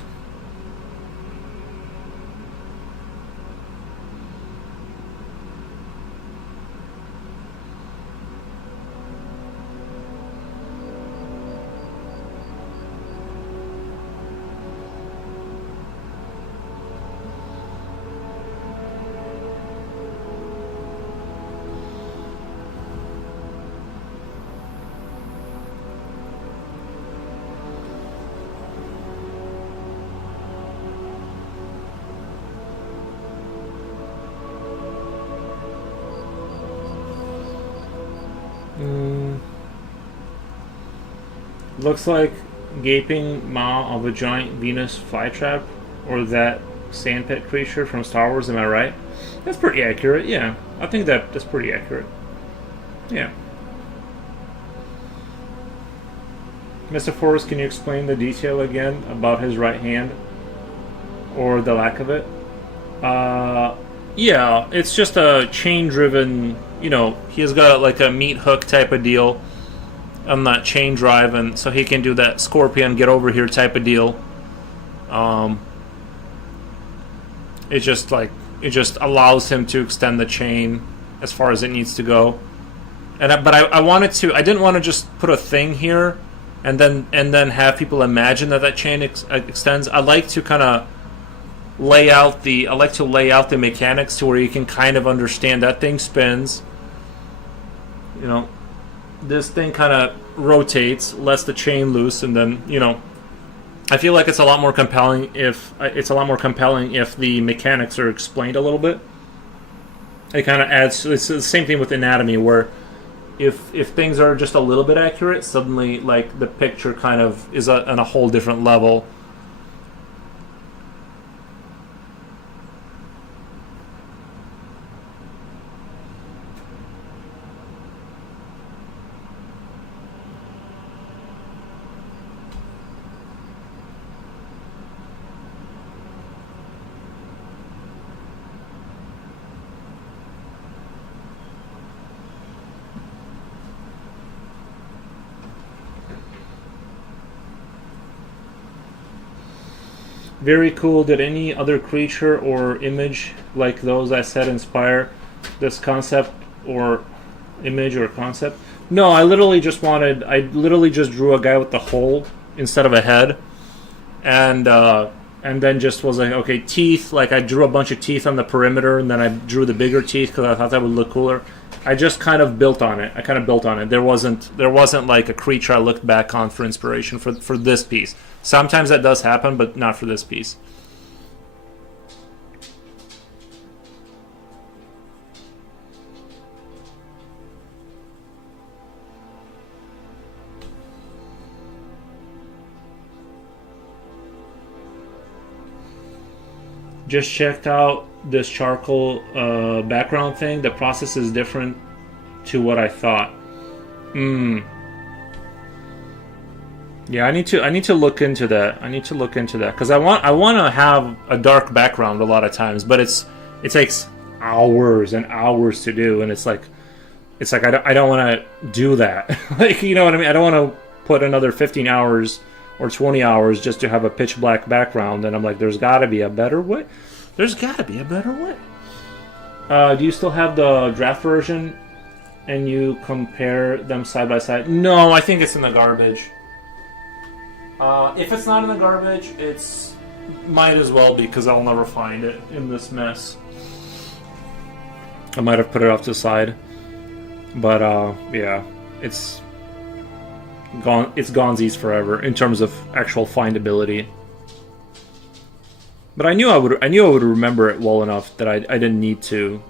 Looks like gaping maw of a giant Venus flytrap, or that sandpit creature from Star Wars. Am I right? That's pretty accurate. Yeah, I think that's pretty accurate. Yeah. Mr. Forrest, can you explain the detail again about his right hand, or the lack of it? Yeah, it's just a chain-driven. You know, he has got like a meat hook type of deal on that chain drive, and so he can do that scorpion get over here type of deal. It just allows him to extend the chain as far as it needs to go. But I didn't want to just put a thing here and then have people imagine that chain extends. I like to kind of I like to lay out the mechanics to where you can kind of understand that thing spins. You know, this thing kind of rotates, lets the chain loose, and then I feel like it's a lot more compelling if the mechanics are explained a little bit. It kind of adds. It's the same thing with anatomy, where if things are just a little bit accurate, suddenly like the picture kind of is on a whole different level. Very cool. Did any other creature or image like those I said inspire this concept or image or concept? No, I literally just drew a guy with the hole instead of a head, and then just was like, okay, teeth. Like I drew a bunch of teeth on the perimeter, and then I drew the bigger teeth because I thought that would look cooler. I just kind of built on it. There wasn't like a creature I looked back on for inspiration for this piece. Sometimes that does happen, but not for this piece. Just checked out this charcoal background thing. The process is different to what I thought. Yeah, I need to look into that. Because I want to have a dark background a lot of times, but it takes hours and hours to do, and it's like I don't want to do that. Like, you know what I mean? I don't want to put another 15 hours or 20 hours just to have a pitch black background, and I'm like, there's got to be a better way. Do you still have the draft version and you compare them side by side? No, I think it's in the garbage. If it's not in the garbage, it's might as well be, because I'll never find it in this mess. I might have put it off to the side, but yeah, it's gone. It's gonesies forever in terms of actual findability. But I knew I would remember it well enough that I didn't need to.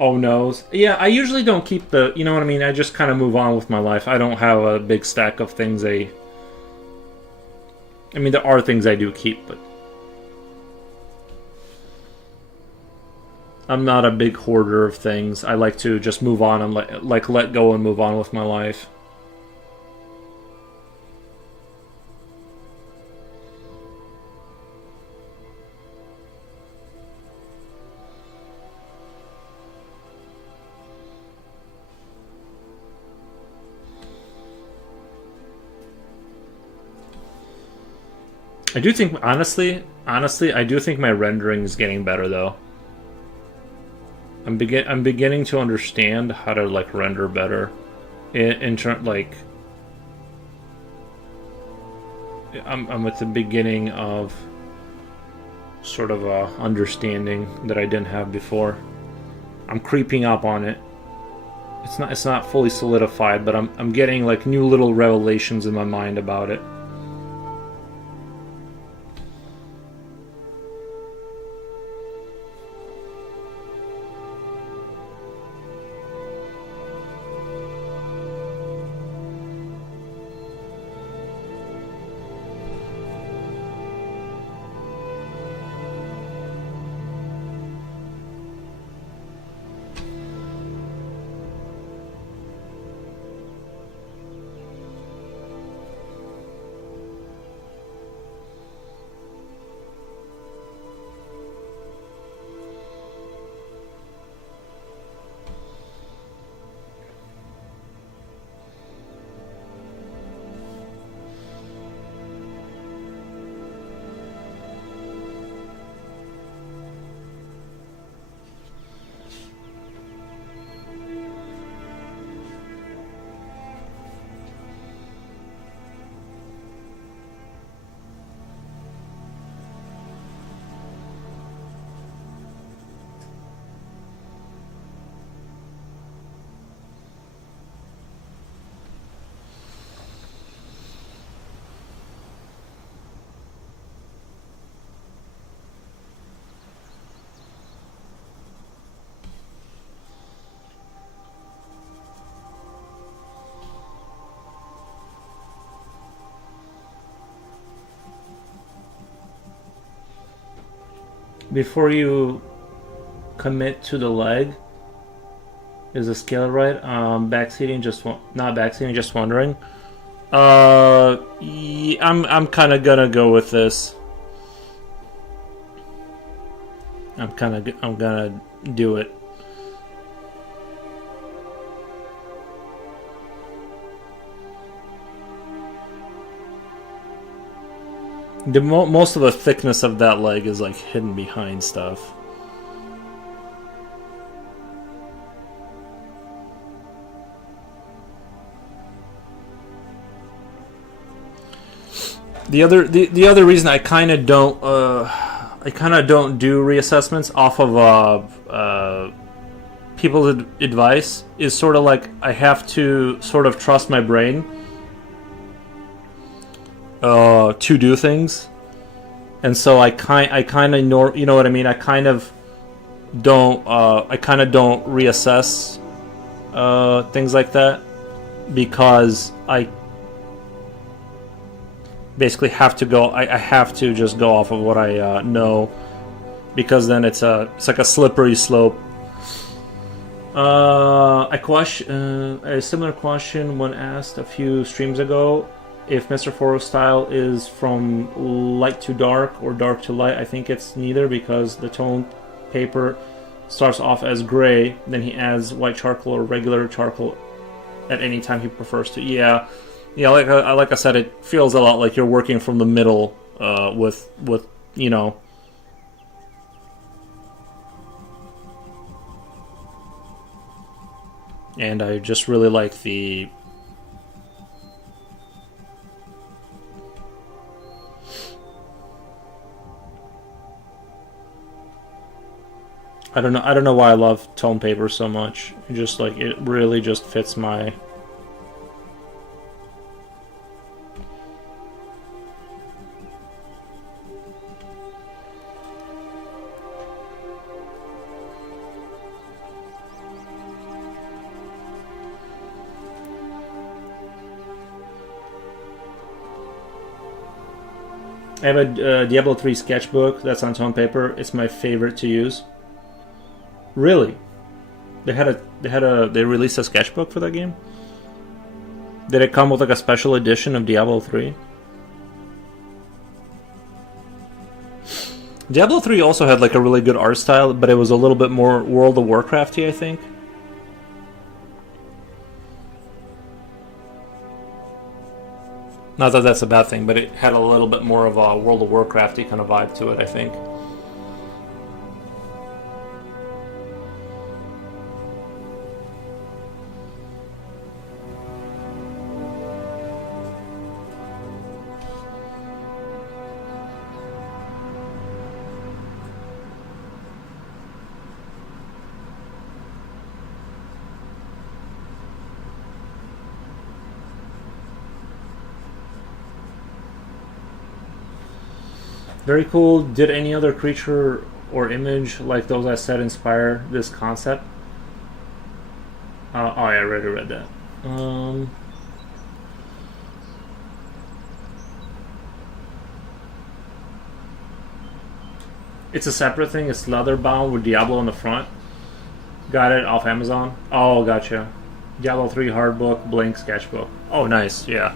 Oh no's. Yeah, I usually don't keep the. You know what I mean? I just kind of move on with my life. I don't have a big stack of things. I mean, there are things I do keep, but I'm not a big hoarder of things. I like to just move on and let go and move on with my life. I do think, honestly, I do think my rendering is getting better, though. I'm beginning to understand how to like render better, in turn, like I'm at the beginning of sort of a understanding that I didn't have before. I'm creeping up on it. It's not fully solidified, but I'm getting like new little revelations in my mind about it. before you commit to the leg. Is the scale right? Backseating, not backseating, just wondering. Yeah, I'm kind of gonna go with this. I'm gonna do it. Most of the thickness of that leg is like hidden behind stuff. The other reason I kind of don't do reassessments off of people's advice is sort of like I have to sort of trust my brain to do things, and so I kind of ignore, you know what I mean? I kind of don't reassess things like that because I basically have to go. I have to just go off of what I know, because then it's like a slippery slope. A similar question when asked a few streams ago if Mr. Foro's style is from light to dark or dark to light. I think it's neither, because the tone paper starts off as gray, then he adds white charcoal or regular charcoal at any time he prefers to. Yeah, like I said, it feels a lot like you're working from the middle with you know. And I just really like the I don't know why I love tone paper so much. It really just fits my I have a Diablo 3 sketchbook that's on tone paper. It's my favorite to use. Really? They released a sketchbook for that game? Did it come with like a special edition of Diablo 3? Diablo 3 also had like a really good art style, but it was a little bit more World of Warcrafty, I think. Not that that's a bad thing, but it had a little bit more of a World of Warcrafty kind of vibe to it, I think. Very cool. Did any other creature or image like those I said inspire this concept? Oh, yeah, I already read that. It's a separate thing. It's leather bound with Diablo on the front. Got it off Amazon. Oh, gotcha. Diablo 3 hard book, blank sketchbook. Oh, nice. Yeah.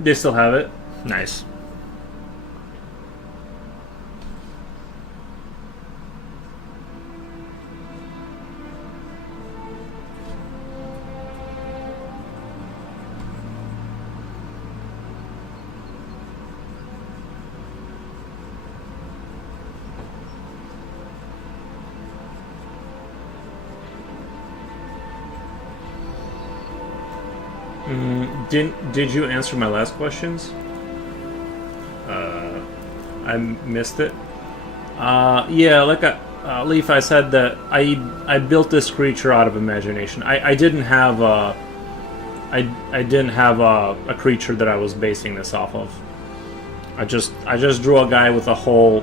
They still have it. Nice. Did you answer my last questions? I missed it. Yeah, like Leaf, I said that I built this creature out of imagination. I didn't have a creature that I was basing this off of. I just drew a guy with a hole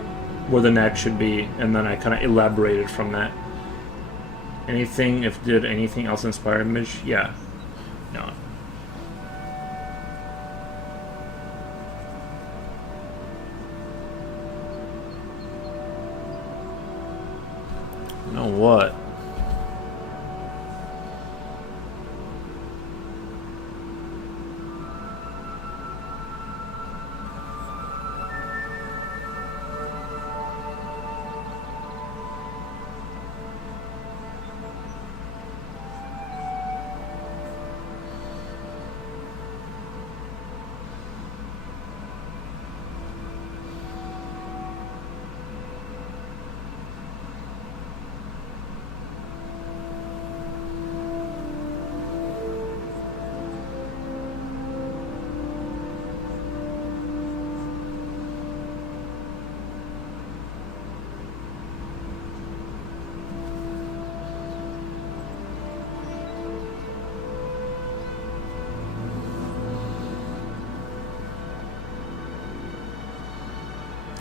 where the neck should be, and then I kind of elaborated from that. Did anything else inspire image? Yeah. No. What?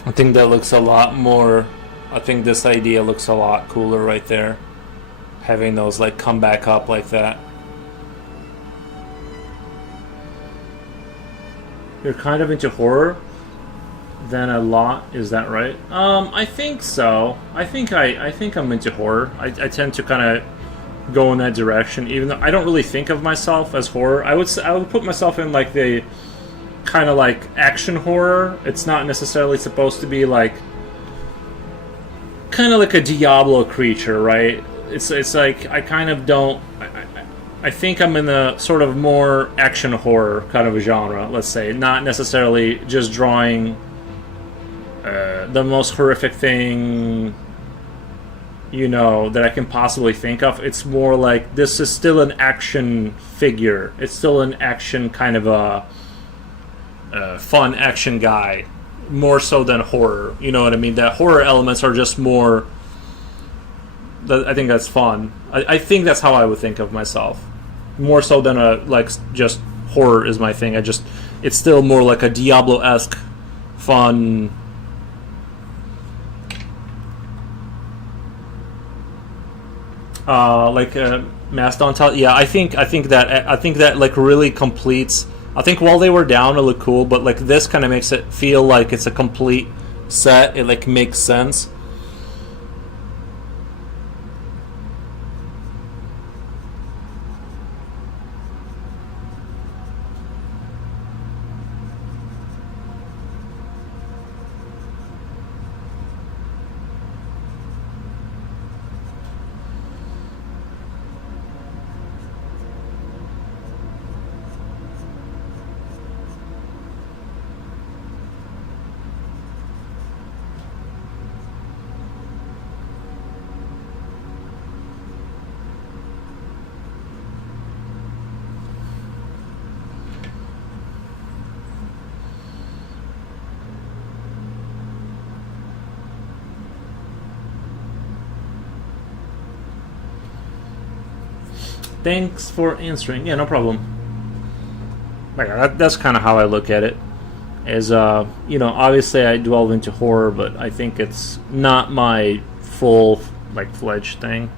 I think that looks a lot more. I think this idea looks a lot cooler right there. Having those like come back up like that. You're kind of into horror then a lot, is that right? I think so. I think I'm into horror. I tend to kind of go in that direction, even though I don't really think of myself as horror. I would put myself in like the kind of like action horror. It's not necessarily supposed to be like kind of like a Diablo creature, right? It's like I kind of don't. I think I'm in the sort of more action horror kind of a genre, let's say, not necessarily just drawing the most horrific thing, that I can possibly think of. It's more like this is still an action figure. It's still an action kind of a fun action guy, more so than horror. You know what I mean? That horror elements are just more. I think that's fun. I think that's how I would think of myself, more so than just horror is my thing. It's still more like a Diablo-esque fun. Mastodon Tile. Yeah, I think that like really completes. I think while they were down, it looked cool, but like this kind of makes it feel like it's a complete set. It like makes sense. Thanks for answering. Yeah, no problem. That's kind of how I look at it. Is obviously I delve into horror, but I think it's not my full fledged thing.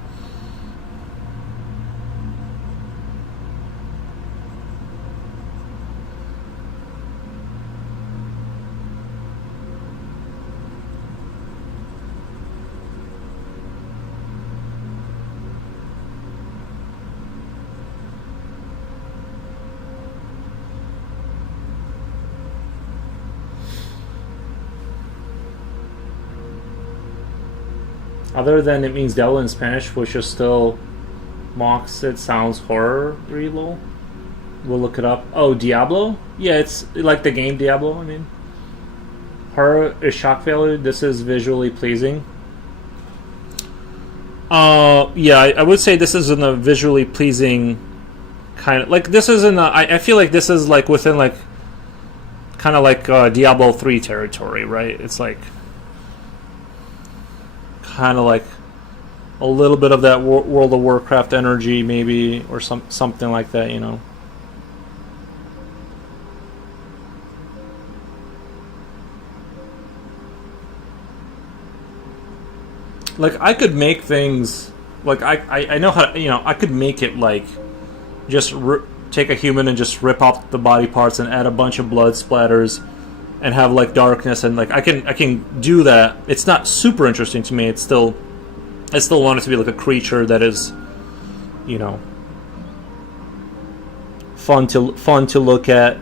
Other than it means devil in Spanish, which is still mocks it sounds horror real. We'll look it up. Oh, Diablo? Yeah, it's like the game Diablo, I mean. Horror is shock value. This is visually pleasing. Yeah, I would say this is in the visually pleasing kind of this is in the. I feel like this is within kind of Diablo 3 territory, right? It's kind of a little bit of that World of Warcraft energy, maybe, or something like that, I could make things I know how to, I could make it just take a human and just rip off the body parts and add a bunch of blood splatters and have darkness, and I can do that. It's not super interesting to me. It's still I still want it to be like a creature that is, you know, fun to look at.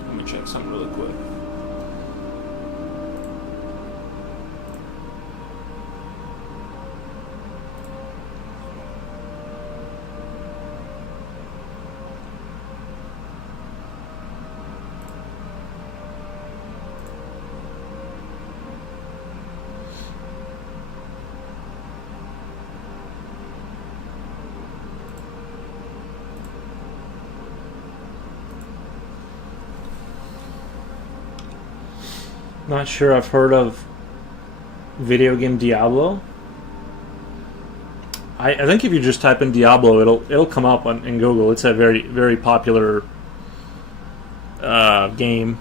Let me check something really quick. Not sure I've heard of video game Diablo. I think if you just type in Diablo, it'll come up in Google. It's a very, very popular game.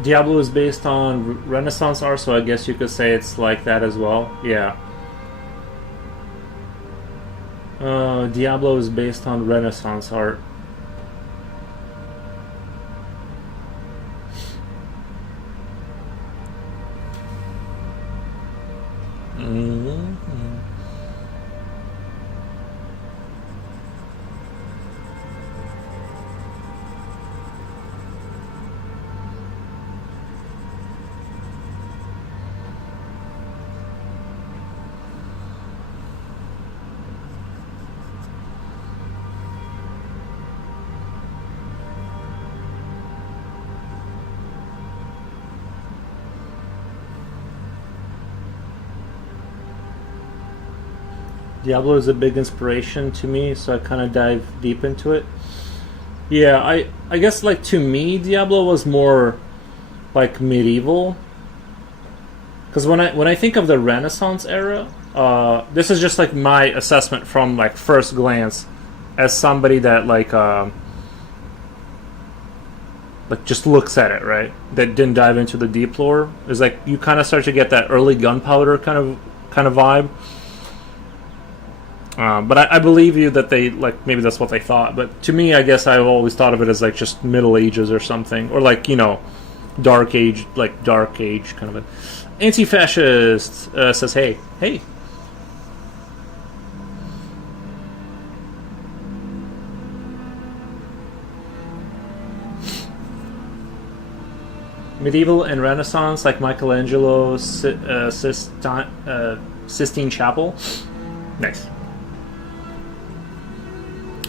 Diablo is based on Renaissance art, so I guess you could say it's like that as well. Yeah. Diablo is based on Renaissance art. Diablo is a big inspiration to me, so I kind of dive deep into it. Yeah, I guess like to me, Diablo was more like medieval. Because when I think of the Renaissance era, this is just like my assessment from like first glance, as somebody that like just looks at it, right? That didn't dive into the deep lore. Is like you kind of start to get that early gunpowder kind of vibe. But I believe you that they like maybe that's what they thought. But to me, I guess I've always thought of it as like just Middle Ages or something, or like Dark Age, like Dark Age kind of an anti-fascist says, hey. Medieval and Renaissance, like Michelangelo, Sistine Chapel. Nice.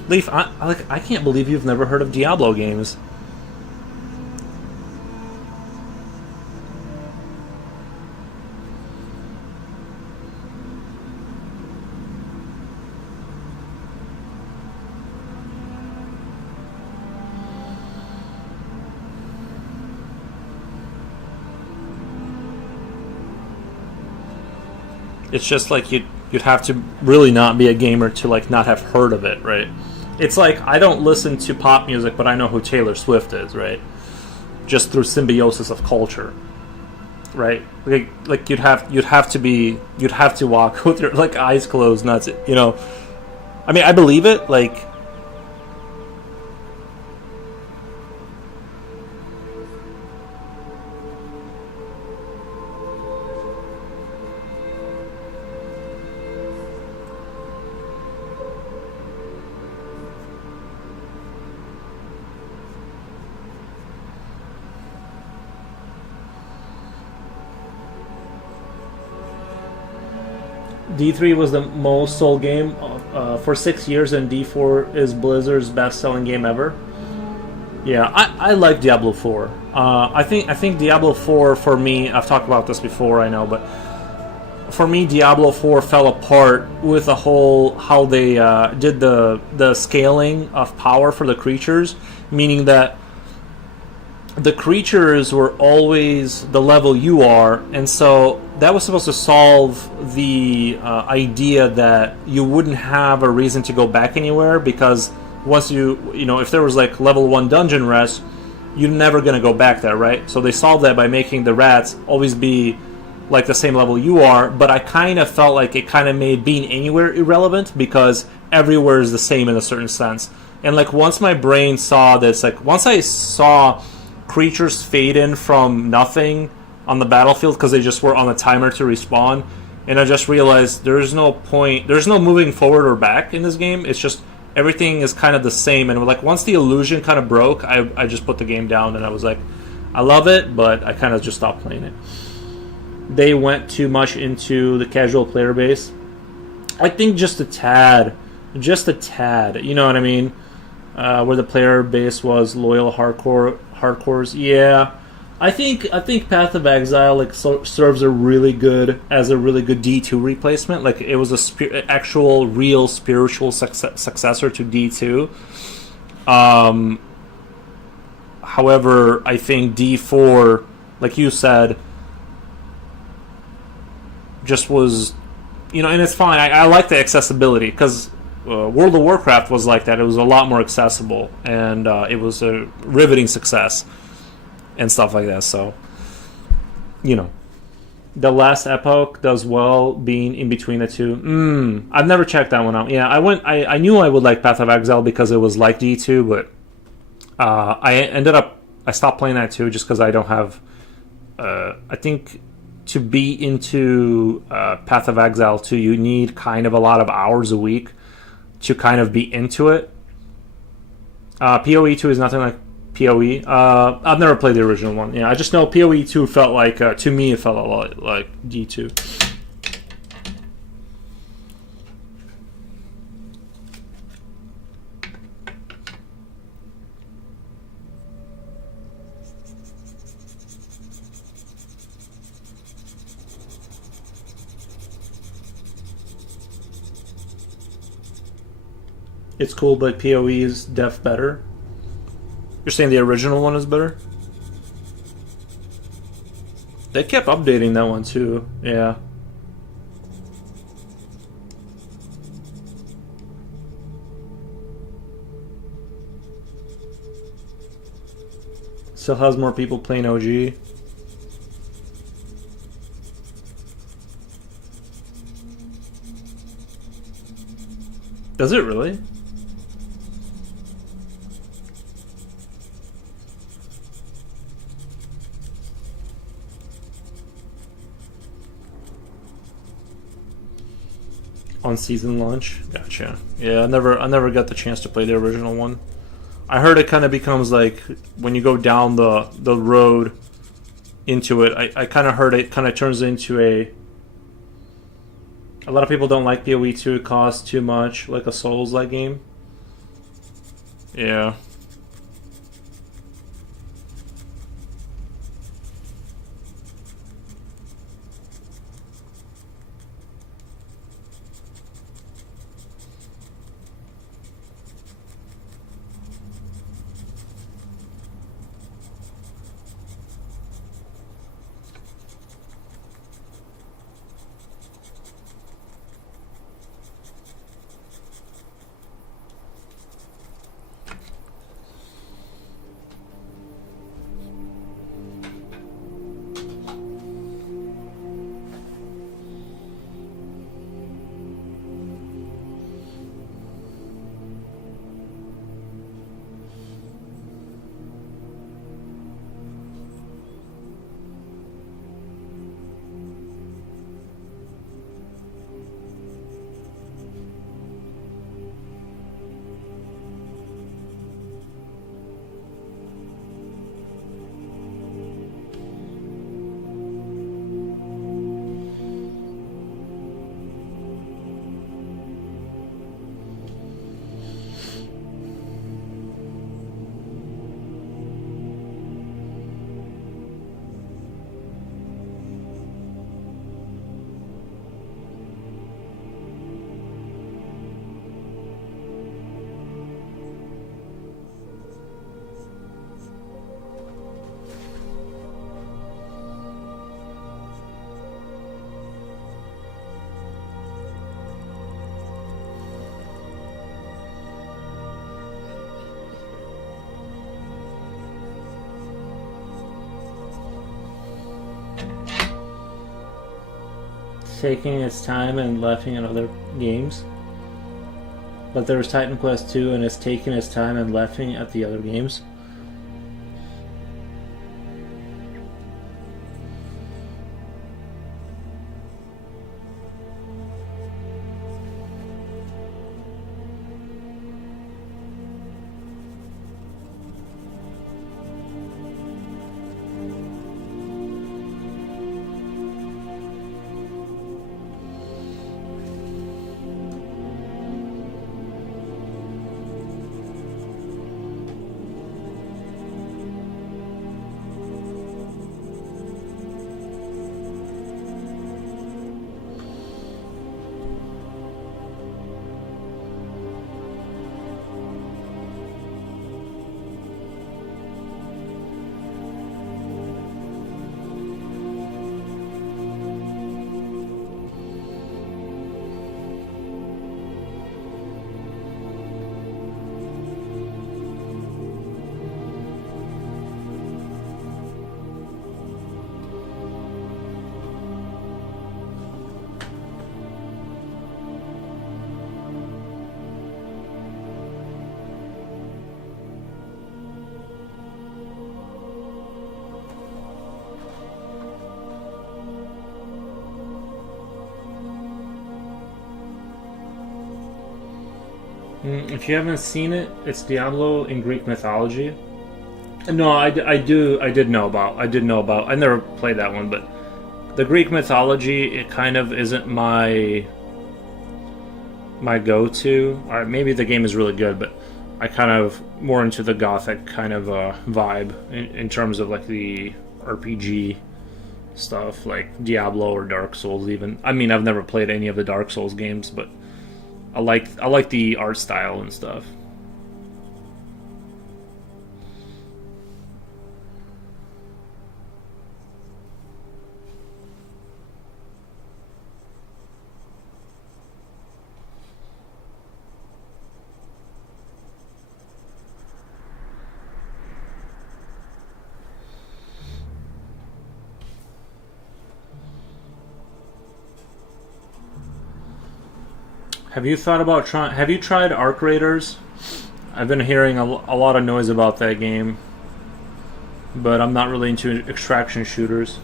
Leaf, I can't believe you've never heard of Diablo games. It's just like you'd have to really not be a gamer to like not have heard of it, right? It's like I don't listen to pop music, but I know who Taylor Swift is, right? Just through symbiosis of culture, right? Like you'd have to walk with your like eyes closed, not to, you know. I mean, I believe it. Like D3 was the most sold game for 6 years, and D4 is Blizzard's best-selling game ever. Yeah, I like Diablo 4. I think Diablo 4 for me. I've talked about this before, I know, but for me, Diablo 4 fell apart with the whole how they did the scaling of power for the creatures, meaning that the creatures were always the level you are, and so that was supposed to solve the idea that you wouldn't have a reason to go back anywhere because once you know if there was like level 1 dungeon rest, you're never gonna go back there, right? So they solved that by making the rats always be like the same level you are, but I kind of felt like it kind of made being anywhere irrelevant because everywhere is the same in a certain sense. And like once my brain saw this, like once I saw creatures fade in from nothing on the battlefield because they just were on a timer to respawn, and I just realized there's no point, there's no moving forward or back in this game. It's just everything is kind of the same, and like once the illusion kind of broke, I just put the game down and I was like, I love it, but I kind of just stopped playing it. They went too much into the casual player base. I think just a tad, you know what I mean? Where the player base was loyal hardcores. Yeah, I think Path of Exile like serves a really good D2 replacement. Like it was a actual real spiritual successor to D2. However, I think D4, like you said, just was, you know, and it's fine. I like the accessibility because World of Warcraft was like that. It was a lot more accessible, and it was a riveting success and stuff like that. So, you know, the Last Epoch does well being in between the two. I've never checked that one out. Yeah, I knew I would like Path of Exile because it was like D2, but I stopped playing that too just because I don't have. I think to be into Path of Exile 2, you need kind of a lot of hours a week to kind of be into it. PoE 2 is nothing like PoE. I've never played the original one. Yeah, I just know PoE 2 felt like, to me, it felt a lot like D2. It's cool, but PoE is def better. You're saying the original one is better? They kept updating that one too. Yeah. Still has more people playing OG. Does it really? On season launch? Gotcha. Yeah, I never got the chance to play the original one. I heard it kind of becomes like when you go down the road into it. I kind of heard it kind of turns into a lot of people don't like PoE 2. It costs too much, like a Souls-like game. Yeah. It's taking its time and laughing at other games. But there was Titan Quest 2 and it's taking its time and laughing at the other games. If you haven't seen it, it's Diablo in Greek mythology. No, I did know about. I never played that one, but the Greek mythology, it kind of isn't my go-to. Or maybe the game is really good, but I kind of more into the gothic kind of vibe in terms of like the RPG stuff, like Diablo or Dark Souls. Even I mean, I've never played any of the Dark Souls games, but I like the art style and stuff. Have you thought about trying? Have you tried Arc Raiders? I've been hearing a lot of noise about that game, but I'm not really into extraction shooters.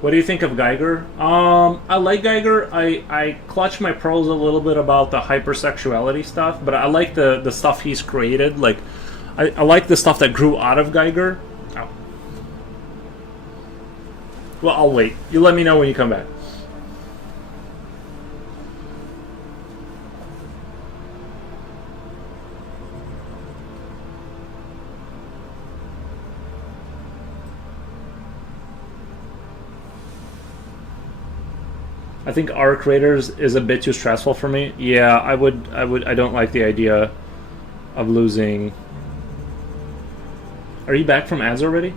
What do you think of Geiger? I like Geiger. I clutch my pearls a little bit about the hypersexuality stuff, but I like the stuff he's created. Like, I like the stuff that grew out of Geiger. Oh. Well, I'll wait. You let me know when you come back. I think Arc Raiders is a bit too stressful for me. Yeah, I don't like the idea of losing. Are you back from ads already?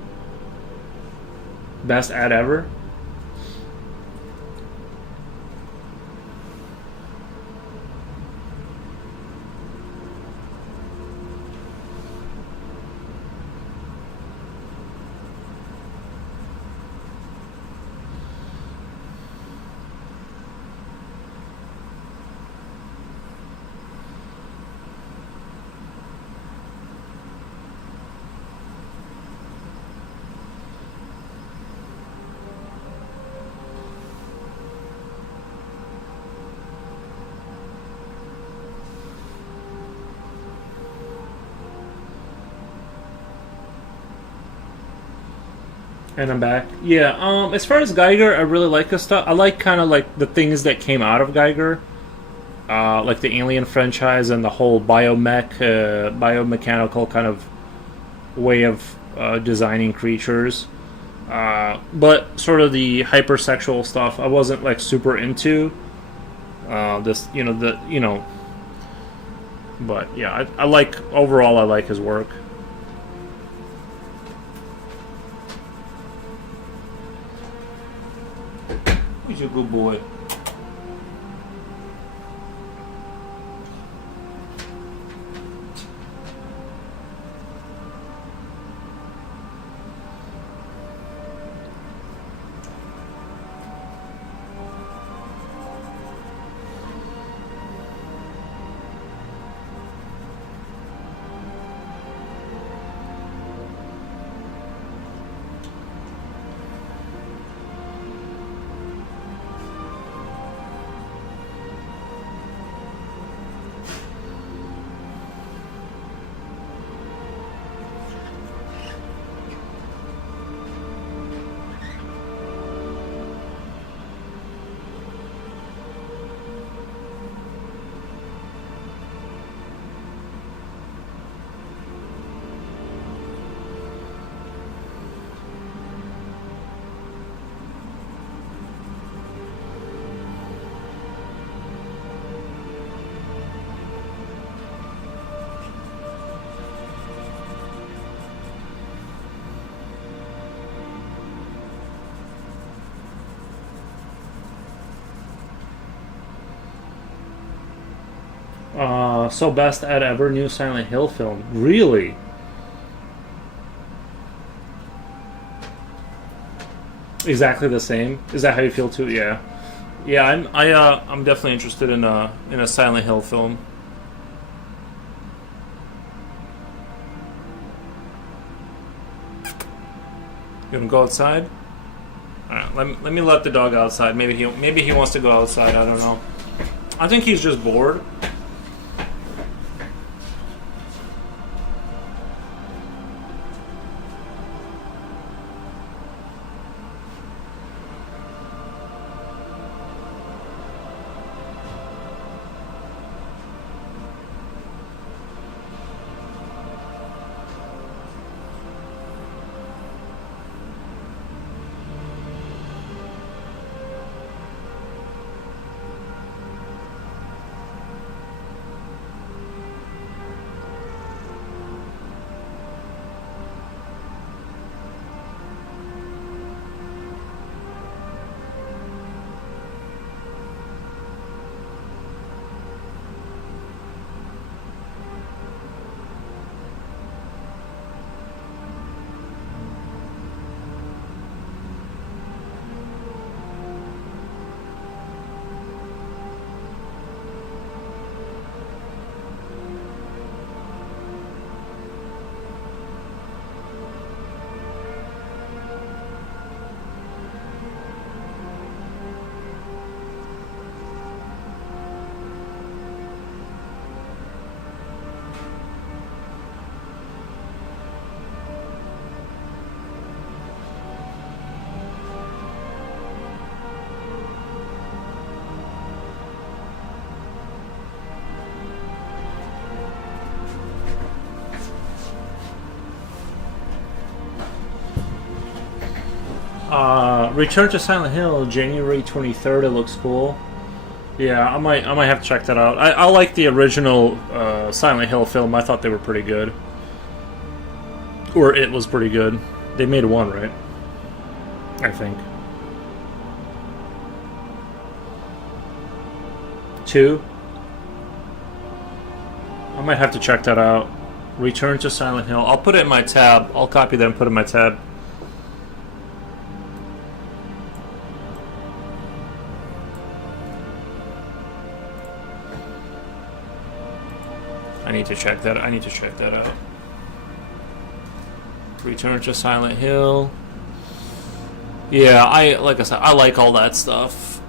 Best ad ever? And I'm back. Yeah, as far as Geiger, I really like his stuff. I like kind of like the things that came out of Geiger. Like the Alien franchise and the whole biomechanical kind of way of designing creatures. But sort of the hypersexual stuff, I wasn't like super into. But yeah, I like overall. I like his work. He's a good boy. So best at ever new Silent Hill film. Really? Exactly the same. Is that how you feel too? Yeah. Yeah, I'm definitely interested in a Silent Hill film. You wanna go outside? Alright, let me let the dog outside. Maybe he wants to go outside, I don't know. I think he's just bored. Return to Silent Hill, January 23rd. It looks cool. Yeah, I might have to check that out. I like the original Silent Hill film. I thought they were pretty good, or it was pretty good. They made one, right? I think. 2. I might have to check that out. Return to Silent Hill. I'll put it in my tab. I'll copy that and put it in my tab. I need to check that out. Return to Silent Hill. Yeah, like I said, I like all that stuff.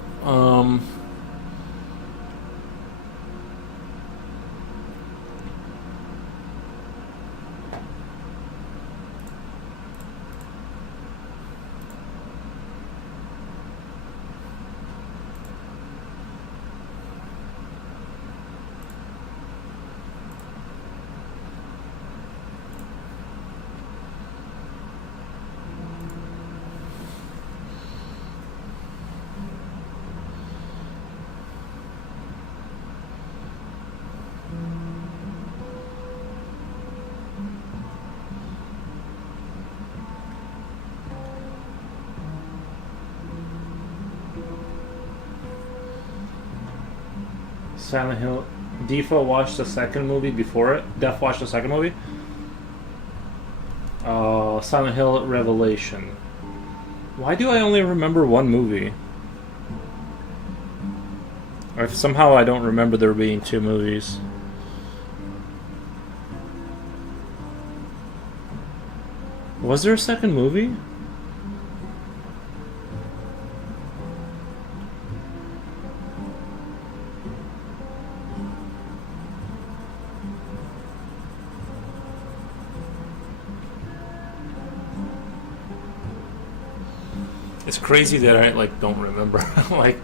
Silent Hill. Defo watched the second movie before it. Def watched the second movie. Silent Hill Revelation. Why do I only remember one movie? Or if somehow I don't remember there being 2 movies. Was there a second movie? It's crazy that I don't remember. like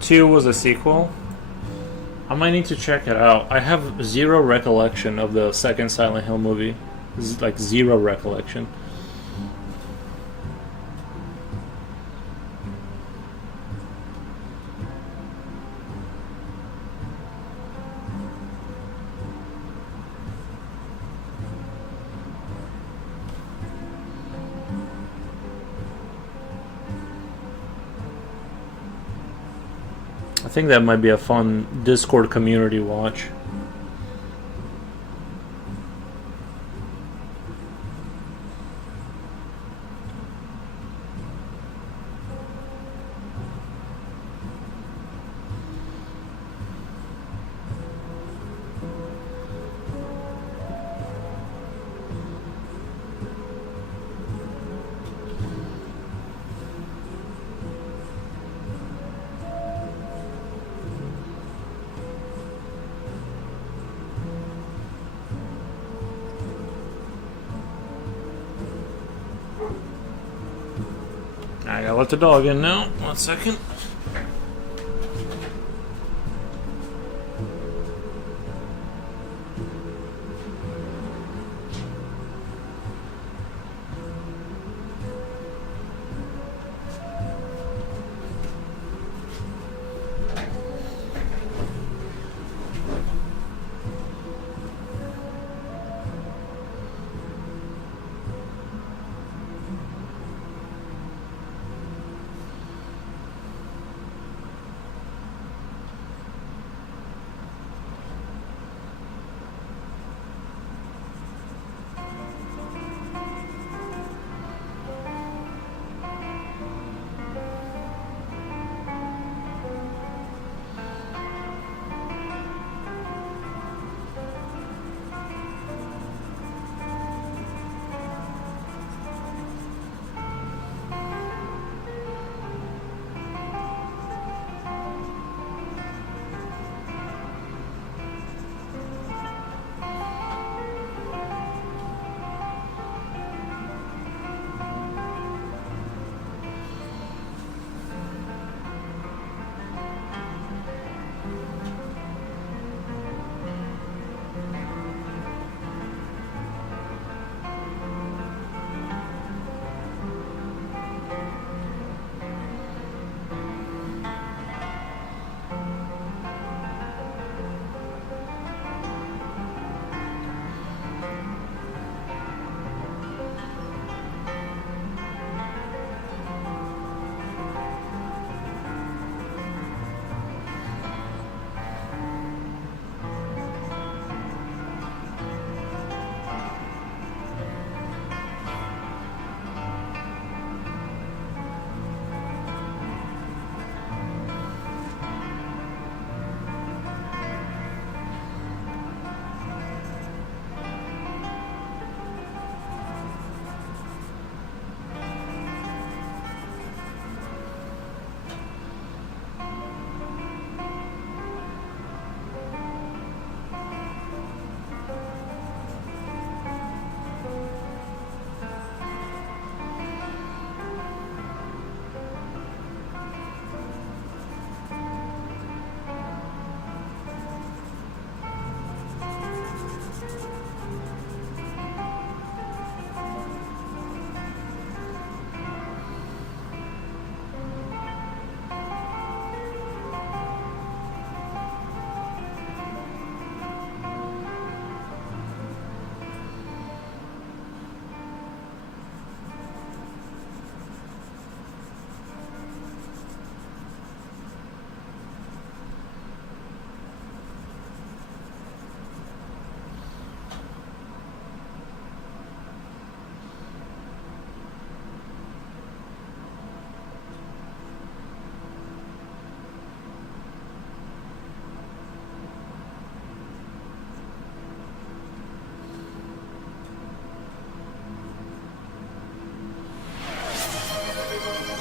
Two was a sequel. I might need to check it out. I have zero recollection of the second Silent Hill movie. Like zero recollection. think that might be a fun Discord community watch. I gotta let the dog in now. 1 second.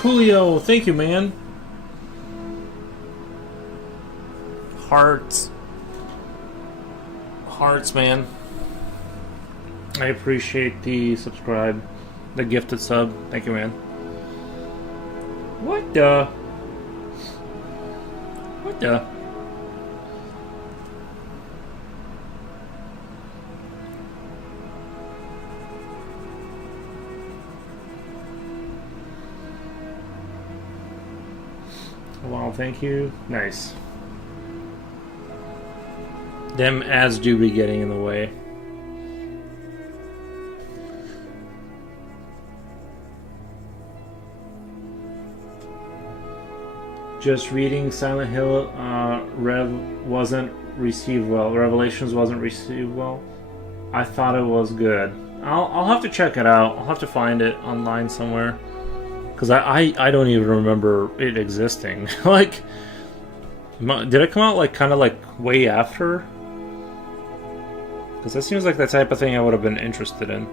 Julio, thank you, man. Hearts. Hearts, man. I appreciate the subscribe. The gifted sub. Thank you, man. What the? What the? Wow, thank you. Nice. Them ads do be getting in the way. Just reading Silent Hill Rev wasn't received well. Revelations wasn't received well. I thought it was good. I'll have to check it out. I'll have to find it online somewhere. Because I don't even remember it existing. Like, did it come out like kind of like way after? Because that seems like the type of thing I would have been interested in.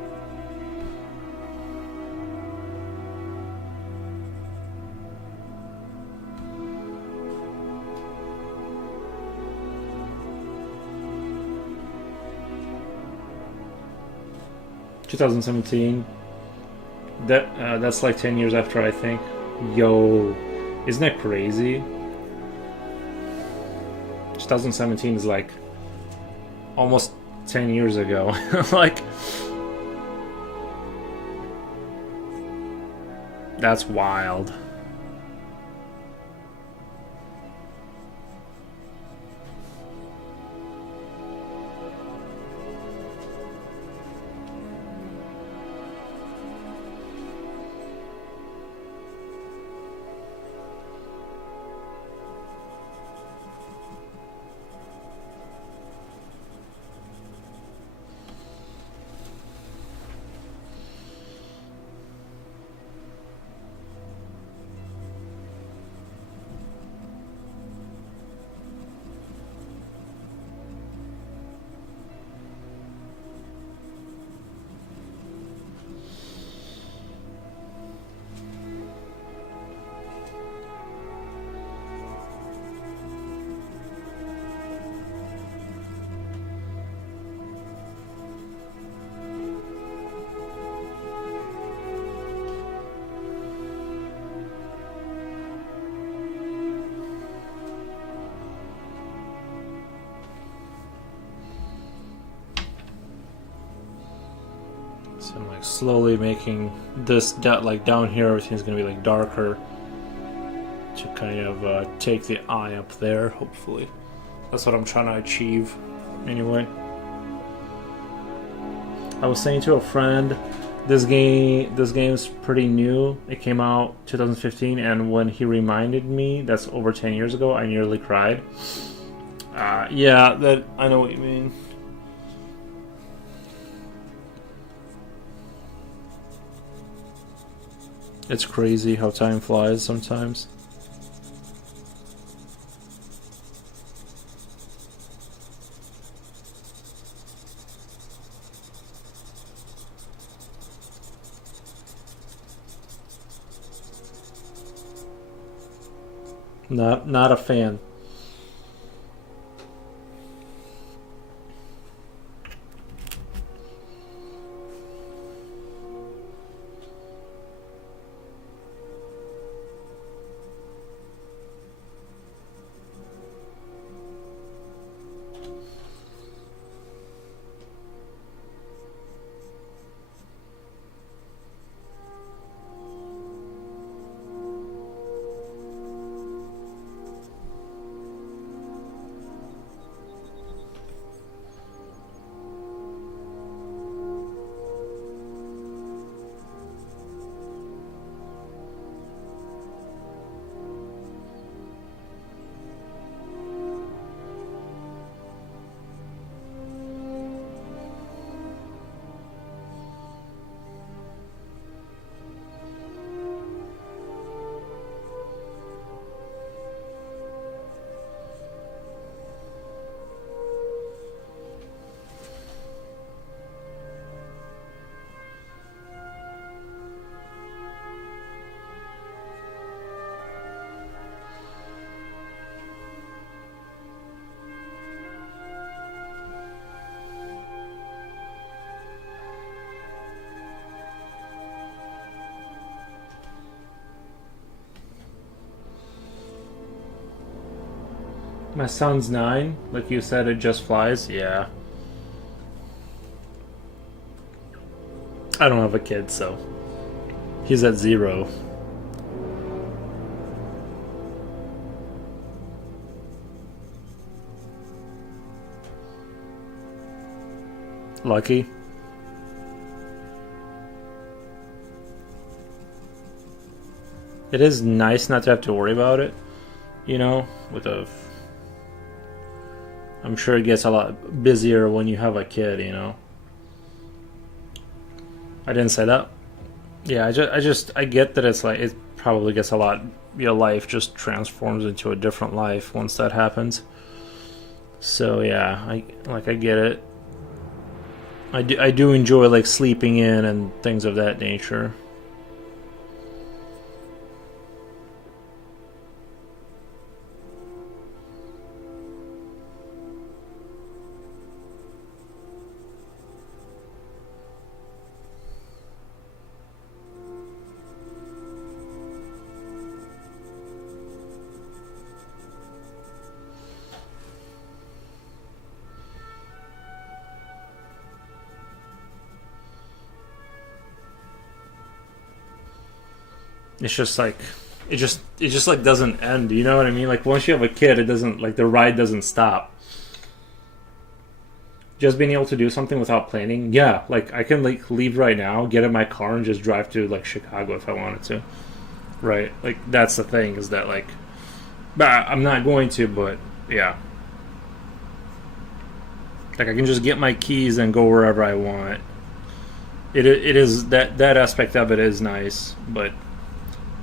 (2017). That's like 10 years after, I think. Yo, isn't that crazy? 2017 is like almost 10 years ago. Like, that's wild. So I'm like slowly making this like down here, everything's gonna be like darker to kind of take the eye up there. Hopefully, that's what I'm trying to achieve. Anyway, I was saying to a friend, this game's pretty new. It came out 2015, and when he reminded me that's over 10 years ago, I nearly cried. Yeah, that I know what you mean. It's crazy how time flies sometimes. Not a fan. My son's 9. Like you said, it just flies. Yeah. I don't have a kid, so he's at 0. Lucky. It is nice not to have to worry about it. you know, with a. I'm sure it gets a lot busier when you have a kid, you know. I didn't say that. Yeah, I get that it's like it probably gets a lot. Your life just transforms into a different life once that happens. So yeah, I get it. I do enjoy like sleeping in and things of that nature. It's just like it just like doesn't end, you know what I mean? Like once you have a kid, it doesn't, like, the ride doesn't stop. Just being able to do something without planning, yeah, like I can like leave right now, get in my car and just drive to like Chicago if I wanted to. Right? Like that's the thing, is that like I'm not going to, but yeah. Like I can just get my keys and go wherever I want. It is that aspect of it is nice, but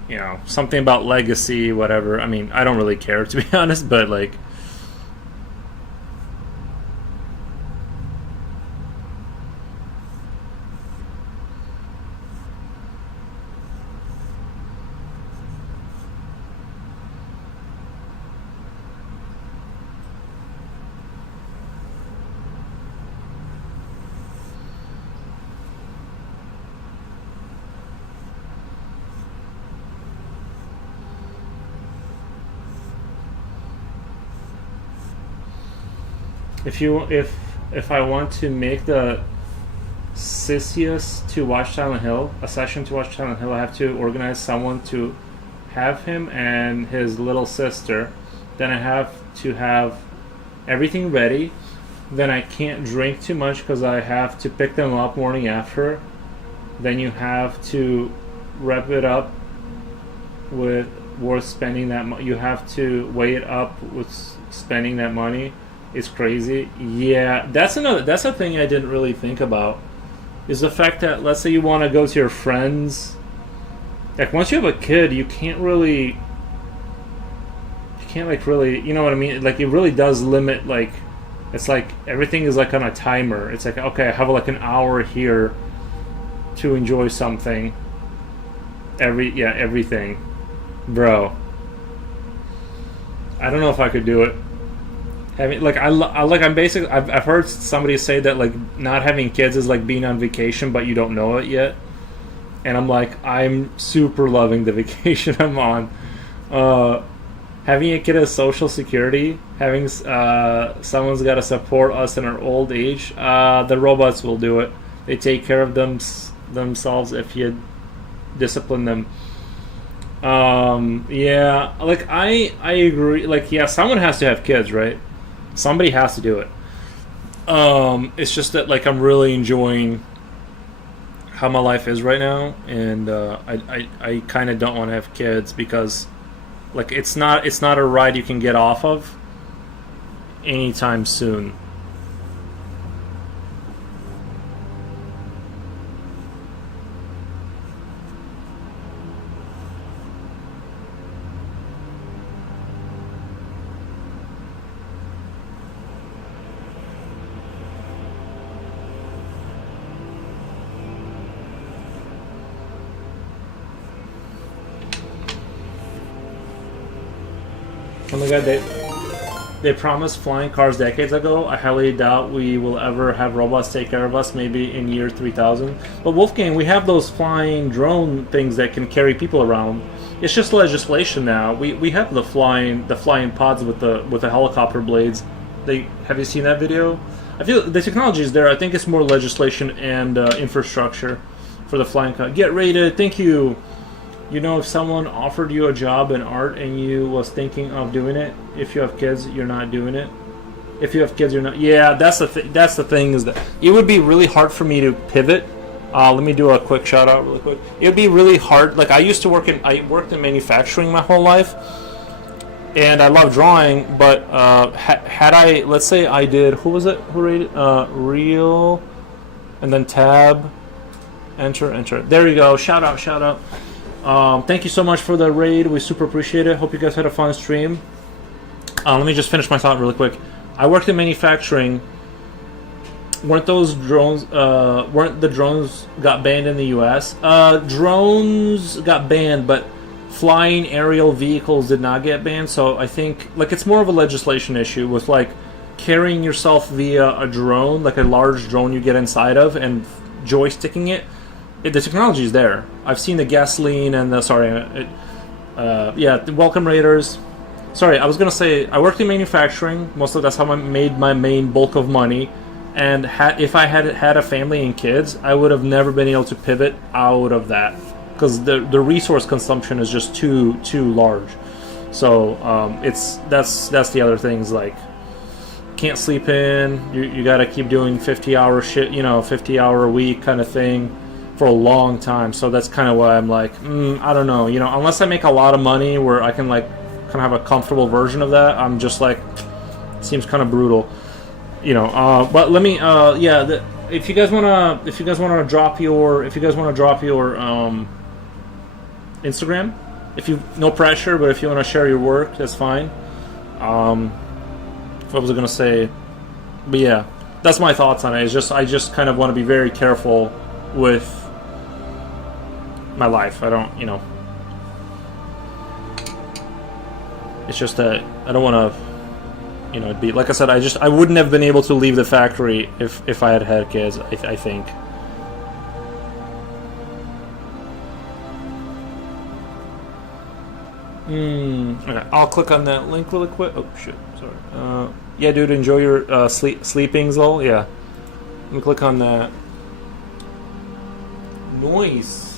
you know, something about legacy, whatever. I mean, I don't really care, to be honest, but like, if I want to make the Sisyphus to watch Silent Hill, a session to watch Silent Hill, I have to organize someone to have him and his little sister. Then I have to have everything ready. Then I can't drink too much because I have to pick them up morning after. Then you have to wrap it up with worth spending that you have to weigh it up with spending that money. It's crazy. Yeah, that's a thing I didn't really think about, is the fact that, let's say you want to go to your friends, like once you have a kid, you can't like really, you know what I mean? Like it really does limit, like it's like everything is like on a timer. It's like, okay, I have like an hour here to enjoy something. Everything, bro. I don't know if I could do it. I mean, like I've heard somebody say that like not having kids is like being on vacation, but you don't know it yet. And I'm like, I'm super loving the vacation I'm on. Having a kid is Social Security. Having someone's got to support us in our old age. The robots will do it. They take care of themselves if you discipline them. Yeah, like I agree. Like, yeah, someone has to have kids, right? Somebody has to do it. It's just that like I'm really enjoying how my life is right now, and I kind of don't want to have kids because like it's not a ride you can get off of anytime soon. Oh my god, they promised flying cars decades ago. I highly doubt we will ever have robots take care of us, maybe in year 3000. But Wolfgang, we have those flying drone things that can carry people around. It's just legislation now. We have the flying pods with the helicopter blades. Have you seen that video? I feel the technology is there. I think it's more legislation and infrastructure for the flying car. Get rated. Thank you. You know, if someone offered you a job in art and you was thinking of doing it, if you have kids, you're not doing it. If you have kids, you're not. Yeah, that's the thing is that it would be really hard for me to pivot. Let me do a quick shout out really quick. It would be really hard. Like I worked in manufacturing my whole life, and I love drawing. But had I, let's say I did, who was it? Who rated? Real, and then tab, enter. There you go. Shout out. Thank you so much for the raid. We super appreciate it. Hope you guys had a fun stream. Let me just finish my thought really quick. I worked in manufacturing. Weren't those drones? Weren't the drones got banned in the U.S.? Drones got banned, but flying aerial vehicles did not get banned. So I think like it's more of a legislation issue with like carrying yourself via a drone, like a large drone you get inside of, and joysticking it. The technology is there. I've seen the gasoline and the welcome raiders. Sorry, I was gonna say I worked in manufacturing. Mostly that's how I made my main bulk of money. And if I had a family and kids, I would have never been able to pivot out of that because the resource consumption is just too large. So that's the other things, like can't sleep in. You got to keep doing 50-hour shit, 50-hour a week kind of thing for a long time. So that's kind of why I'm like, I don't know, unless I make a lot of money where I can like kind of have a comfortable version of that. I'm just like, it seems kind of brutal. But let me if you guys want to drop your Instagram, no pressure, but if you want to share your work, that's fine. What was I going to say? But yeah, that's my thoughts on it. It's just I just kind of want to be very careful with my life. I don't, it's just that I don't want to, it'd be like I said. I wouldn't have been able to leave the factory if I had kids. I think. Okay, I'll click on that link really quick. Oh shit, sorry. Yeah, dude, enjoy your sleeping, Zol. Yeah, let me click on that. Noise.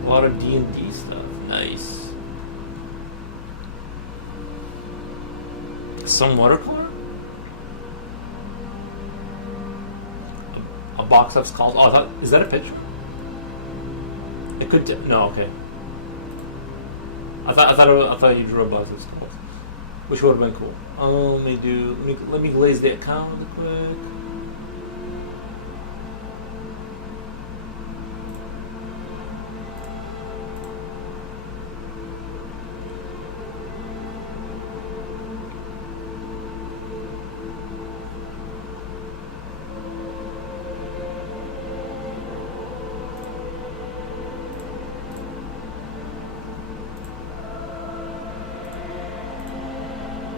A lot of D&D stuff. Nice. Some watercolor? A box of skulls. Oh, I thought, is that a picture? It could. No, okay. I thought you drew a box of skulls, which would have been cool. Let me glaze the account really quick.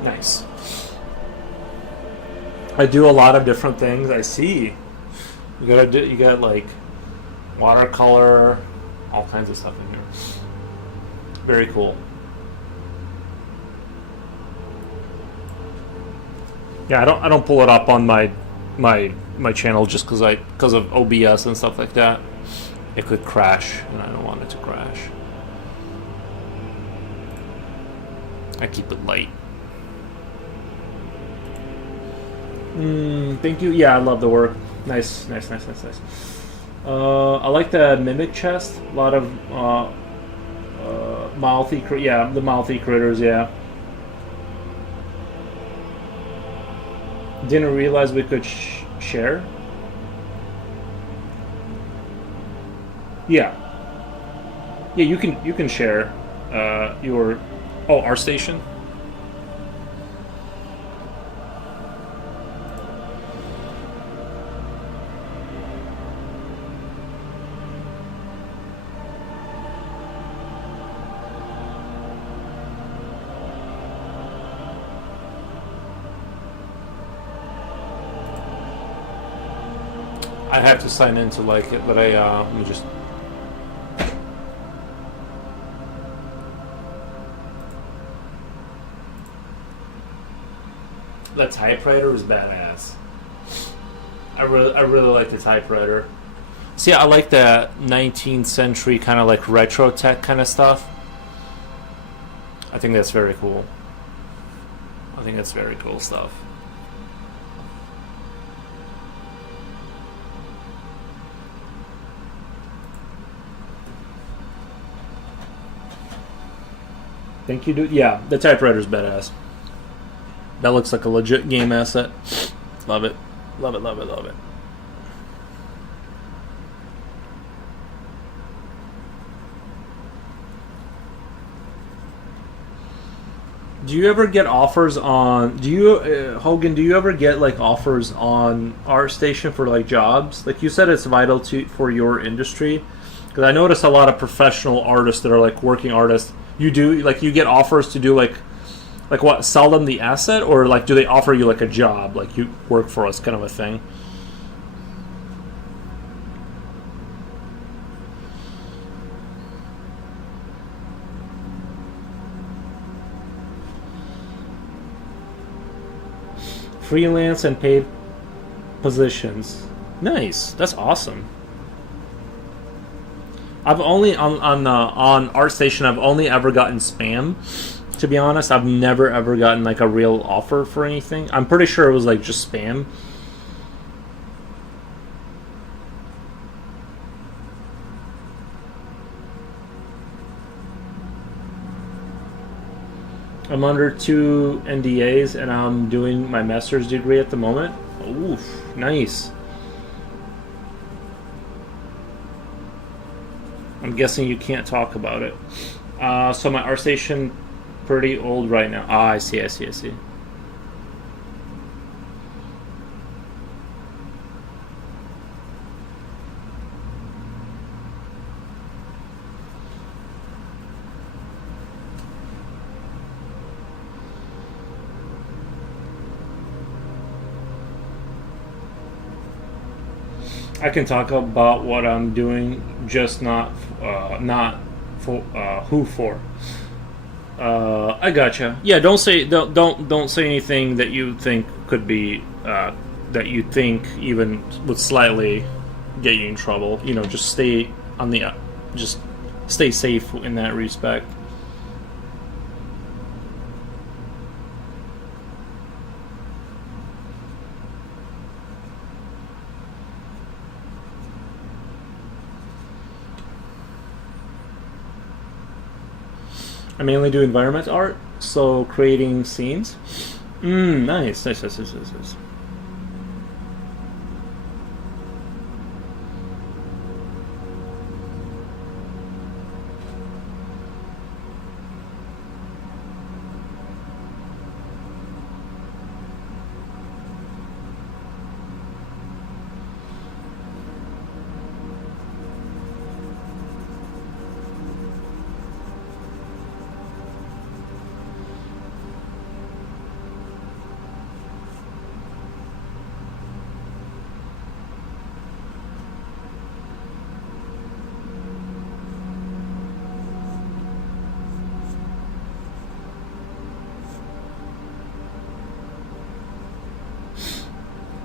Nice. I do a lot of different things. I see. You got like watercolor, all kinds of stuff in here. Very cool. Yeah, I don't pull it up on my channel just because of OBS and stuff like that. It could crash, and I don't want it to crash. I keep it light. Thank you. Yeah, I love the work. Nice. I like the mimic chest. A lot of mouthy, the mouthy critters. Yeah. Didn't realize we could share. Yeah. Yeah, you can share your our station. I have to sign in to like it, but let me just. The typewriter is badass. I really like the typewriter. See, I like that 19th century kind of like retro tech kind of stuff. I think that's very cool. I think that's very cool stuff. Think you do? Yeah, the typewriter's badass. That looks like a legit game asset. Love it. Love it, love it, love it. Do you ever get offers on? Do you, Hogan? Do you ever get like offers on ArtStation for like jobs? Like you said, it's vital to for your industry. Because I notice a lot of professional artists that are like working artists. You do like you get offers to do like what, sell them the asset, or like do they offer you like a job, like you work for us kind of a thing? Freelance and paid positions. Nice. That's awesome. I've only on ArtStation. I've only ever gotten spam. To be honest, I've never ever gotten like a real offer for anything. I'm pretty sure it was like just spam. I'm under 2 NDAs and I'm doing my master's degree at the moment. Oof, nice. I'm guessing you can't talk about it. So my ArtStation pretty old right now. Ah, I see, I see, I see. I can talk about what I'm doing, just not for who for. I gotcha. Yeah, don't say anything that you think could be that you think even would slightly get you in trouble. You know, just stay on the just stay safe in that respect. I mainly do environment art, so creating scenes. Nice, nice, nice, nice, nice, nice.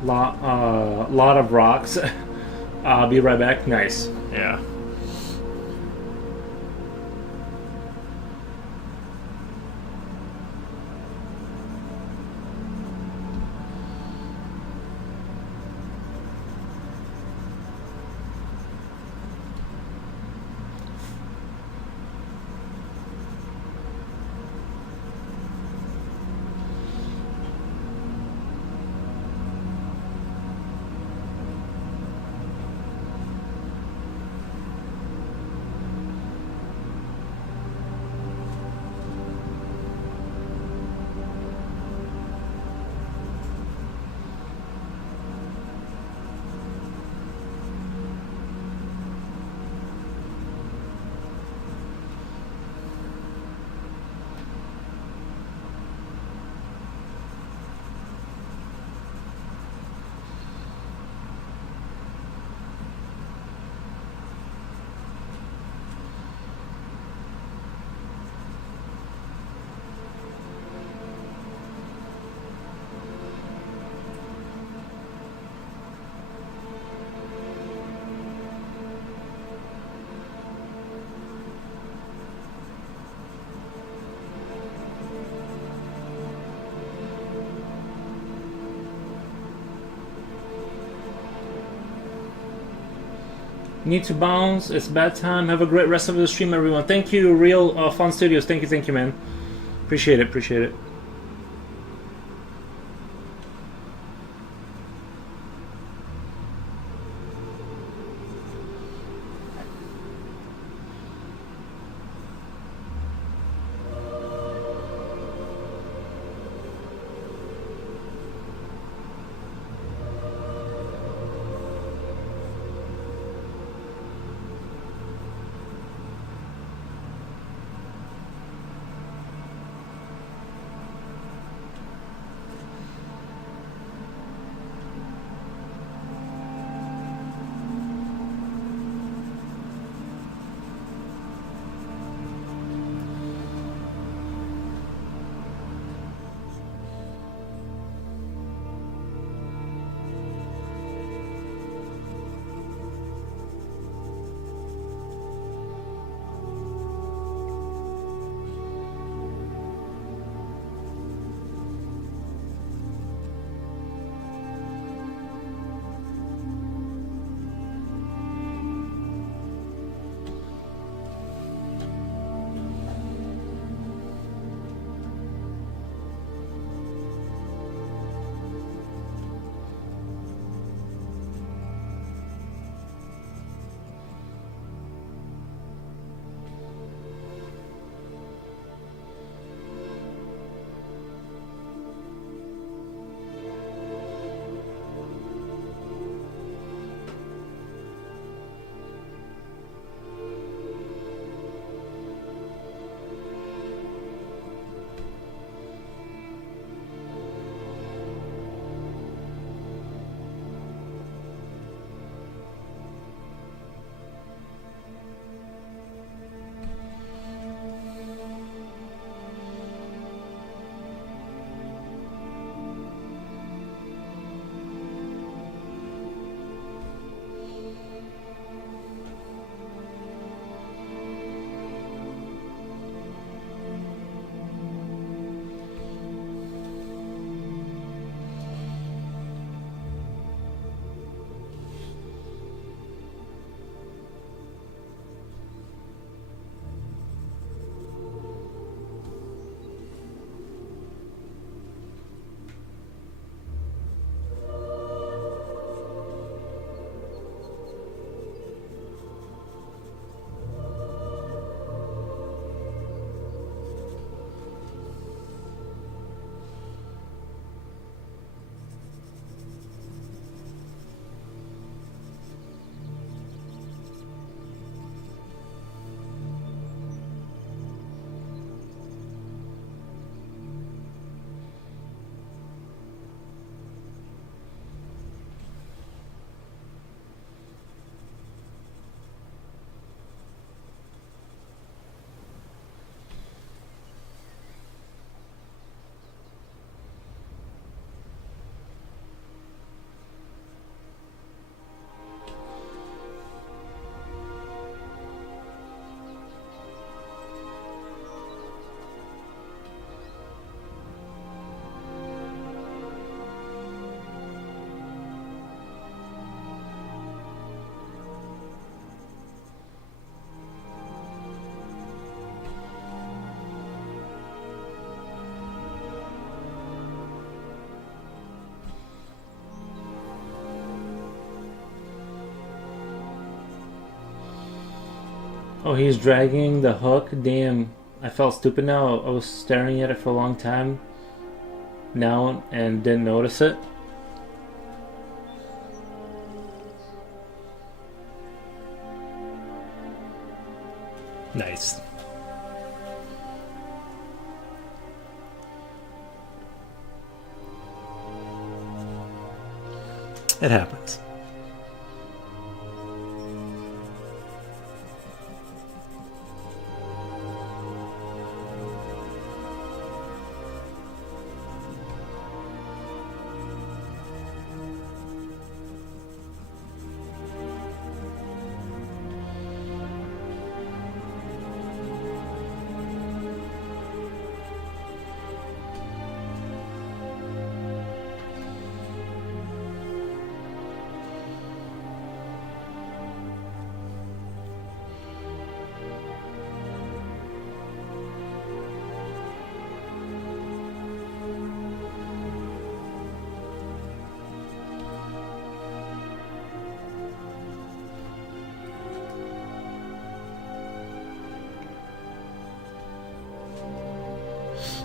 Lot of rocks. I'll be right back. Nice. Yeah. Need to bounce. It's bad time. Have a great rest of the stream, everyone. Thank you, Real Fun Studios. Thank you, man. Appreciate it, appreciate it. Oh, he's dragging the hook? Damn. I felt stupid now. I was staring at it for a long time now and didn't notice it. Nice. It happens.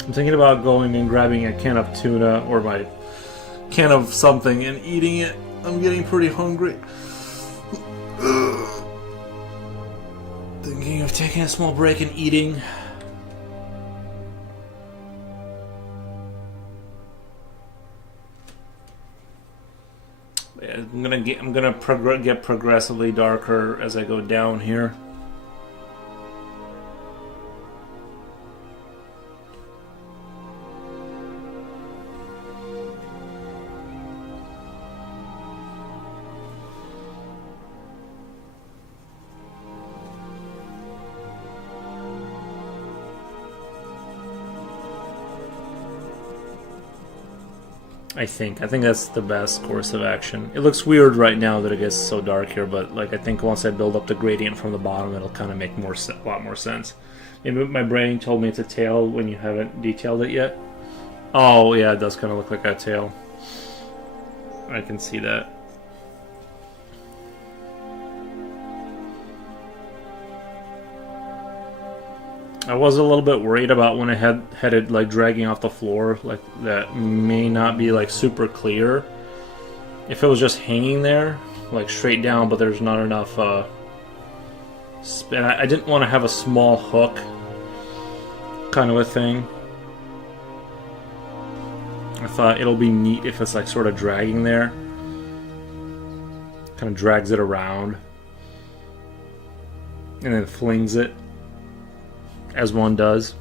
I'm thinking about going and grabbing a can of tuna or my can of something and eating it. I'm getting pretty hungry. Thinking of taking a small break and eating. I'm gonna get progressively darker as I go down here. I think that's the best course of action. It looks weird right now that it gets so dark here, but like I think once I build up the gradient from the bottom, it'll kind of make a lot more sense. Maybe my brain told me it's a tail when you haven't detailed it yet. Oh yeah, it does kind of look like a tail. I can see that. I was a little bit worried about when I had it like dragging off the floor, like that may not be like super clear. If it was just hanging there, like straight down, but there's not enough spin. I didn't want to have a small hook kind of a thing. I thought it'll be neat if it's like sort of dragging there. Kind of drags it around and then flings it. As one does.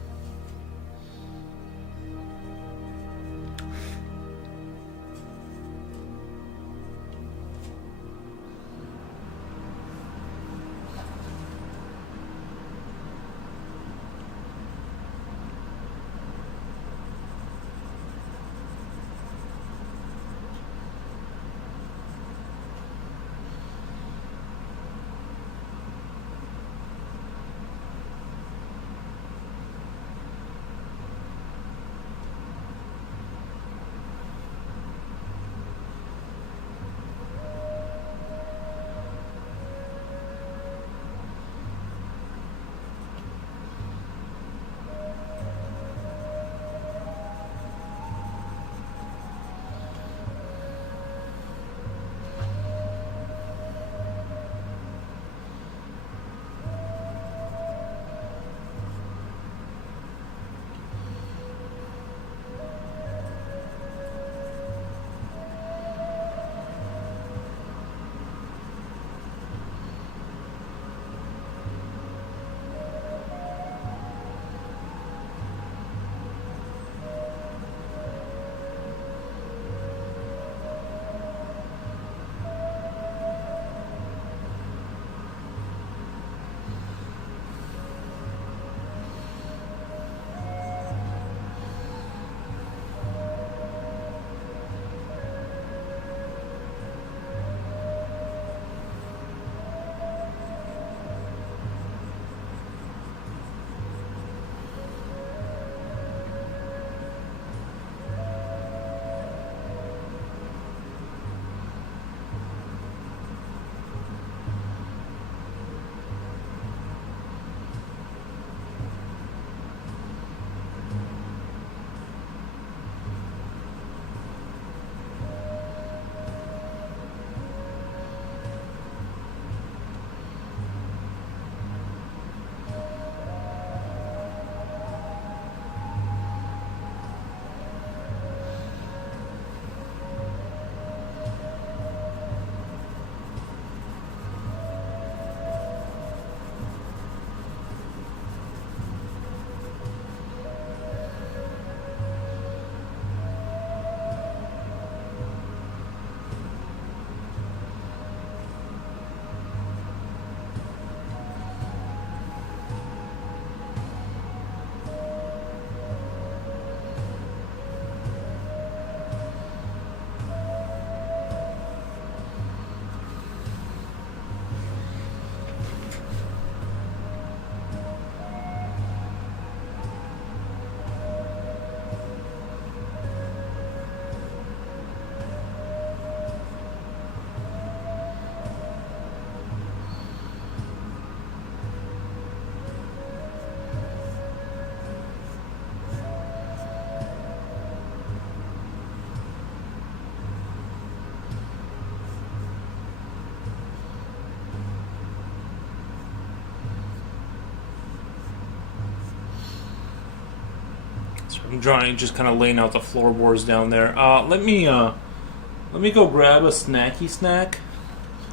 I'm drawing, just kind of laying out the floorboards down there. Let me go grab a snacky snack.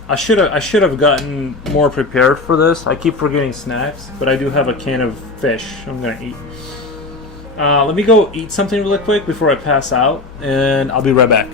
I should have gotten more prepared for this. I keep forgetting snacks, but I do have a can of fish I'm gonna eat. Let me go eat something really quick before I pass out, and I'll be right back.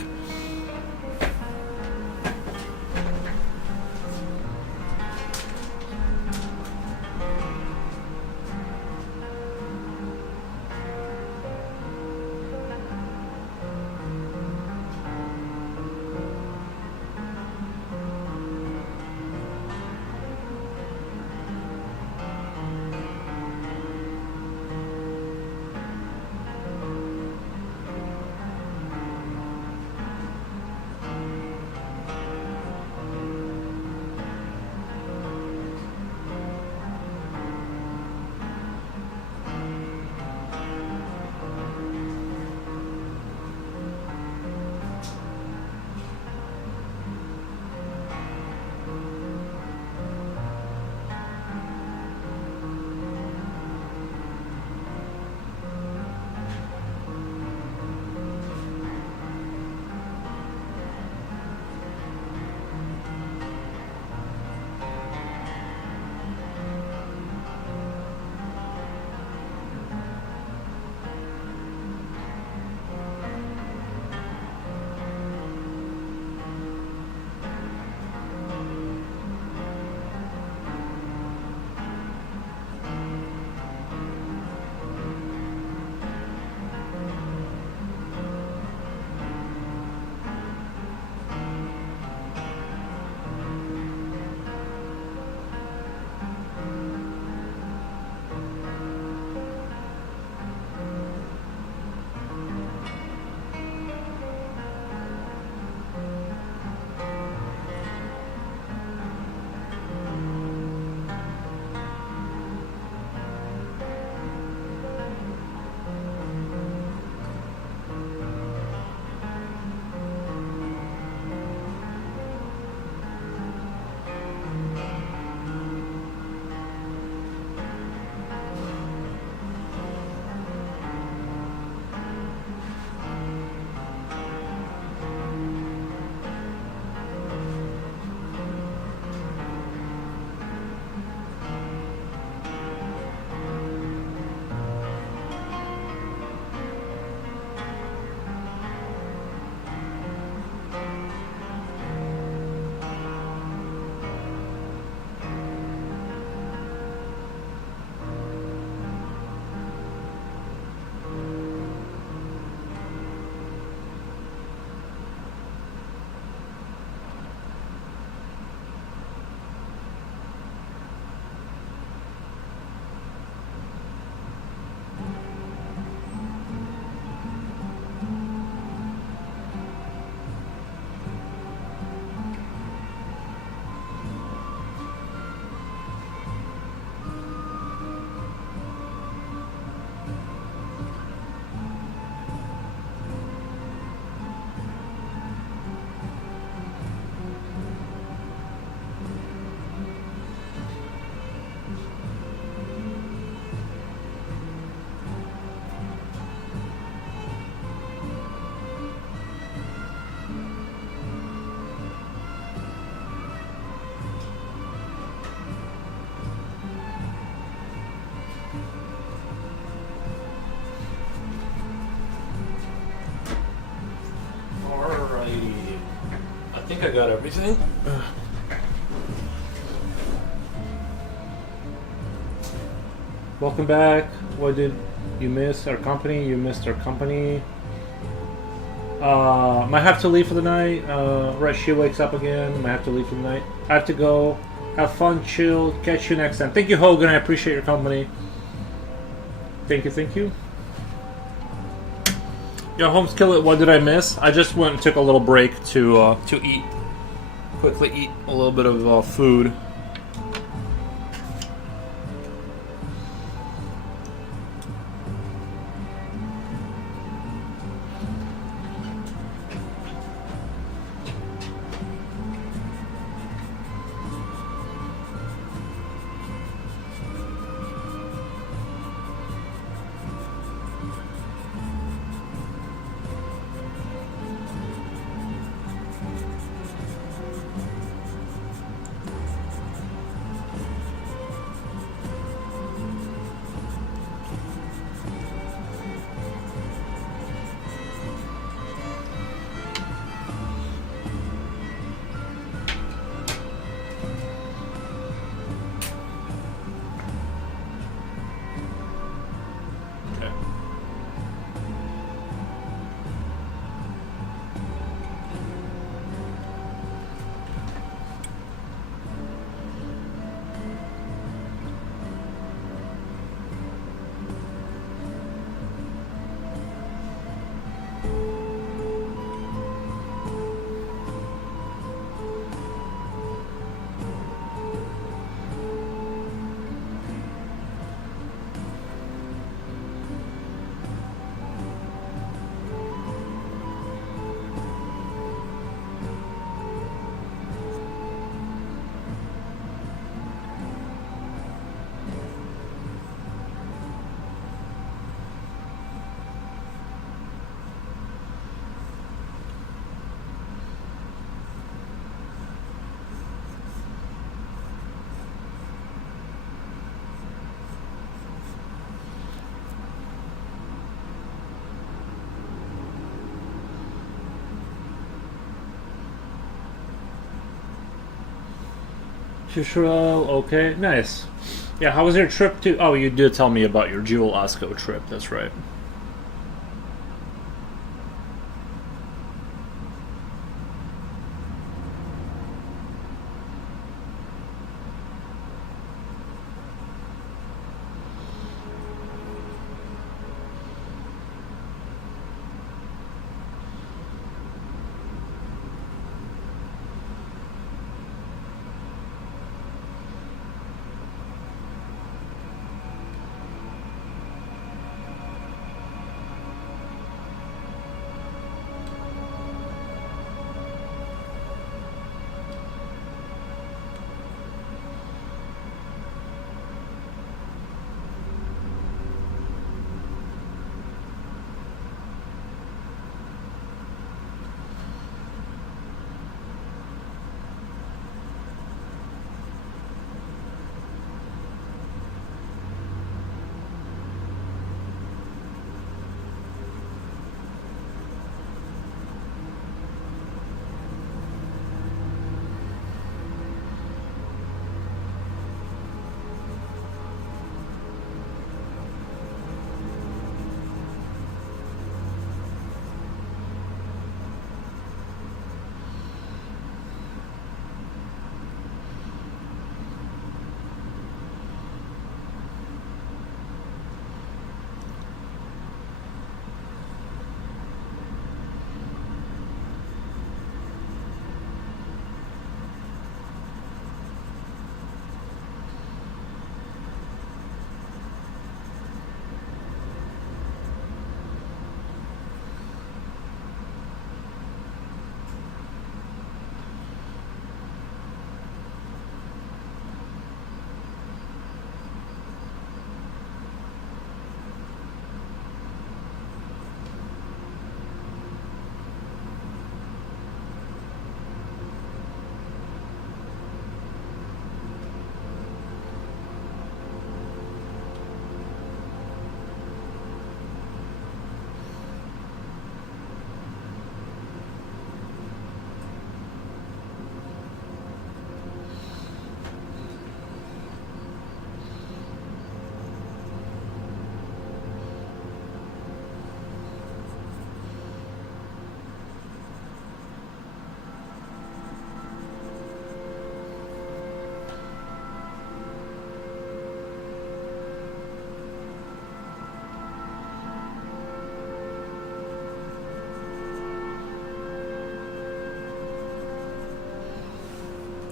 I got everything. Welcome back. What did you miss? Our company? You missed our company. Might have to leave for the night. Right, she wakes up again. Might have to leave for the night. I have to go. Have fun, chill. Catch you next time. Thank you, Hogan. I appreciate your company. Thank you, thank you. Yo, Holmes Kill It, what did I miss? I just went and took a little break to eat. Quickly eat a little bit of food. Israel, okay, nice. Yeah, how was your trip to? Oh, you did tell me about your Jewel Osco trip. That's right.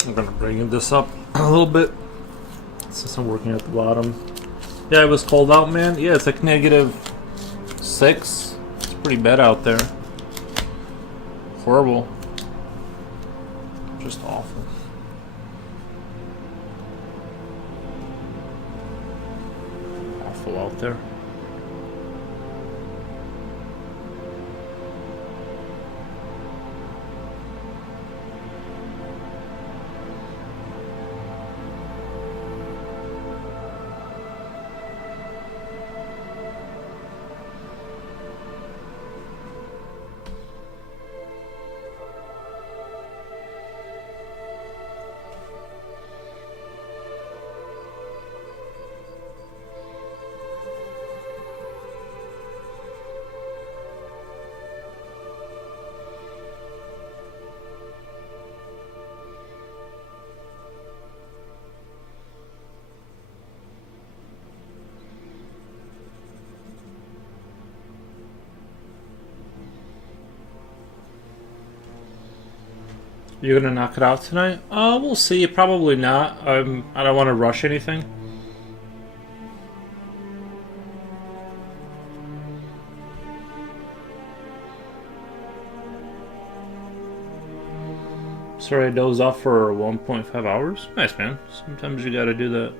I'm gonna bring this up a little bit since I'm working at the bottom. Yeah, it was cold out, man. Yeah, it's like -6. It's pretty bad out there. Horrible. Just awful. Awful out there. You're gonna knock it out tonight? We'll see. Probably not. I don't want to rush anything. Sorry, I dozed off for 1.5 hours. Nice, man. Sometimes you gotta do that.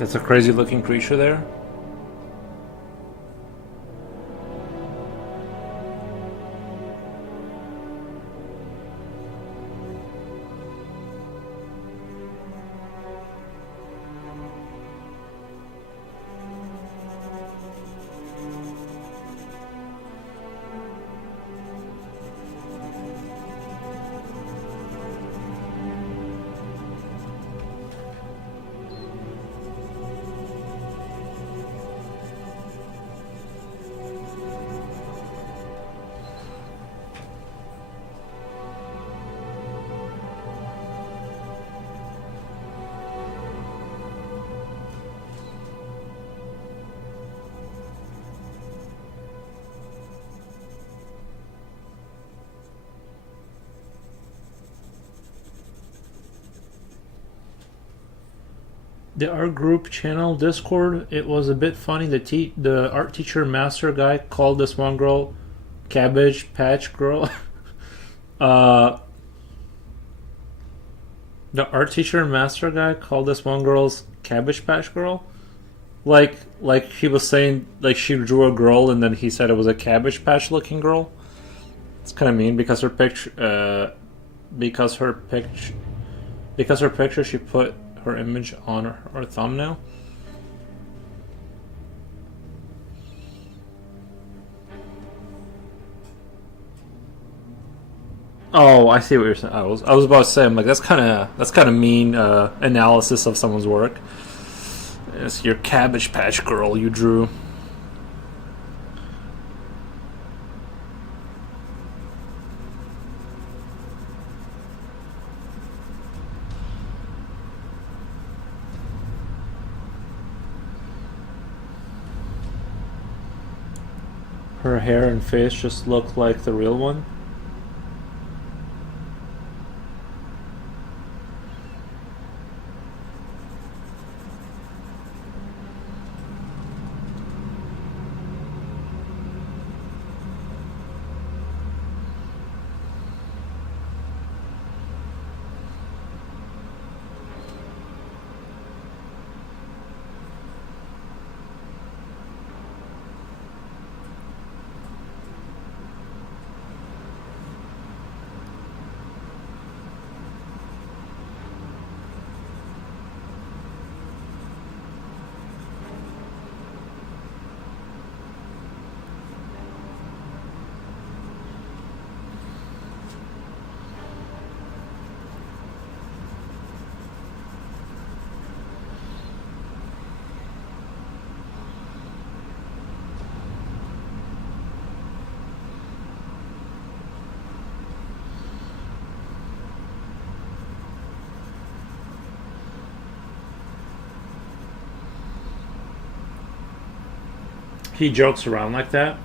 That's a crazy looking creature there. The art group channel Discord, it was a bit funny. The art teacher master guy called this one girl Cabbage Patch Girl. uh, the art teacher master guy called this one girl's Cabbage Patch Girl. Like he was saying, like she drew a girl and then he said it was a Cabbage Patch looking girl. It's kind of mean because her picture she put her image on her thumbnail. Oh, I see what you're saying. I was about to say, I'm like, that's kind of mean analysis of someone's work. It's your Cabbage Patch Girl you drew. Her hair and face just look like the real one. He jokes around like that.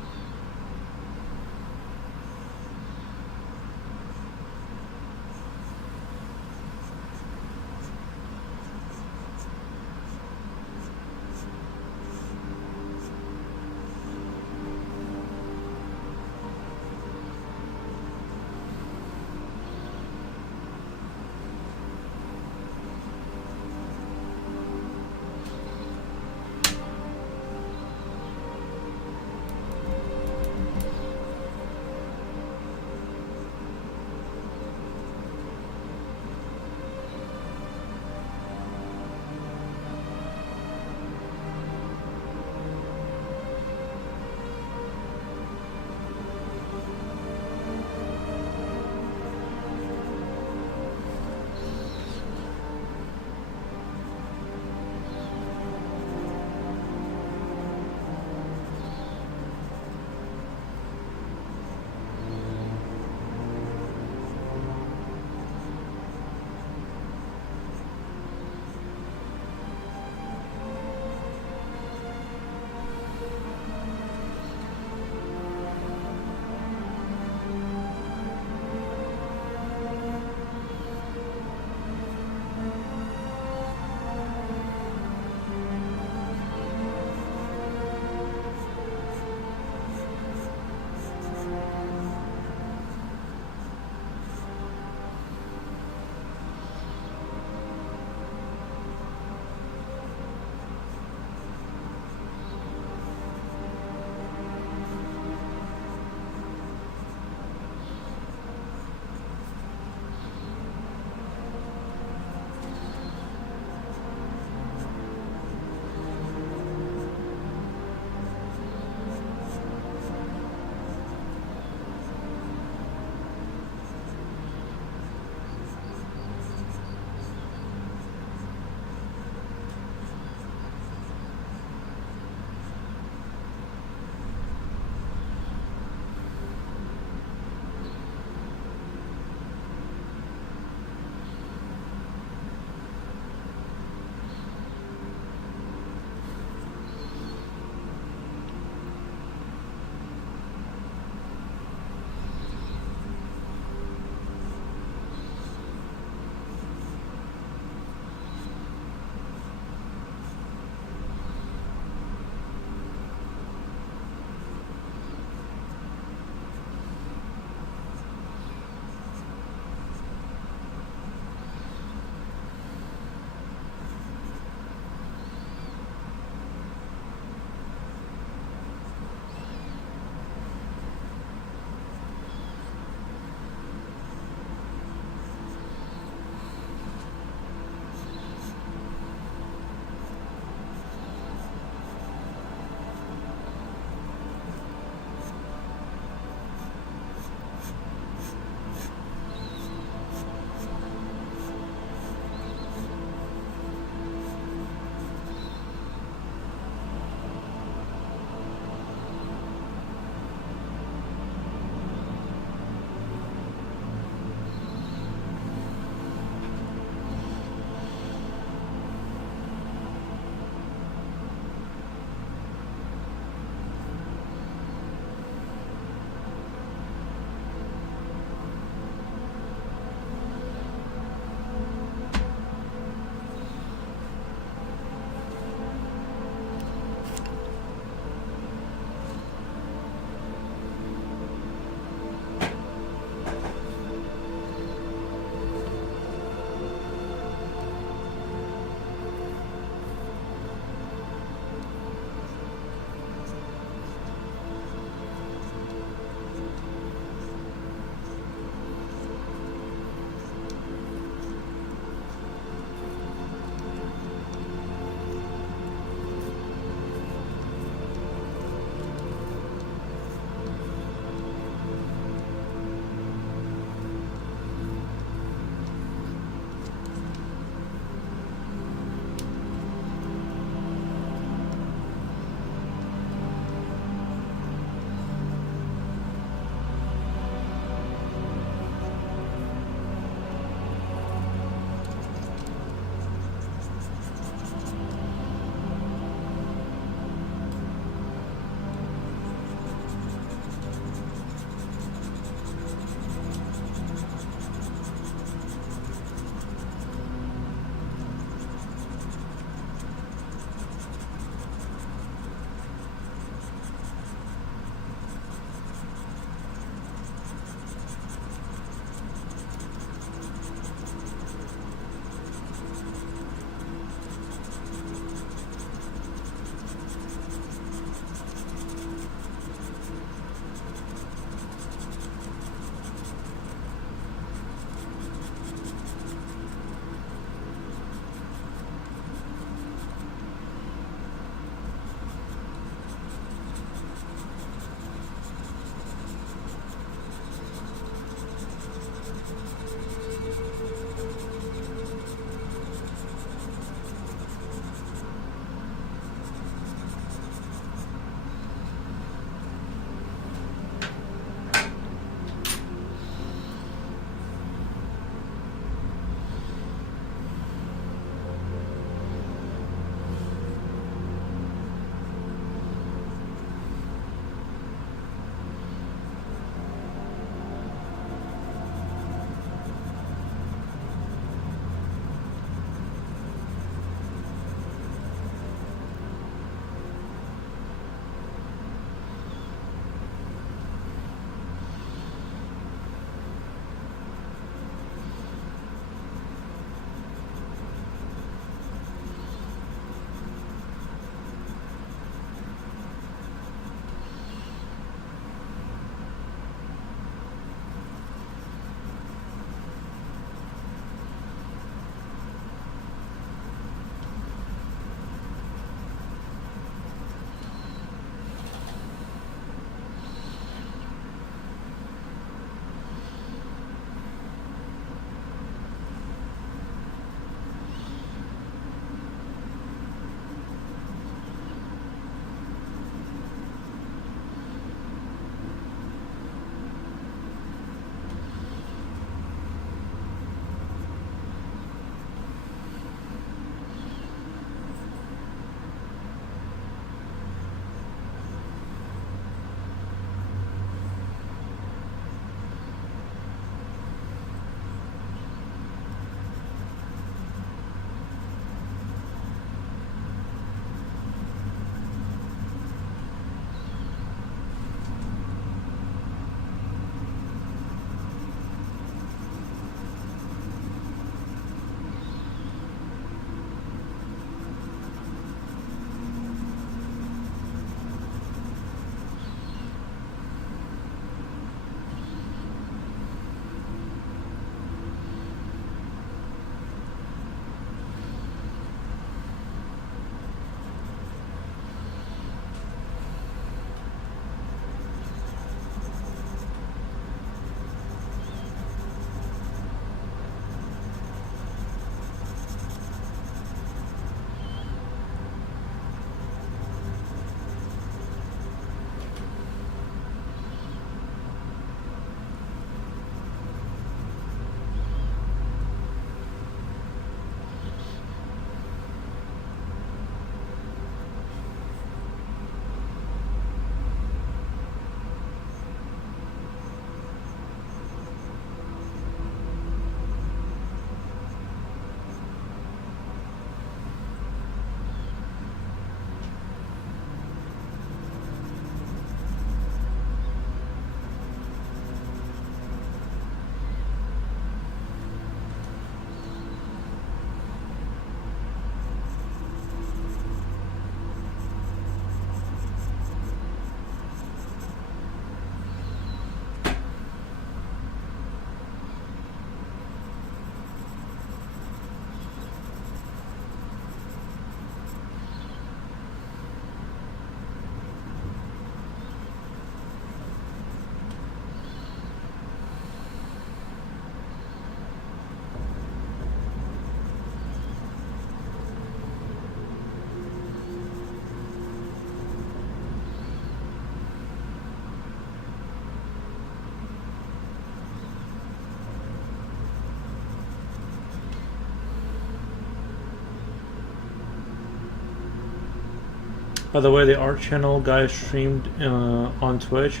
By the way, the art channel guy streamed on Twitch.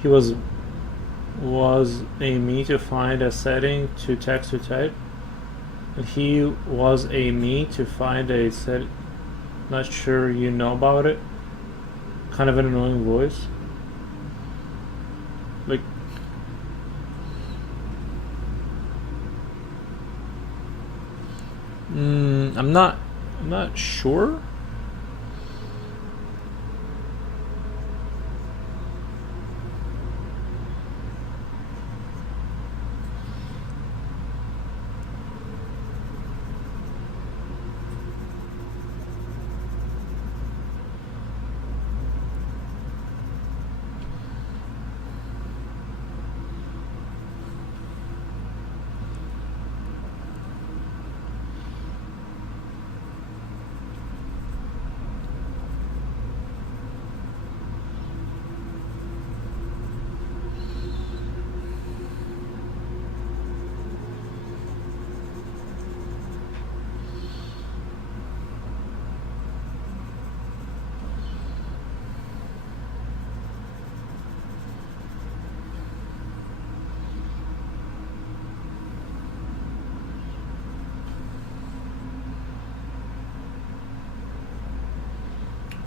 He was a me to find a setting to text to type. And he was a me to find a set. Not sure you know about it. Kind of an annoying voice. Like, I'm not sure.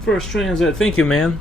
First transit, thank you, man.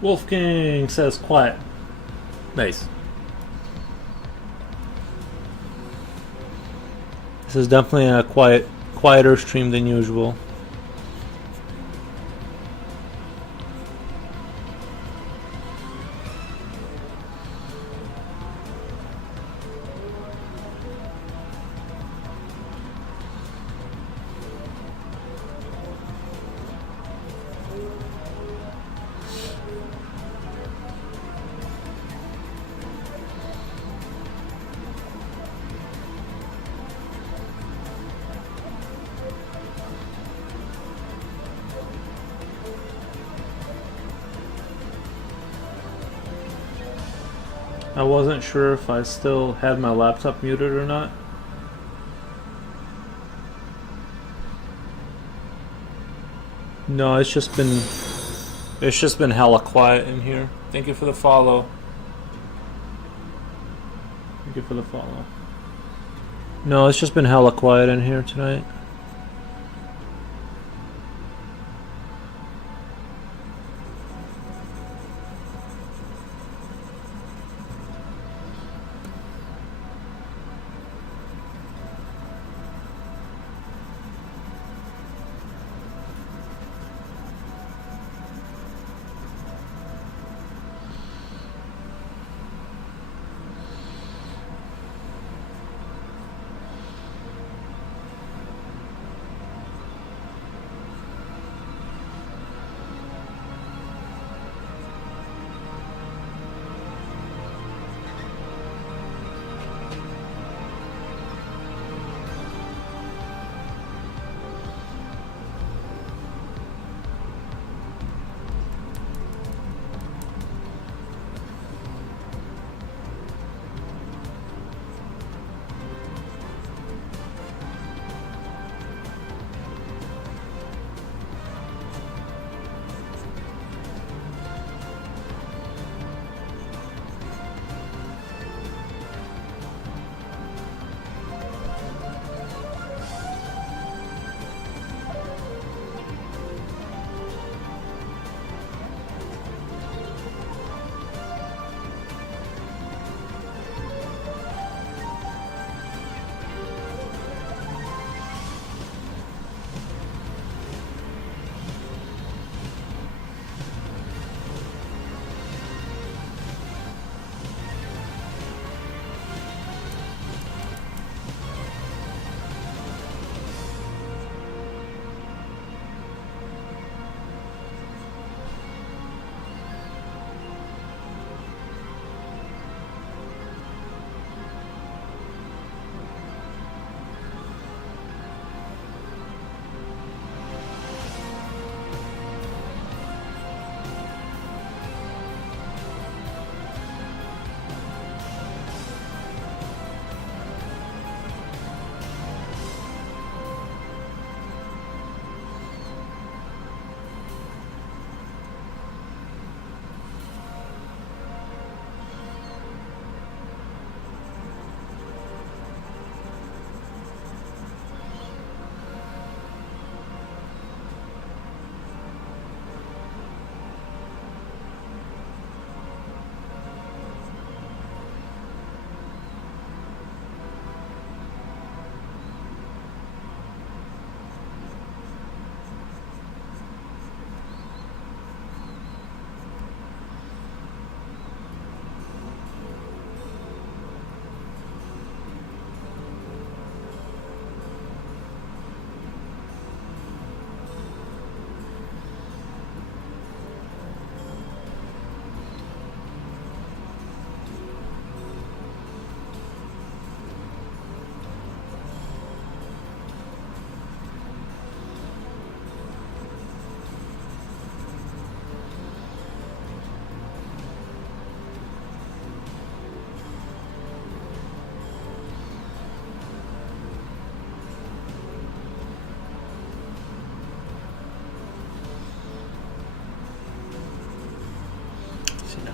Wolfgang says quiet. Nice. This is definitely a quieter stream than usual. I wasn't sure if I still had my laptop muted or not. No, it's just been hella quiet in here. Thank you for the follow. Thank you for the follow. No, it's just been hella quiet in here tonight.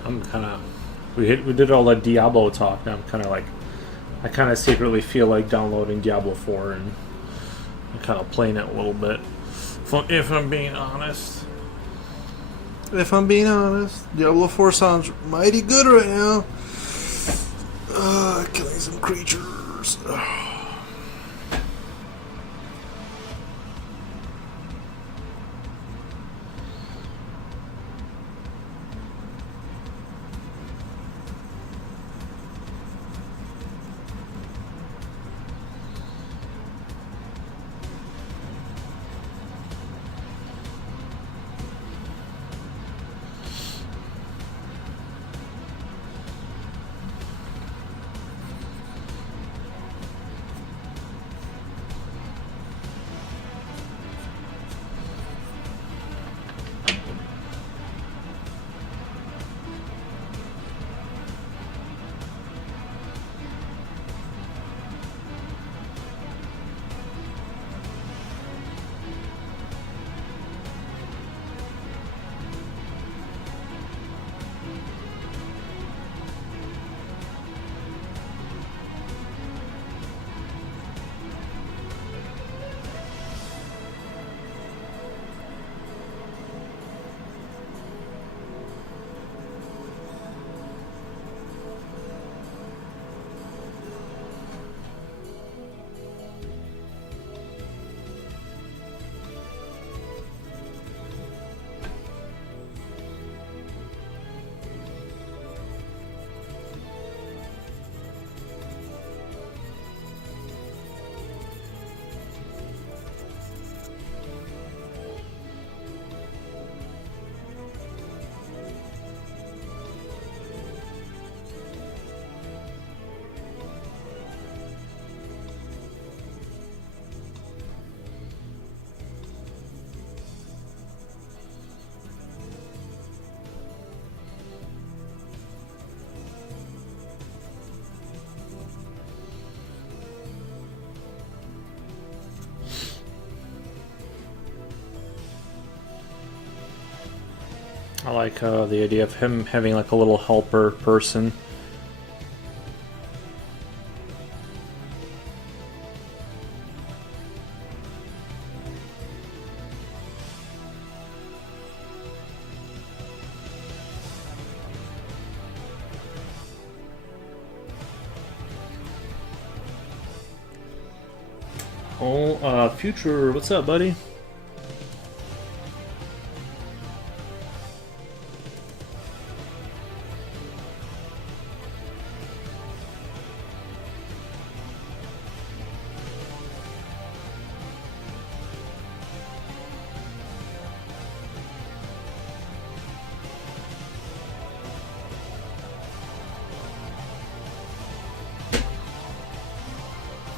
I'm kind of we did all that Diablo talk. Now I'm kind of like I kind of secretly feel like downloading Diablo 4 and kind of playing it a little bit. If I'm being honest, if I'm being honest. Diablo 4 sounds mighty good right now. Killing some creatures. I like the idea of him having like a little helper person. Oh, Future, what's up, buddy?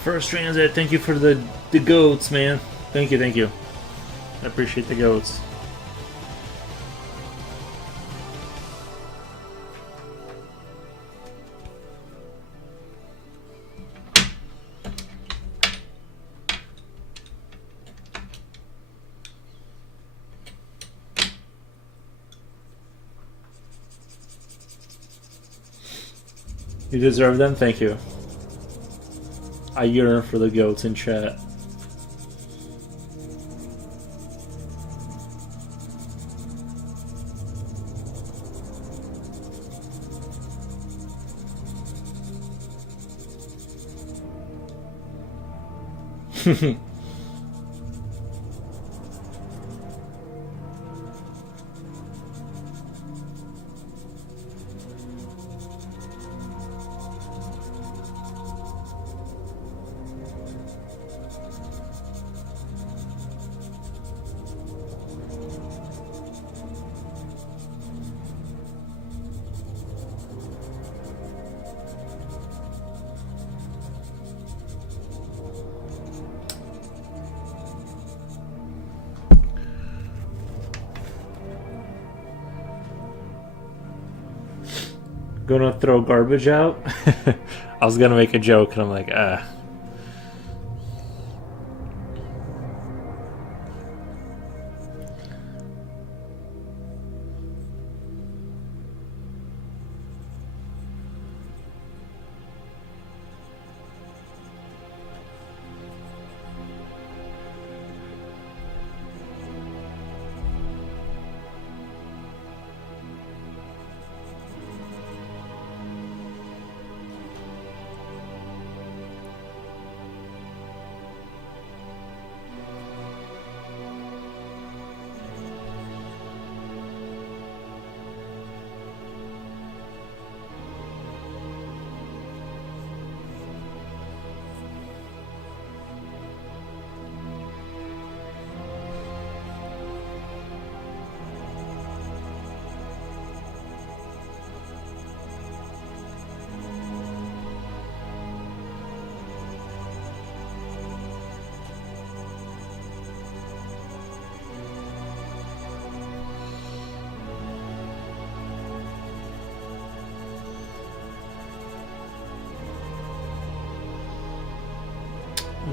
First Transit, thank you for the goats, man. Thank you, thank you. I appreciate the goats. You deserve them, thank you. I yearn for the goats in chat. Gonna throw garbage out? I was gonna make a joke and I'm like, ah.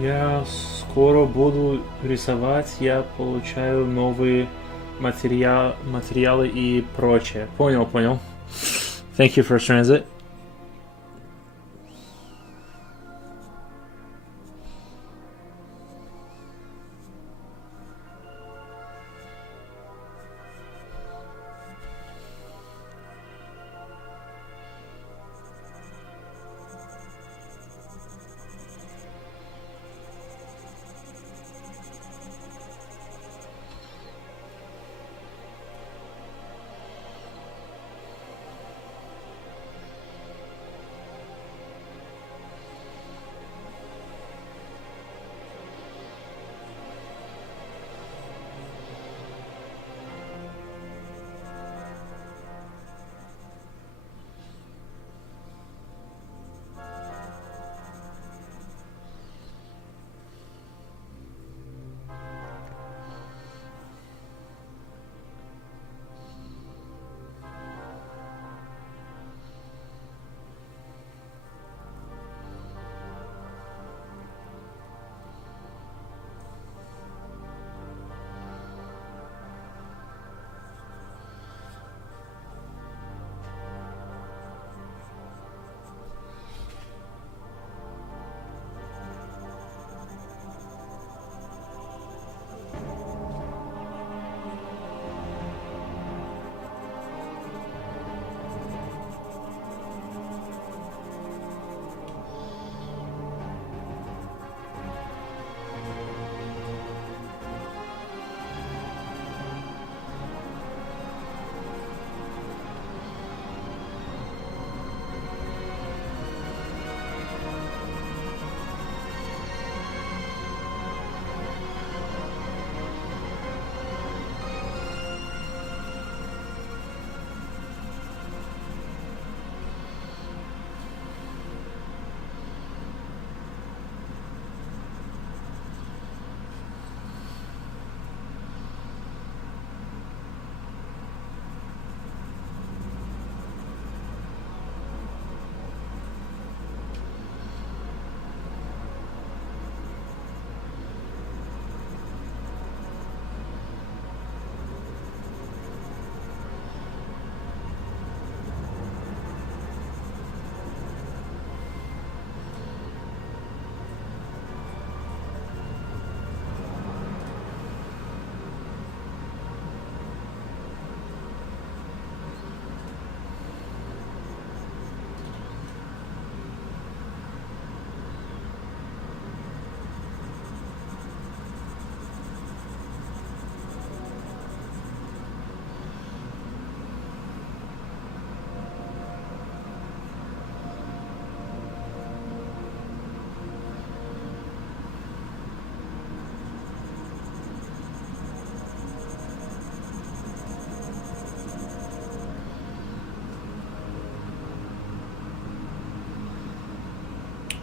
Я скоро буду рисовать, я получаю новые материалы и прочее. Понял, понял. Thank you for transit.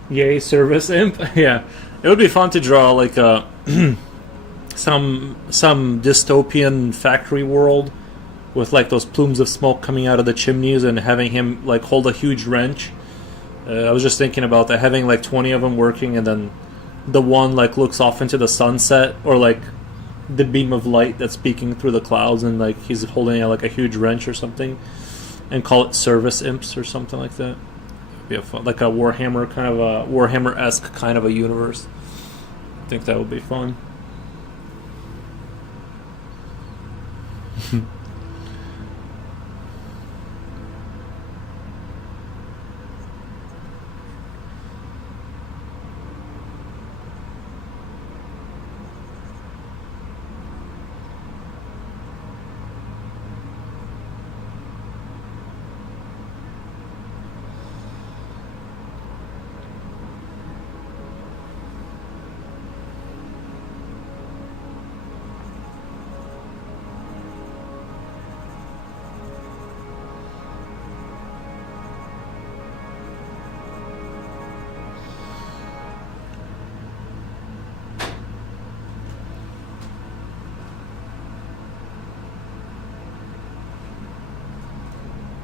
Yay, service imp. Yeah, it would be fun to draw like a some dystopian factory world with like those plumes of smoke coming out of the chimneys and having him like hold a huge wrench. I was just thinking about that, having like 20 of them working, and then the one like looks off into the sunset, or like the beam of light that's peeking through the clouds, and like he's holding like a huge wrench or something, and call it service imps or something like that. It'd be a fun, like a Warhammer kind of a Warhammer-esque kind of a universe. I think that would be fun.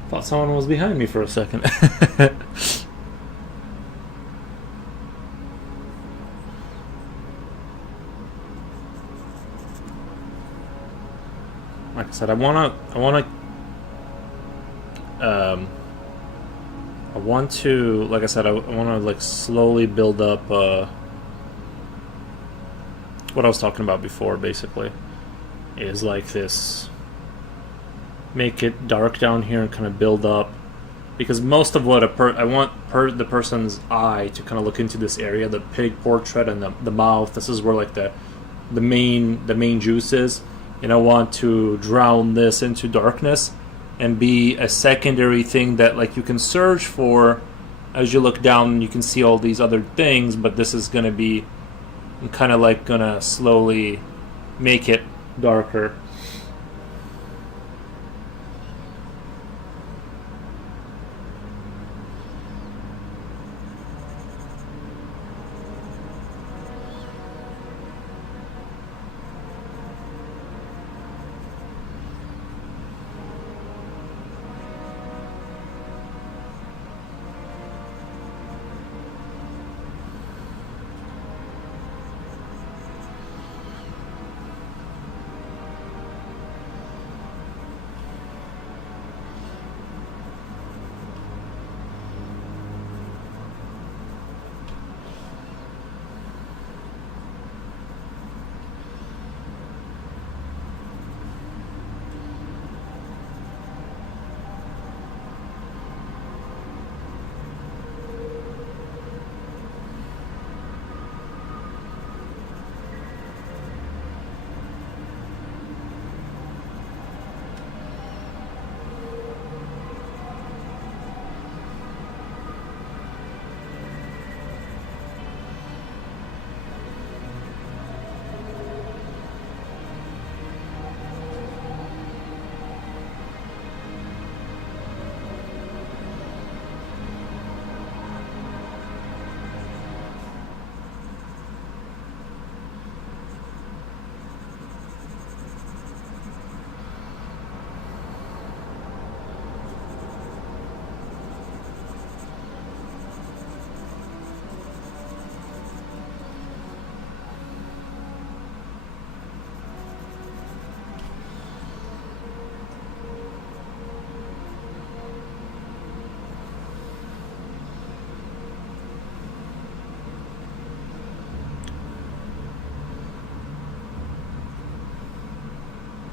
Thought someone was behind me for a second. like I said, I want to, like I said, I want to like slowly build up what I was talking about before. Basically, is like this, make it dark down here and kind of build up, because most of what I want the person's eye to kind of look into this area, the pig portrait and the mouth. This is where like the main juice is, and I want to drown this into darkness and be a secondary thing that like you can search for as you look down, and you can see all these other things, but this is going to be kind of like going to slowly make it darker.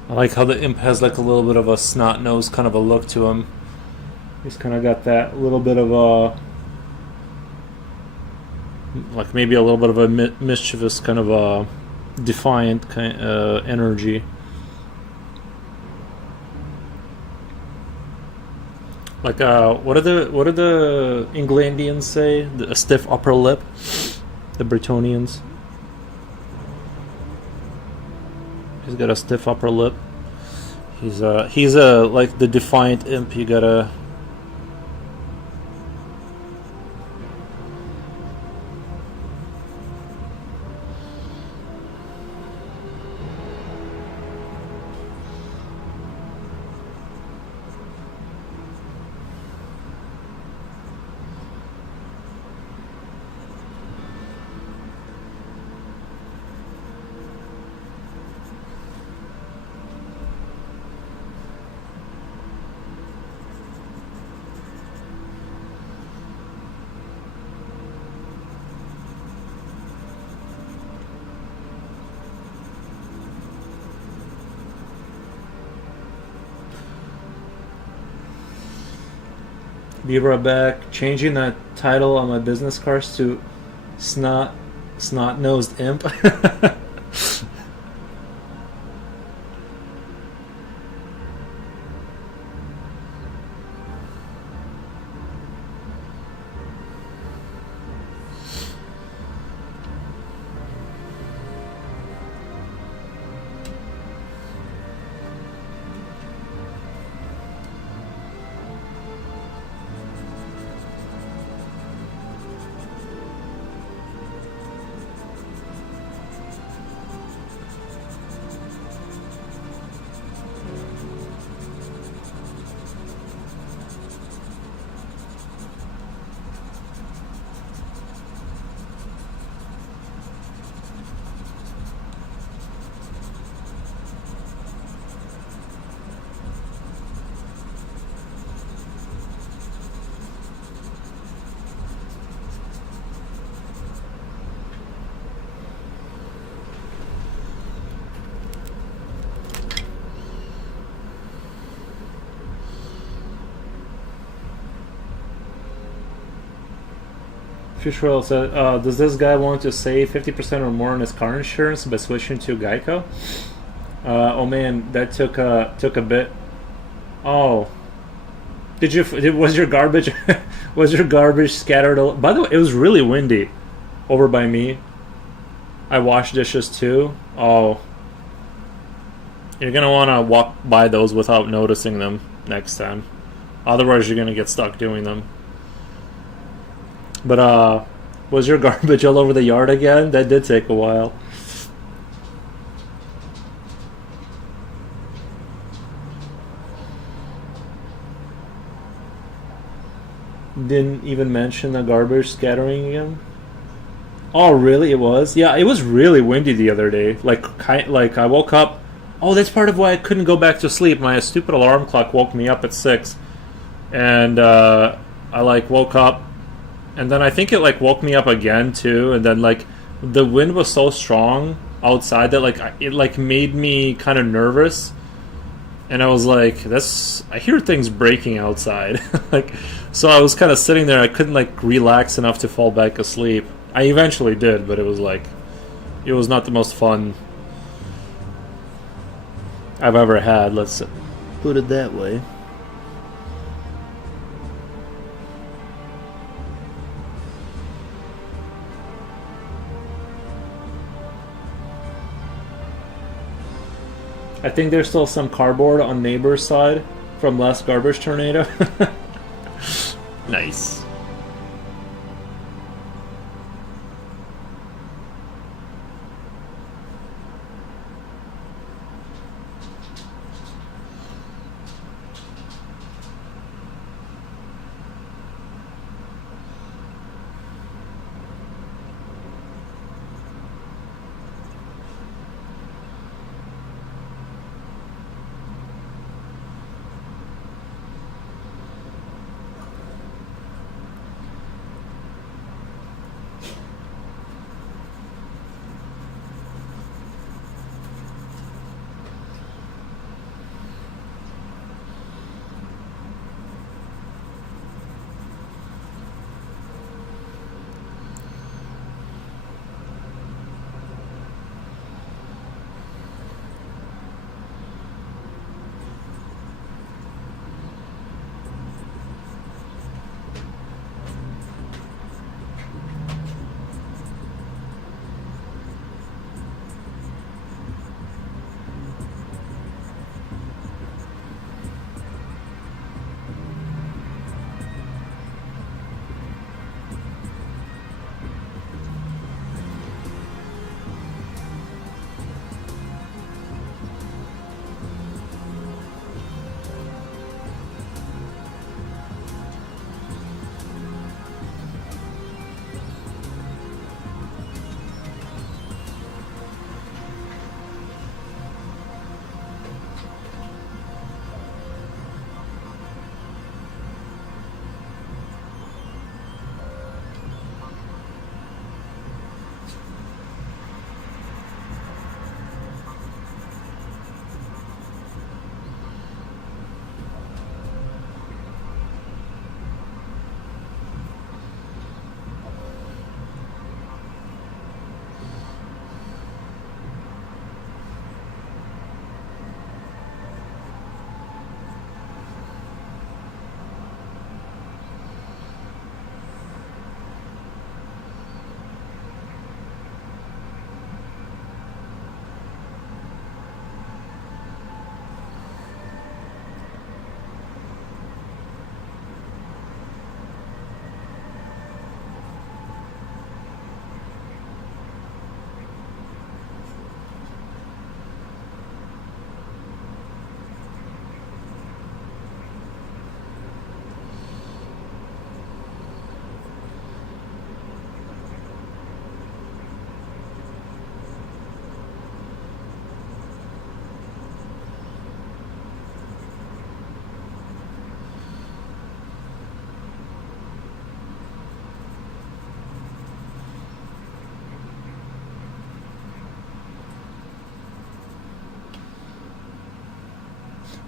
I like how the imp has like a little bit of a snot nose kind of a look to him. He's kind of got that little bit of a, like maybe a little bit of a mischievous kind of a defiant kind energy. Like what do the Englandians say? A stiff upper lip. The Bretonians. He's got a stiff upper lip. He's a like the defiant imp. You gotta. Be right back. Changing that title on my business cards to snot-nosed imp. Futurel said, does this guy want to save 50% or more on his car insurance by switching to Geico? Oh man, that took a bit. Oh, was your garbage was your garbage scattered? By the way, it was really windy over by me. I washed dishes too. Oh, you're gonna want to walk by those without noticing them next time. Otherwise, you're gonna get stuck doing them. But was your garbage all over the yard again? That did take a while. Didn't even mention the garbage scattering again. Oh, really? It was? Yeah, it was really windy the other day. Like I woke up. Oh, that's part of why I couldn't go back to sleep. My stupid alarm clock woke me up at 6, and I woke up, and then I think it woke me up again too. And then the wind was so strong outside that it made me kind of nervous. And I was like, I hear things breaking outside. So I was kind of sitting there. I couldn't relax enough to fall back asleep. I eventually did, but it was not the most fun I've ever had. Let's put it that way. I think there's still some cardboard on neighbor's side from last garbage tornado. Nice.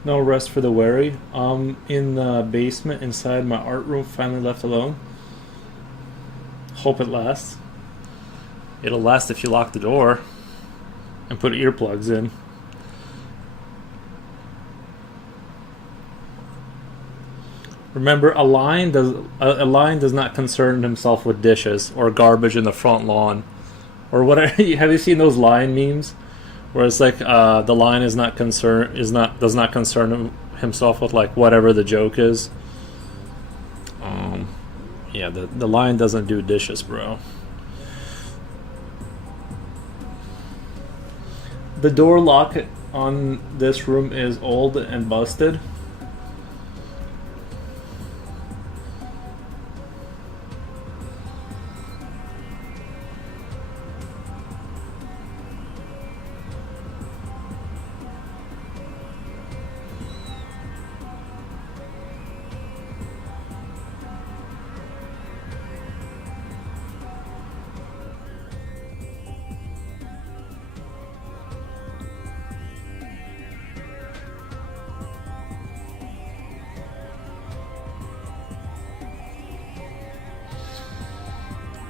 No rest for the weary. In the basement inside my art room, finally left alone. Hope it lasts. It'll last if you lock the door and put earplugs in. Remember, a lion does not concern himself with dishes or garbage in the front lawn or whatever. Have you seen those lion memes where it's like the lion does not concern himself with like whatever the joke is? Yeah, the lion doesn't do dishes, bro. The door lock on this room is old and busted.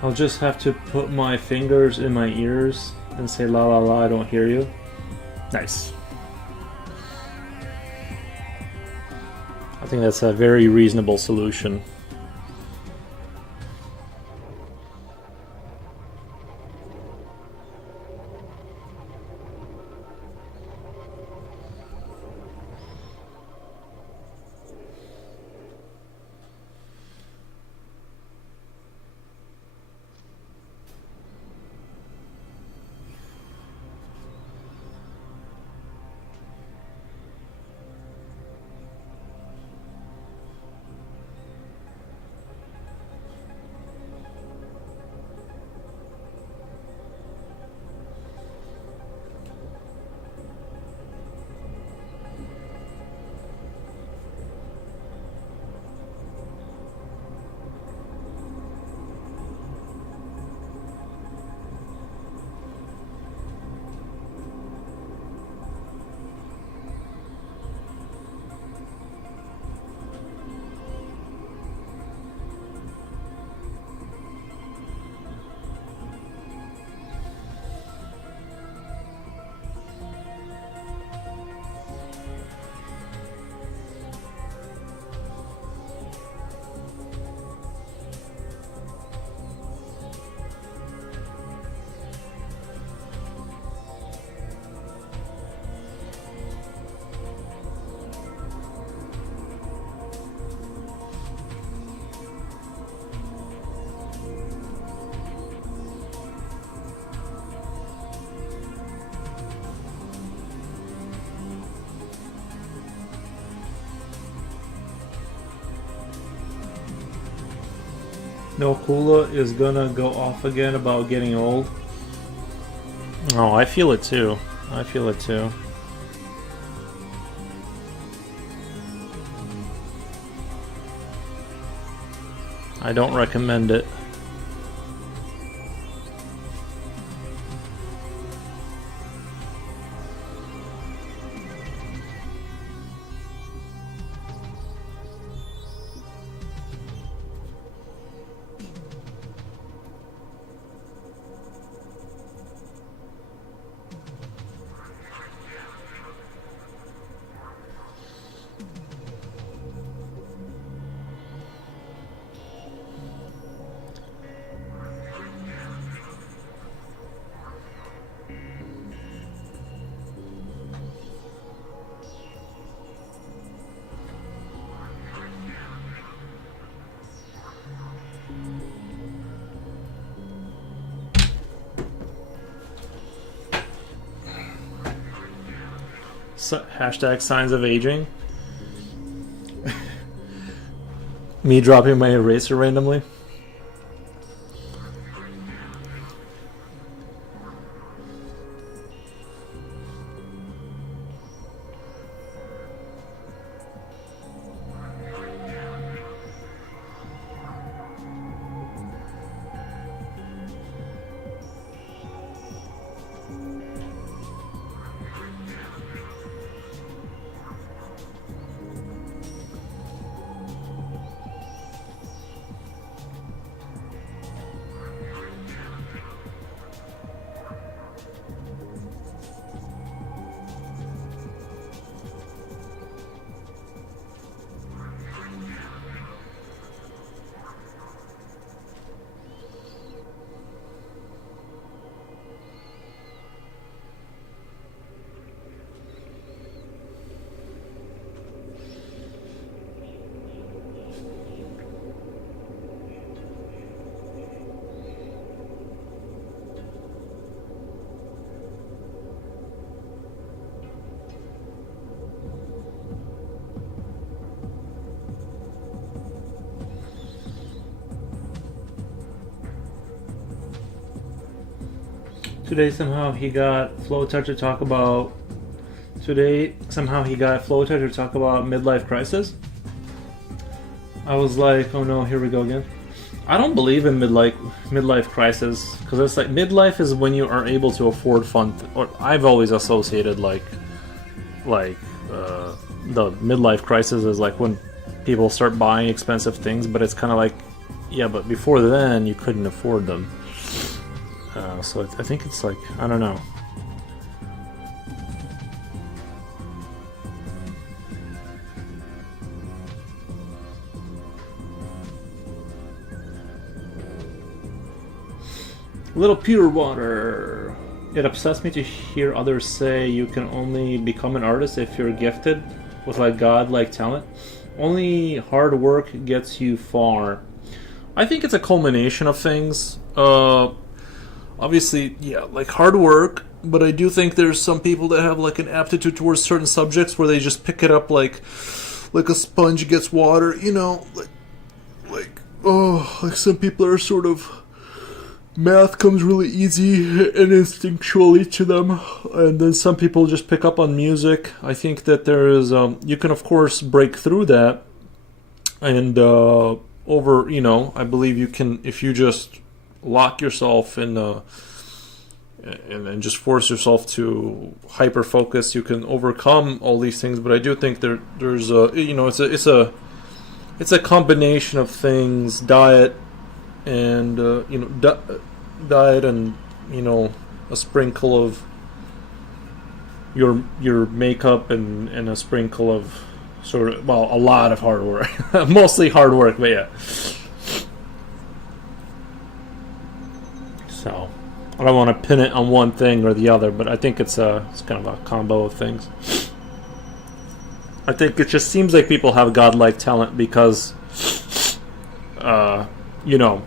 I'll just have to put my fingers in my ears and say la la la, I don't hear you. Nice. I think that's a very reasonable solution. No, Kula is gonna go off again about getting old. Oh, I feel it too. I feel it too. I don't recommend it. Hashtag signs of aging. Me dropping my eraser randomly. Today somehow he got Flowtouch to talk about. Today somehow he got Flowtouch to talk about midlife crisis. I was like, oh no, here we go again. I don't believe in midlife crisis because it's like midlife is when you are able to afford fun. Or I've always associated the midlife crisis is like when people start buying expensive things, but it's kind of like, yeah, but before then you couldn't afford them. So I think it's like, I don't know. Little pure water. It upsets me to hear others say you can only become an artist if you're gifted with like godlike talent. Only hard work gets you far. I think it's a culmination of things. Obviously, yeah, like hard work, but I do think there's some people that have like an aptitude towards certain subjects where they just pick it up like a sponge gets water, you know, like some people are sort of math comes really easy and instinctually to them, and then some people just pick up on music. I think that there is you can of course break through that, and over, you know, I believe you can if you just lock yourself in and just force yourself to hyper focus, you can overcome all these things. But I do think there's a, you know, it's a combination of things, diet and you know, diet and, you know, a sprinkle of your makeup and a sprinkle of sort of, well, a lot of hard work. Mostly hard work, but yeah. So I don't want to pin it on one thing or the other, but I think it's kind of a combo of things. I think it just seems like people have godlike talent because you know,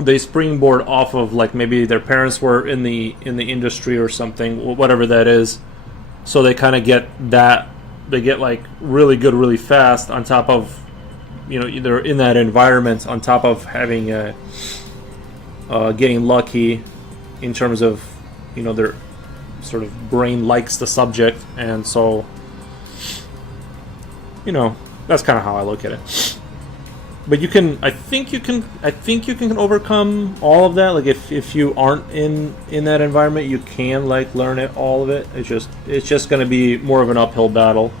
they springboard off of like maybe their parents were in the industry or something, whatever that is. So they kind of get that, they get like really good really fast on top of, you know, they're in that environment on top of having getting lucky in terms of, you know, their sort of brain likes the subject, and so, you know, that's kind of how I look at it. But you can, I think you can overcome all of that. Like if you aren't in that environment, you can like learn it, all of it. It's just going to be more of an uphill battle.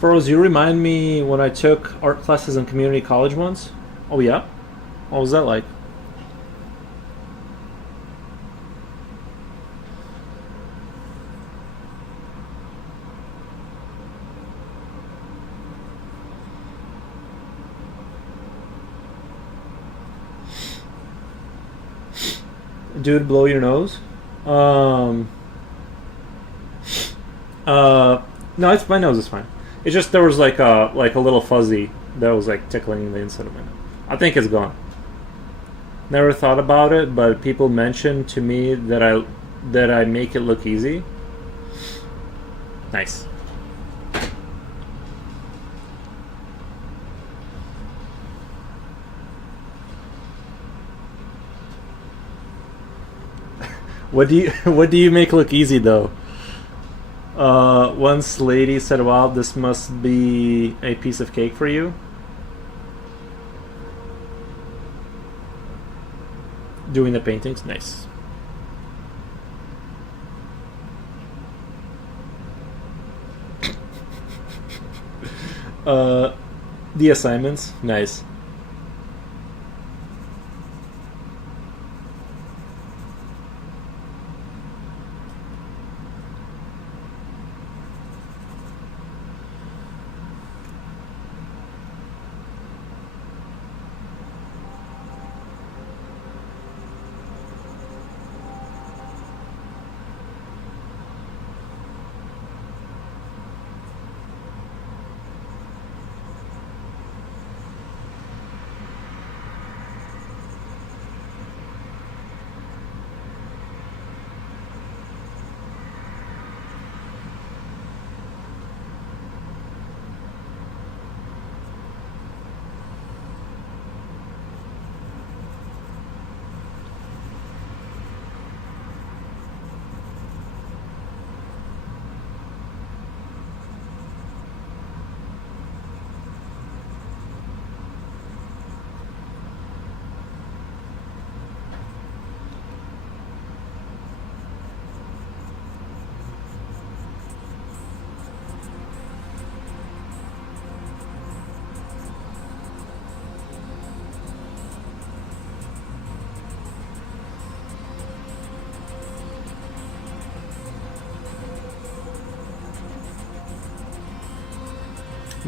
Burroughs, you remind me when I took art classes in community college once. Oh yeah? What was that like? Dude, blow your nose? No, it's my nose is fine. It's just there was like a little fuzzy that was like tickling the inside of my nose. I think it's gone. Never thought about it, but people mentioned to me that I make it look easy. Nice. What do you make look easy though? Once lady said, wow, this must be a piece of cake for you. Doing the paintings, nice. The assignments, nice.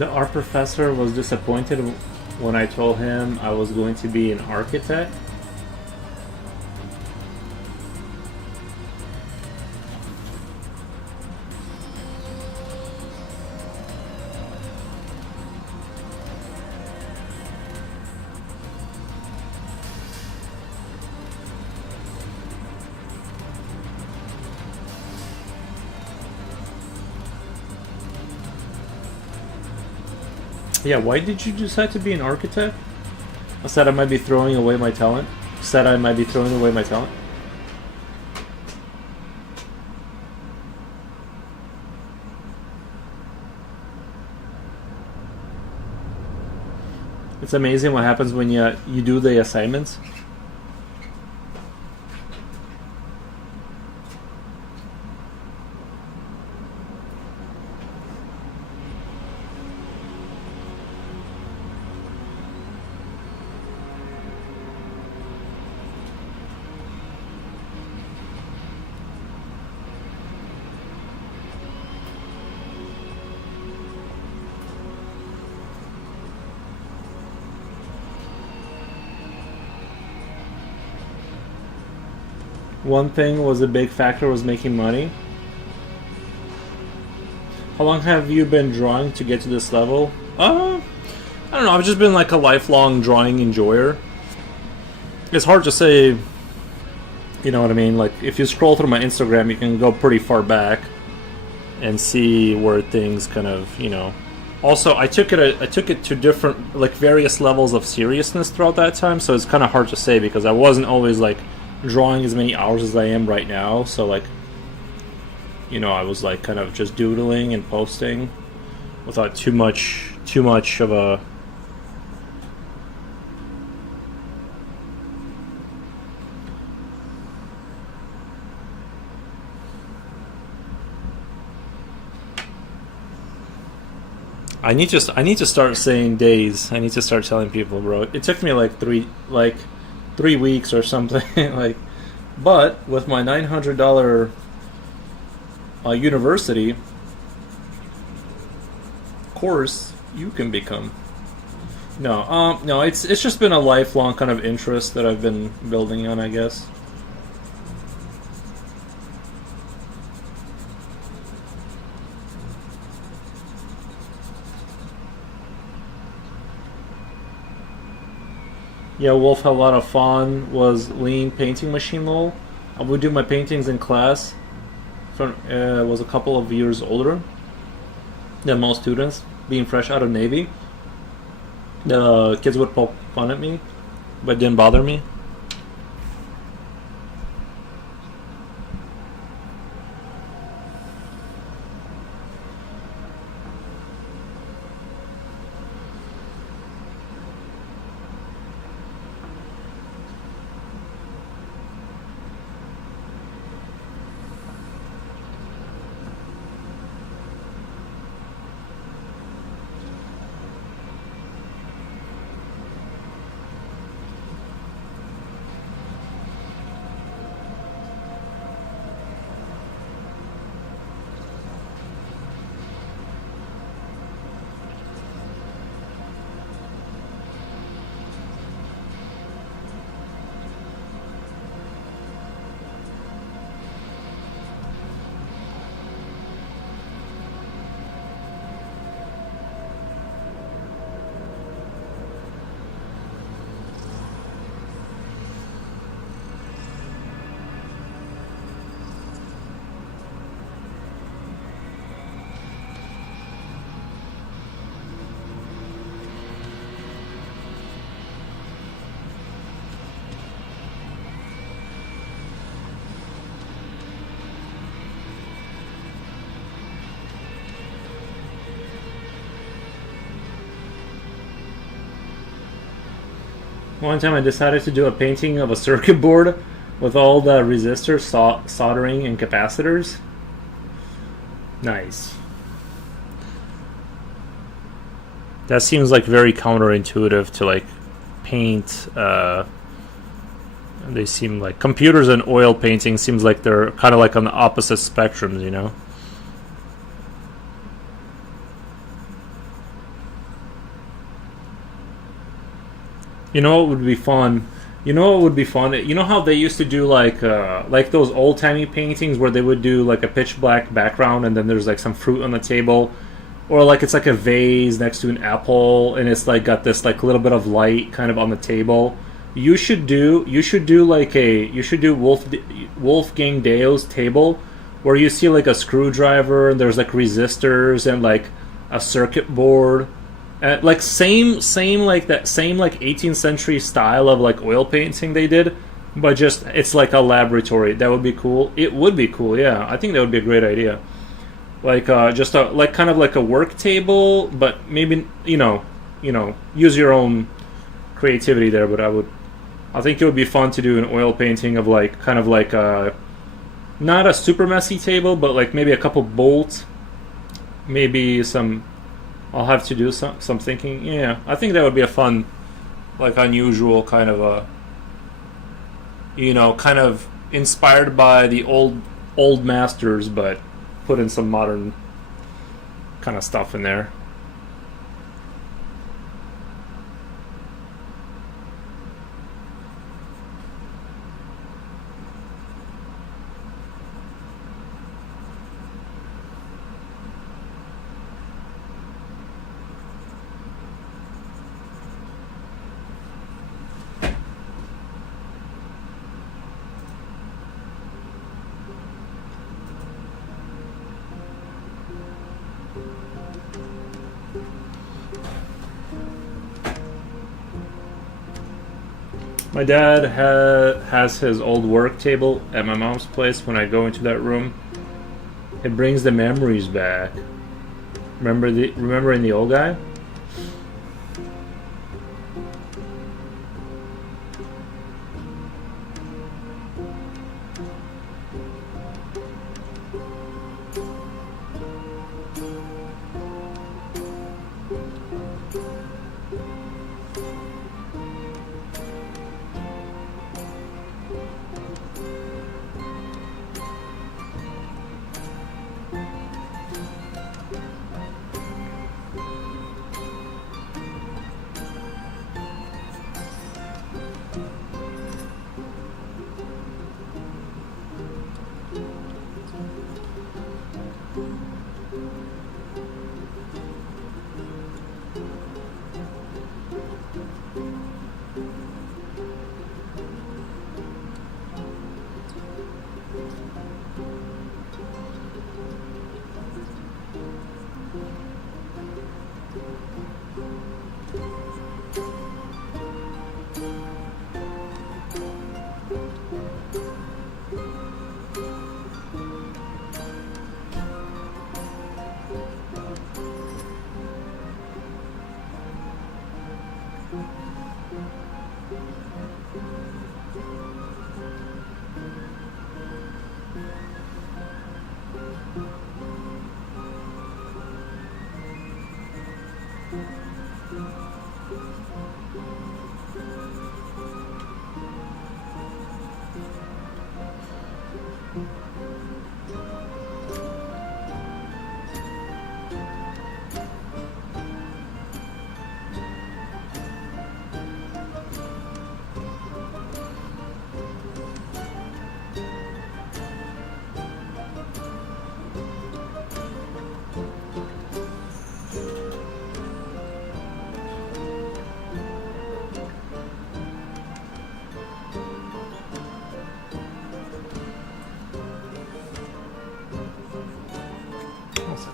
Our professor was disappointed when I told him I was going to be an architect. Yeah, why did you decide to be an architect? I said I might be throwing away my talent. Said I might be throwing away my talent. It's amazing what happens when you do the assignments. One thing was a big factor was making money. How long have you been drawing to get to this level? I don't know. I've just been like a lifelong drawing enjoyer. It's hard to say. You know what I mean? Like if you scroll through my Instagram, you can go pretty far back and see where things kind of, you know. Also, I took it to different, like various levels of seriousness throughout that time. So it's kind of hard to say because I wasn't always like drawing as many hours as I am right now. So like, you know, I was like kind of just doodling and posting without too much of a. I need to start saying days. I need to start telling people, bro. It took me like 3 weeks or something. Like, but with my $900 university course, you can become. No, it's just been a lifelong kind of interest that I've been building on, I guess. Yeah, Wolf had a lot of fun. Was Lean painting machine lol. I would do my paintings in class. Was a couple of years older than most students, being fresh out of Navy. The kids would poke fun at me, but it didn't bother me. One time I decided to do a painting of a circuit board with all the resistors, soldering, and capacitors. Nice. That seems like very counterintuitive to like paint. They seem like computers and oil painting seems like they're kind of like on the opposite spectrums, you know? You know what would be fun? You know what would be fun? You know how they used to do like those old timey paintings where they would do like a pitch black background and then there's like some fruit on the table, or like it's like a vase next to an apple and it's like got this like little bit of light kind of on the table. You should do Wolfgang Deo's table, where you see like a screwdriver and there's like resistors and like a circuit board. Like same like that same like 18th century style of like oil painting they did, but just it's like a laboratory. That would be cool. It would be cool, yeah. I think that would be a great idea. Like just a like kind of like a work table, but maybe use your own creativity there. But I think it would be fun to do an oil painting of like kind of like not a super messy table, but like maybe a couple bolts, maybe some. I'll have to do some thinking. Yeah, I think that would be a fun, like unusual kind of a, kind of inspired by the old masters, but put in some modern kind of stuff in there. My dad has his old work table at my mom's place. When I go into that room, it brings the memories back. Remembering the old guy?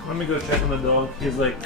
Let me go check on the dog. He's like...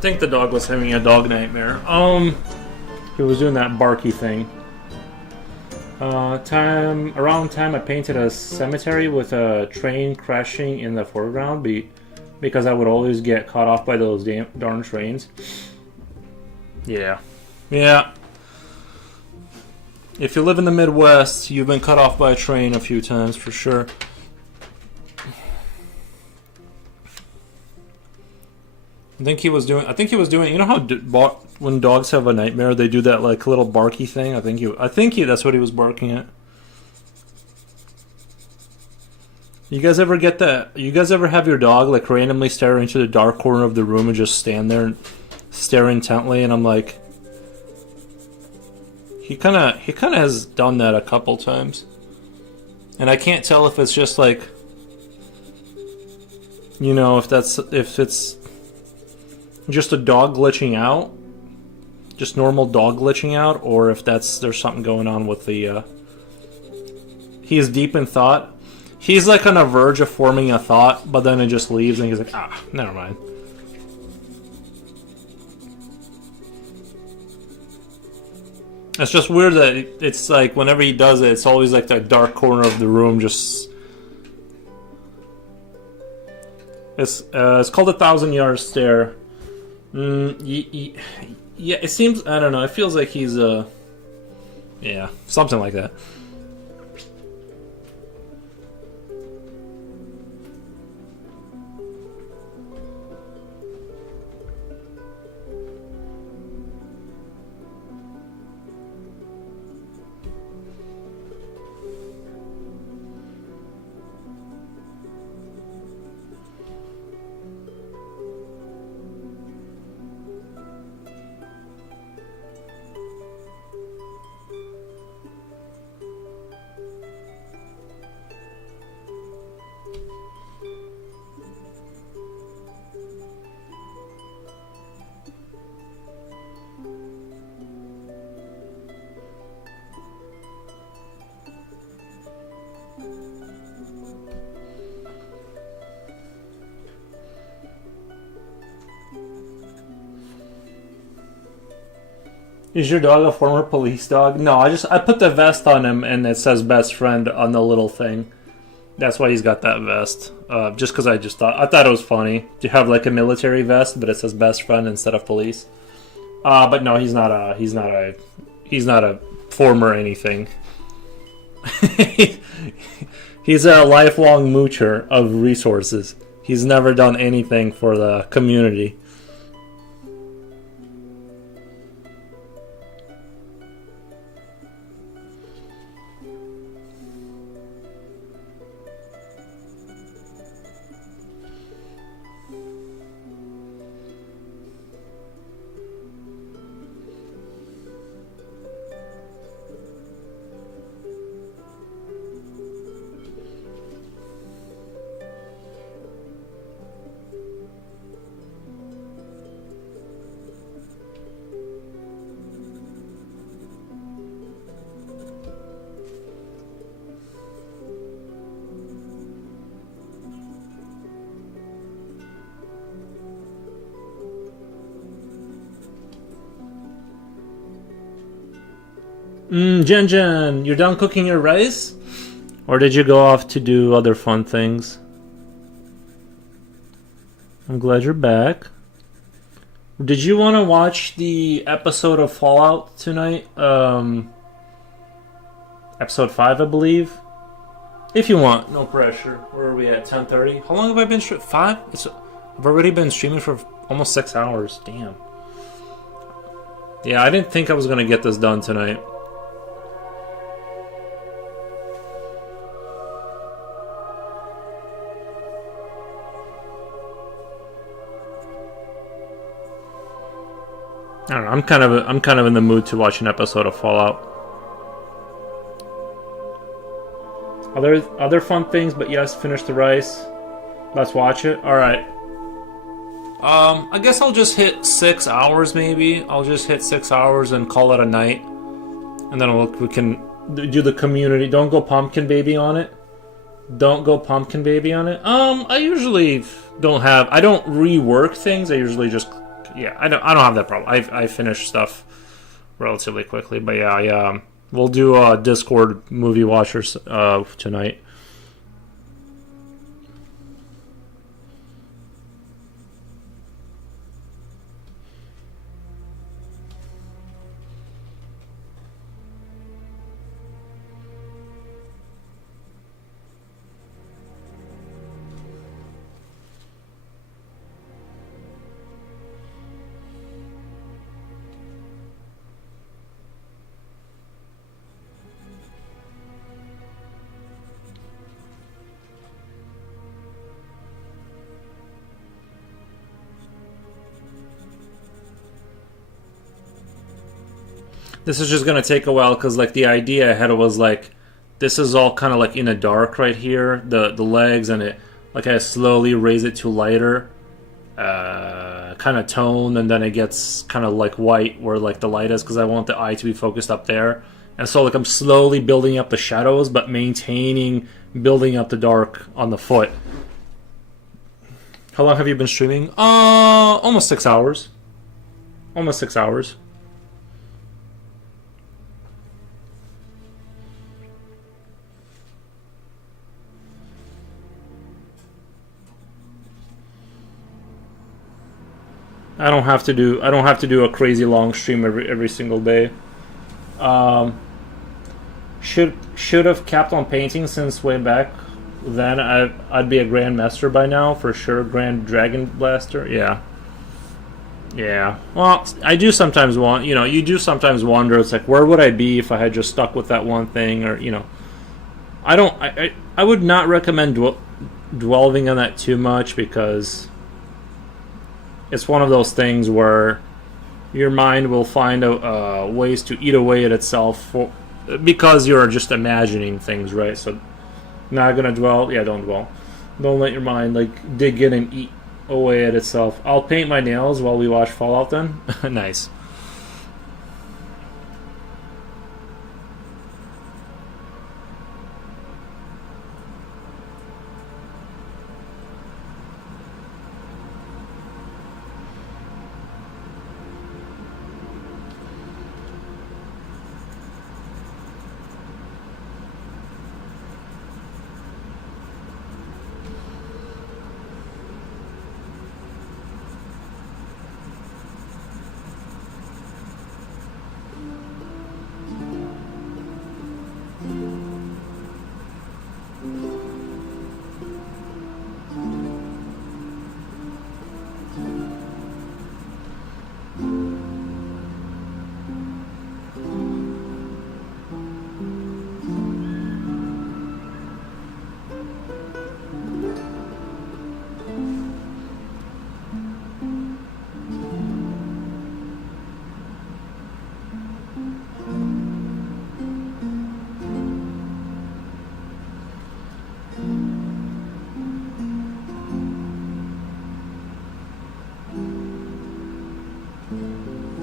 think the dog was having a dog nightmare. He was doing that barky thing. Around time I painted a cemetery with a train crashing in the foreground because I would always get caught off by those darn trains. Yeah. If you live in the Midwest, you've been cut off by a train a few times for sure. I think he was doing. You know how when dogs have a nightmare, they do that like little barky thing. I think that's what he was barking at. You guys ever get that? You guys ever have your dog like randomly stare into the dark corner of the room and just stand there and stare intently? And I'm like, he kind of has done that a couple times, and I can't tell if it's just like, you know, if it's just a dog glitching out, just normal dog glitching out, or if there's something going on with the. He is deep in thought. He's like on the verge of forming a thought, but then it just leaves, and he's like, never mind. It's just weird that it's like whenever he does it, it's always like that dark corner of the room. Just it's called a 1,000-yard stare. Yeah, it seems, I don't know, it feels like he's yeah, something like that. Is your dog a former police dog? No, I put the vest on him and it says best friend on the little thing. That's why he's got that vest. Just because I thought it was funny to have like a military vest, but it says best friend instead of police. But no, he's not a former anything. He's a lifelong moocher of resources. He's never done anything for the community. Jen, you're done cooking your rice? Or did you go off to do other fun things? I'm glad you're back. Did you want to watch the episode of Fallout tonight? Episode 5, I believe. If you want, no pressure. Where are we at? 10:30? How long have I been streaming? 5? I've already been streaming for almost 6 hours. Damn. Yeah, I didn't think I was going to get this done tonight. I don't know. I'm kind of in the mood to watch an episode of Fallout. Other fun things, but yes, finish the rice. Let's watch it. All right. I guess I'll just hit 6 hours. Maybe I'll just hit 6 hours and call it a night, and then we can do the community. Don't go pumpkin baby on it. Don't go pumpkin baby on it. I usually I don't rework things. I usually just yeah, I don't have that problem. I finish stuff relatively quickly, but yeah, we'll do Discord movie watchers tonight. This is just gonna take a while because like the idea I had was like this is all kind of like in the dark right here, the legs, and it like I slowly raise it to lighter kind of tone, and then it gets kind of like white where like the light is because I want the eye to be focused up there, and so like I'm slowly building up the shadows but maintaining building up the dark on the foot. How long have you been streaming? Almost 6 hours. Almost 6 hours. I don't have to do a crazy long stream every single day. Should have kept on painting since way back then. I'd be a grandmaster by now for sure. Grand Dragon Blaster, yeah. Well, I do sometimes you do sometimes wonder. It's like, where would I be if I had just stuck with that one thing, or I would not recommend dwelling on that too much because it's one of those things where your mind will find ways to eat away at itself because you're just imagining things, right? So, not gonna dwell. Yeah, don't dwell. Don't let your mind like dig in and eat away at itself. I'll paint my nails while we watch Fallout. Then, nice.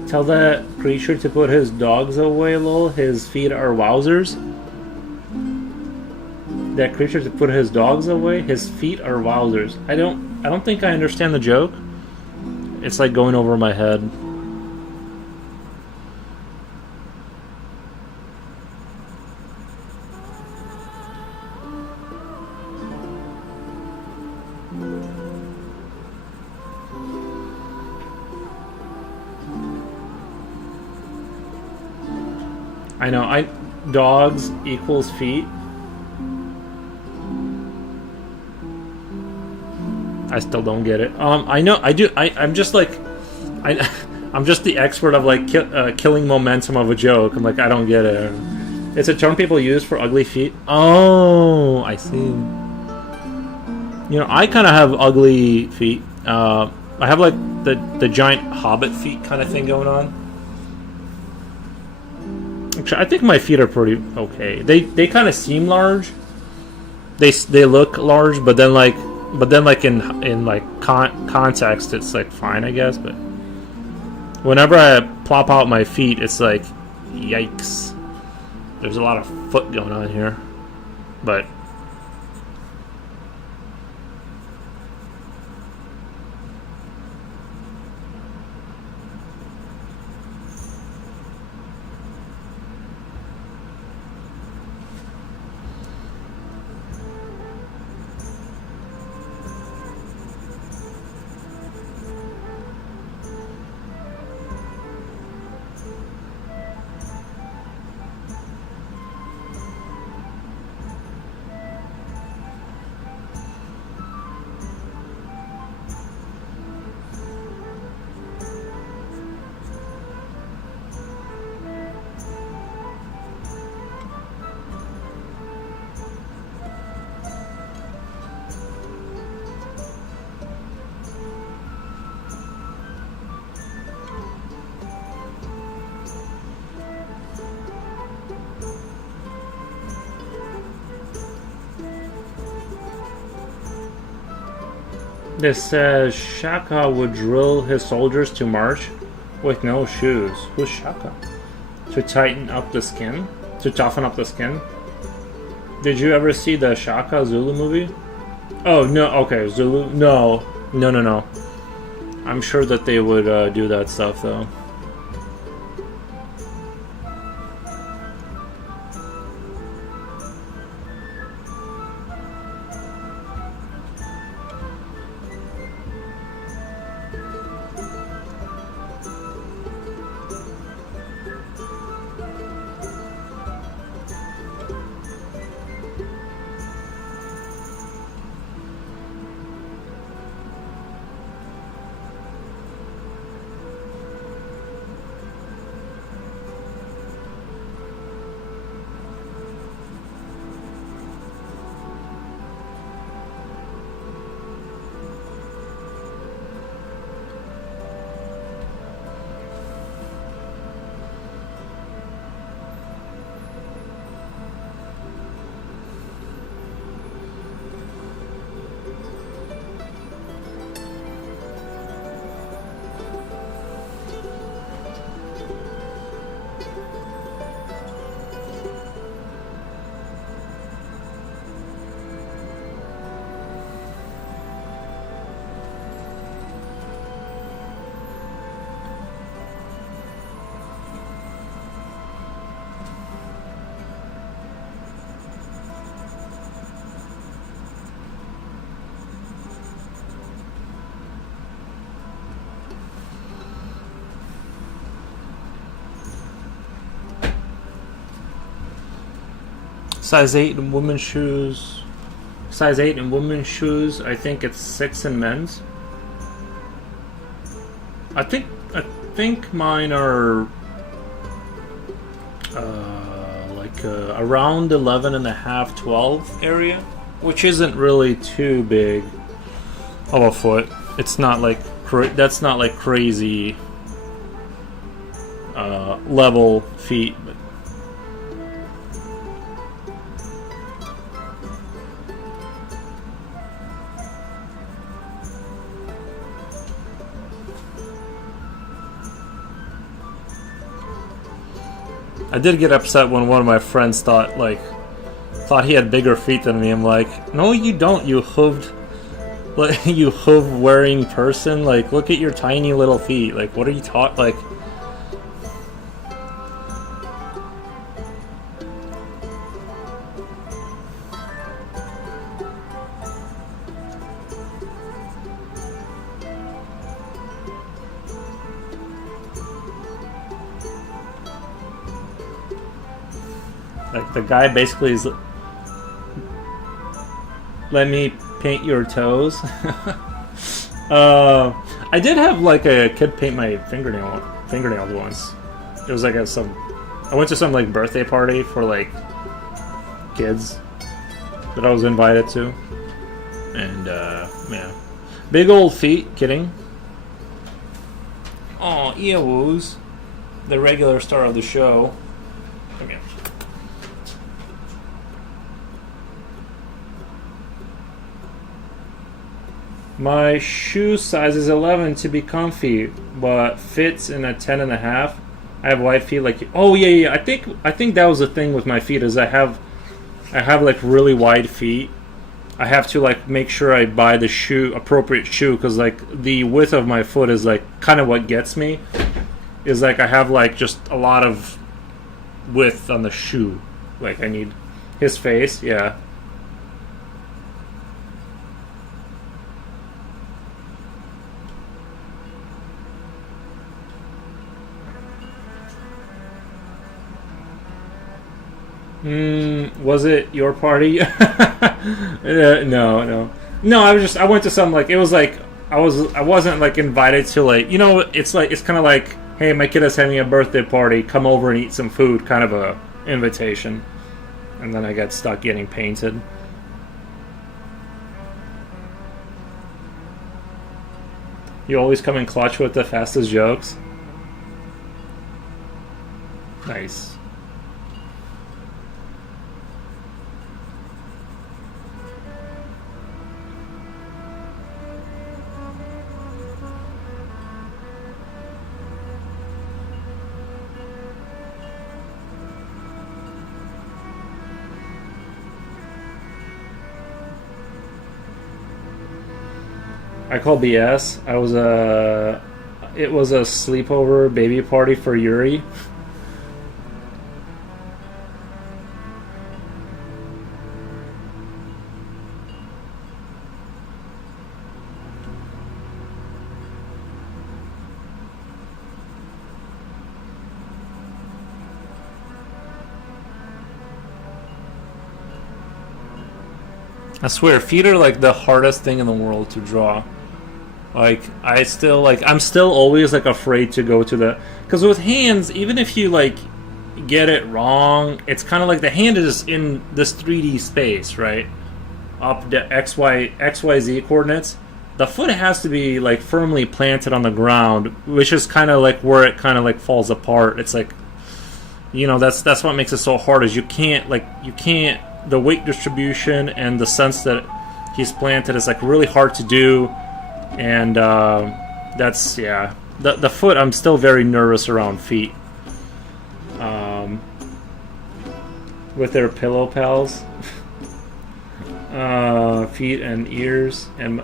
Tell that creature to put his dogs away, lol. His feet are wowzers. That creature to put his dogs away. His feet are wowzers. I don't think I understand the joke. It's like going over my head. I know. Dogs equals feet. I still don't get it. I know. I do. I'm just like, I'm just the expert of like killing momentum of a joke. I'm like, I don't get it. It's a term people use for ugly feet. Oh, I see. I kind of have ugly feet. I have like the giant hobbit feet kind of thing going on. I think my feet are pretty okay. They kind of seem large. They look large, but then like in like context, it's like fine, I guess. But whenever I plop out my feet, it's like, yikes. There's a lot of foot going on here, but. This says Shaka would drill his soldiers to march with no shoes. Who's Shaka? To tighten up the skin? To toughen up the skin? Did you ever see the Shaka Zulu movie? Oh, no, okay, Zulu? No. No. I'm sure that they would do that stuff, though. Size 8 in women's shoes. Size 8 in women's shoes. I think it's 6 in men's. I think mine are around 11 and a half, 12 area, which isn't really too big of a foot. It's not like that's not like crazy level feet, but I did get upset when one of my friends thought he had bigger feet than me. I'm like, no, you don't. You hooved, like you hoof wearing person. Like, look at your tiny little feet. Like, what are you talking? Like, the guy basically is, let me paint your toes. I did have like a kid paint my fingernails once. It was like I went to some like birthday party for like kids that I was invited to, and yeah, big old feet. Kidding. Oh, Eowoo's, the regular star of the show. Come here. My shoe size is 11 to be comfy, but fits in a 10 and a half. I have wide feet like you. Oh yeah. I think that was the thing with my feet is I have like really wide feet. I have to like make sure I buy the appropriate shoe, because like the width of my foot is like kind of what gets me. Is like I have like just a lot of width on the shoe. Like I need his face, yeah. Was it your party? No. I went to some like, it was like I wasn't like invited to like, you know, it's kind of like, hey, my kid is having a birthday party, come over and eat some food, kind of a invitation. And then I got stuck getting painted. You always come in clutch with the fastest jokes. Nice. I call BS. It was a sleepover baby party for Yuri. I swear, feet are like the hardest thing in the world to draw. Like, I'm still always like afraid to go to the, because with hands, even if you like get it wrong, it's kind of like the hand is in this 3D space, right? Up the XYZ coordinates. The foot has to be like firmly planted on the ground, which is kind of like where it kind of like falls apart. It's like, that's what makes it so hard, is you can't the weight distribution and the sense that he's planted is like really hard to do, and that's the foot. I'm still very nervous around feet, with their pillow pals. Feet and ears and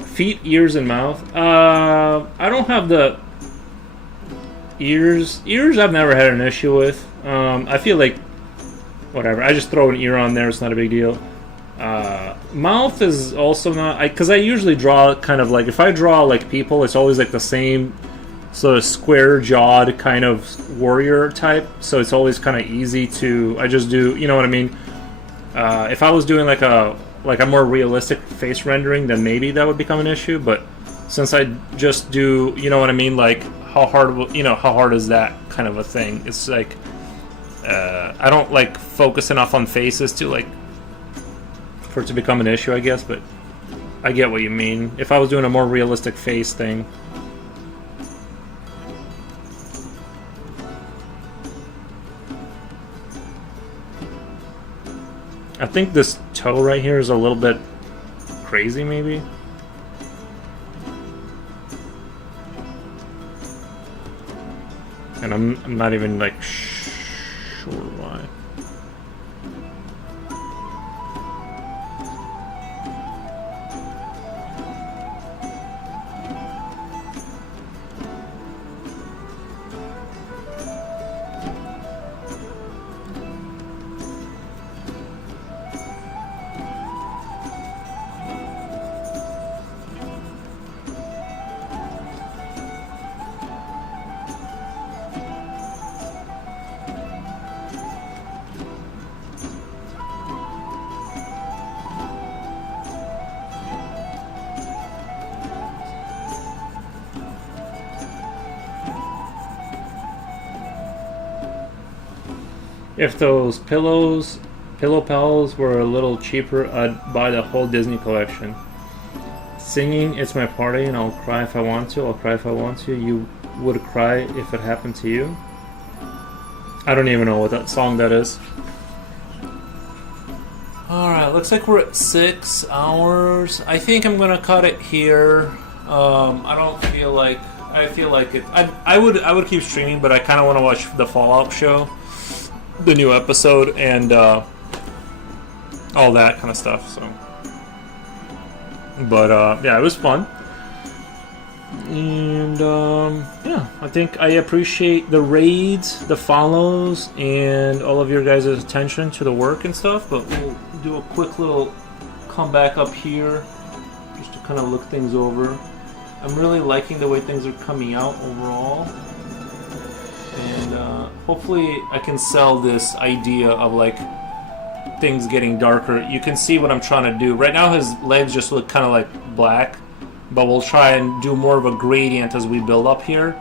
mouth. I don't have the ears. I've never had an issue with. I feel like whatever. I just throw an ear on there. It's not a big deal. Mouth is also not, because I usually draw kind of like, if I draw like people, it's always like the same sort of square-jawed kind of warrior type. So it's always kind of easy to. I just do. You know what I mean? If I was doing like a more realistic face rendering, then maybe that would become an issue. But since I just do, you know what I mean? Like how hard is that kind of a thing? It's like. I don't like focus enough on faces to like for it to become an issue, I guess, but I get what you mean. If I was doing a more realistic face thing. I think this toe right here is a little bit crazy, maybe. And I'm not even like sure why. If those pillow pals were a little cheaper, I'd buy the whole Disney collection. Singing "It's My Party" and "I'll cry if I want to, I'll cry if I want to." You would cry if it happened to you. I don't even know what that song that is. Alright, looks like we're at 6 hours. I think I'm gonna cut it here. I feel like it. I would keep streaming, but I kind of want to watch the Fallout show, the new episode, and all that kind of stuff. So, but yeah, it was fun, and yeah, I think I appreciate the raids, the follows, and all of your guys' attention to the work and stuff. But we'll do a quick little comeback up here just to kind of look things over. I'm really liking the way things are coming out overall, and hopefully I can sell this idea of like things getting darker. You can see what I'm trying to do. Right now his legs just look kind of like black, but we'll try and do more of a gradient as we build up here,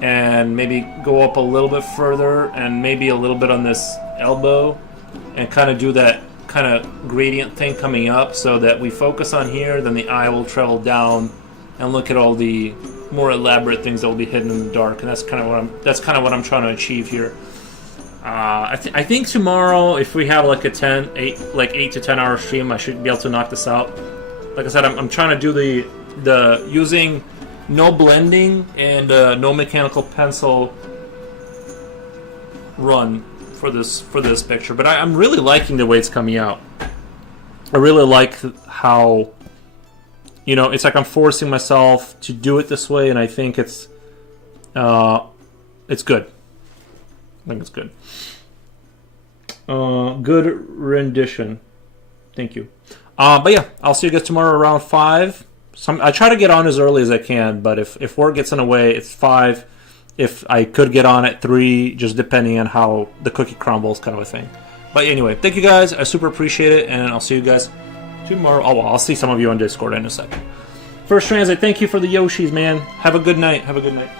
and maybe go up a little bit further, and maybe a little bit on this elbow, and kind of do that kind of gradient thing coming up, so that we focus on here, then the eye will travel down and look at all the more elaborate things that will be hidden in the dark. And that's kind of what I'm trying to achieve here. I think tomorrow, if we have like 8 to 10 hour stream, I should be able to knock this out. Like I said, I'm trying to do the using no blending and no mechanical pencil run for this picture. But I'm really liking the way it's coming out. I really like how you know, it's like I'm forcing myself to do it this way, and I think it's good. I think it's good. Good rendition. Thank you. But yeah, I'll see you guys tomorrow around 5. I try to get on as early as I can, but if work gets in the way, it's 5. If I could get on at 3, just depending on how the cookie crumbles, kind of a thing. But anyway, thank you guys. I super appreciate it, and I'll see you guys tomorrow. Oh, well, I'll see some of you on Discord in a second. First Transit, thank you for the Yoshis, man. Have a good night. Have a good night.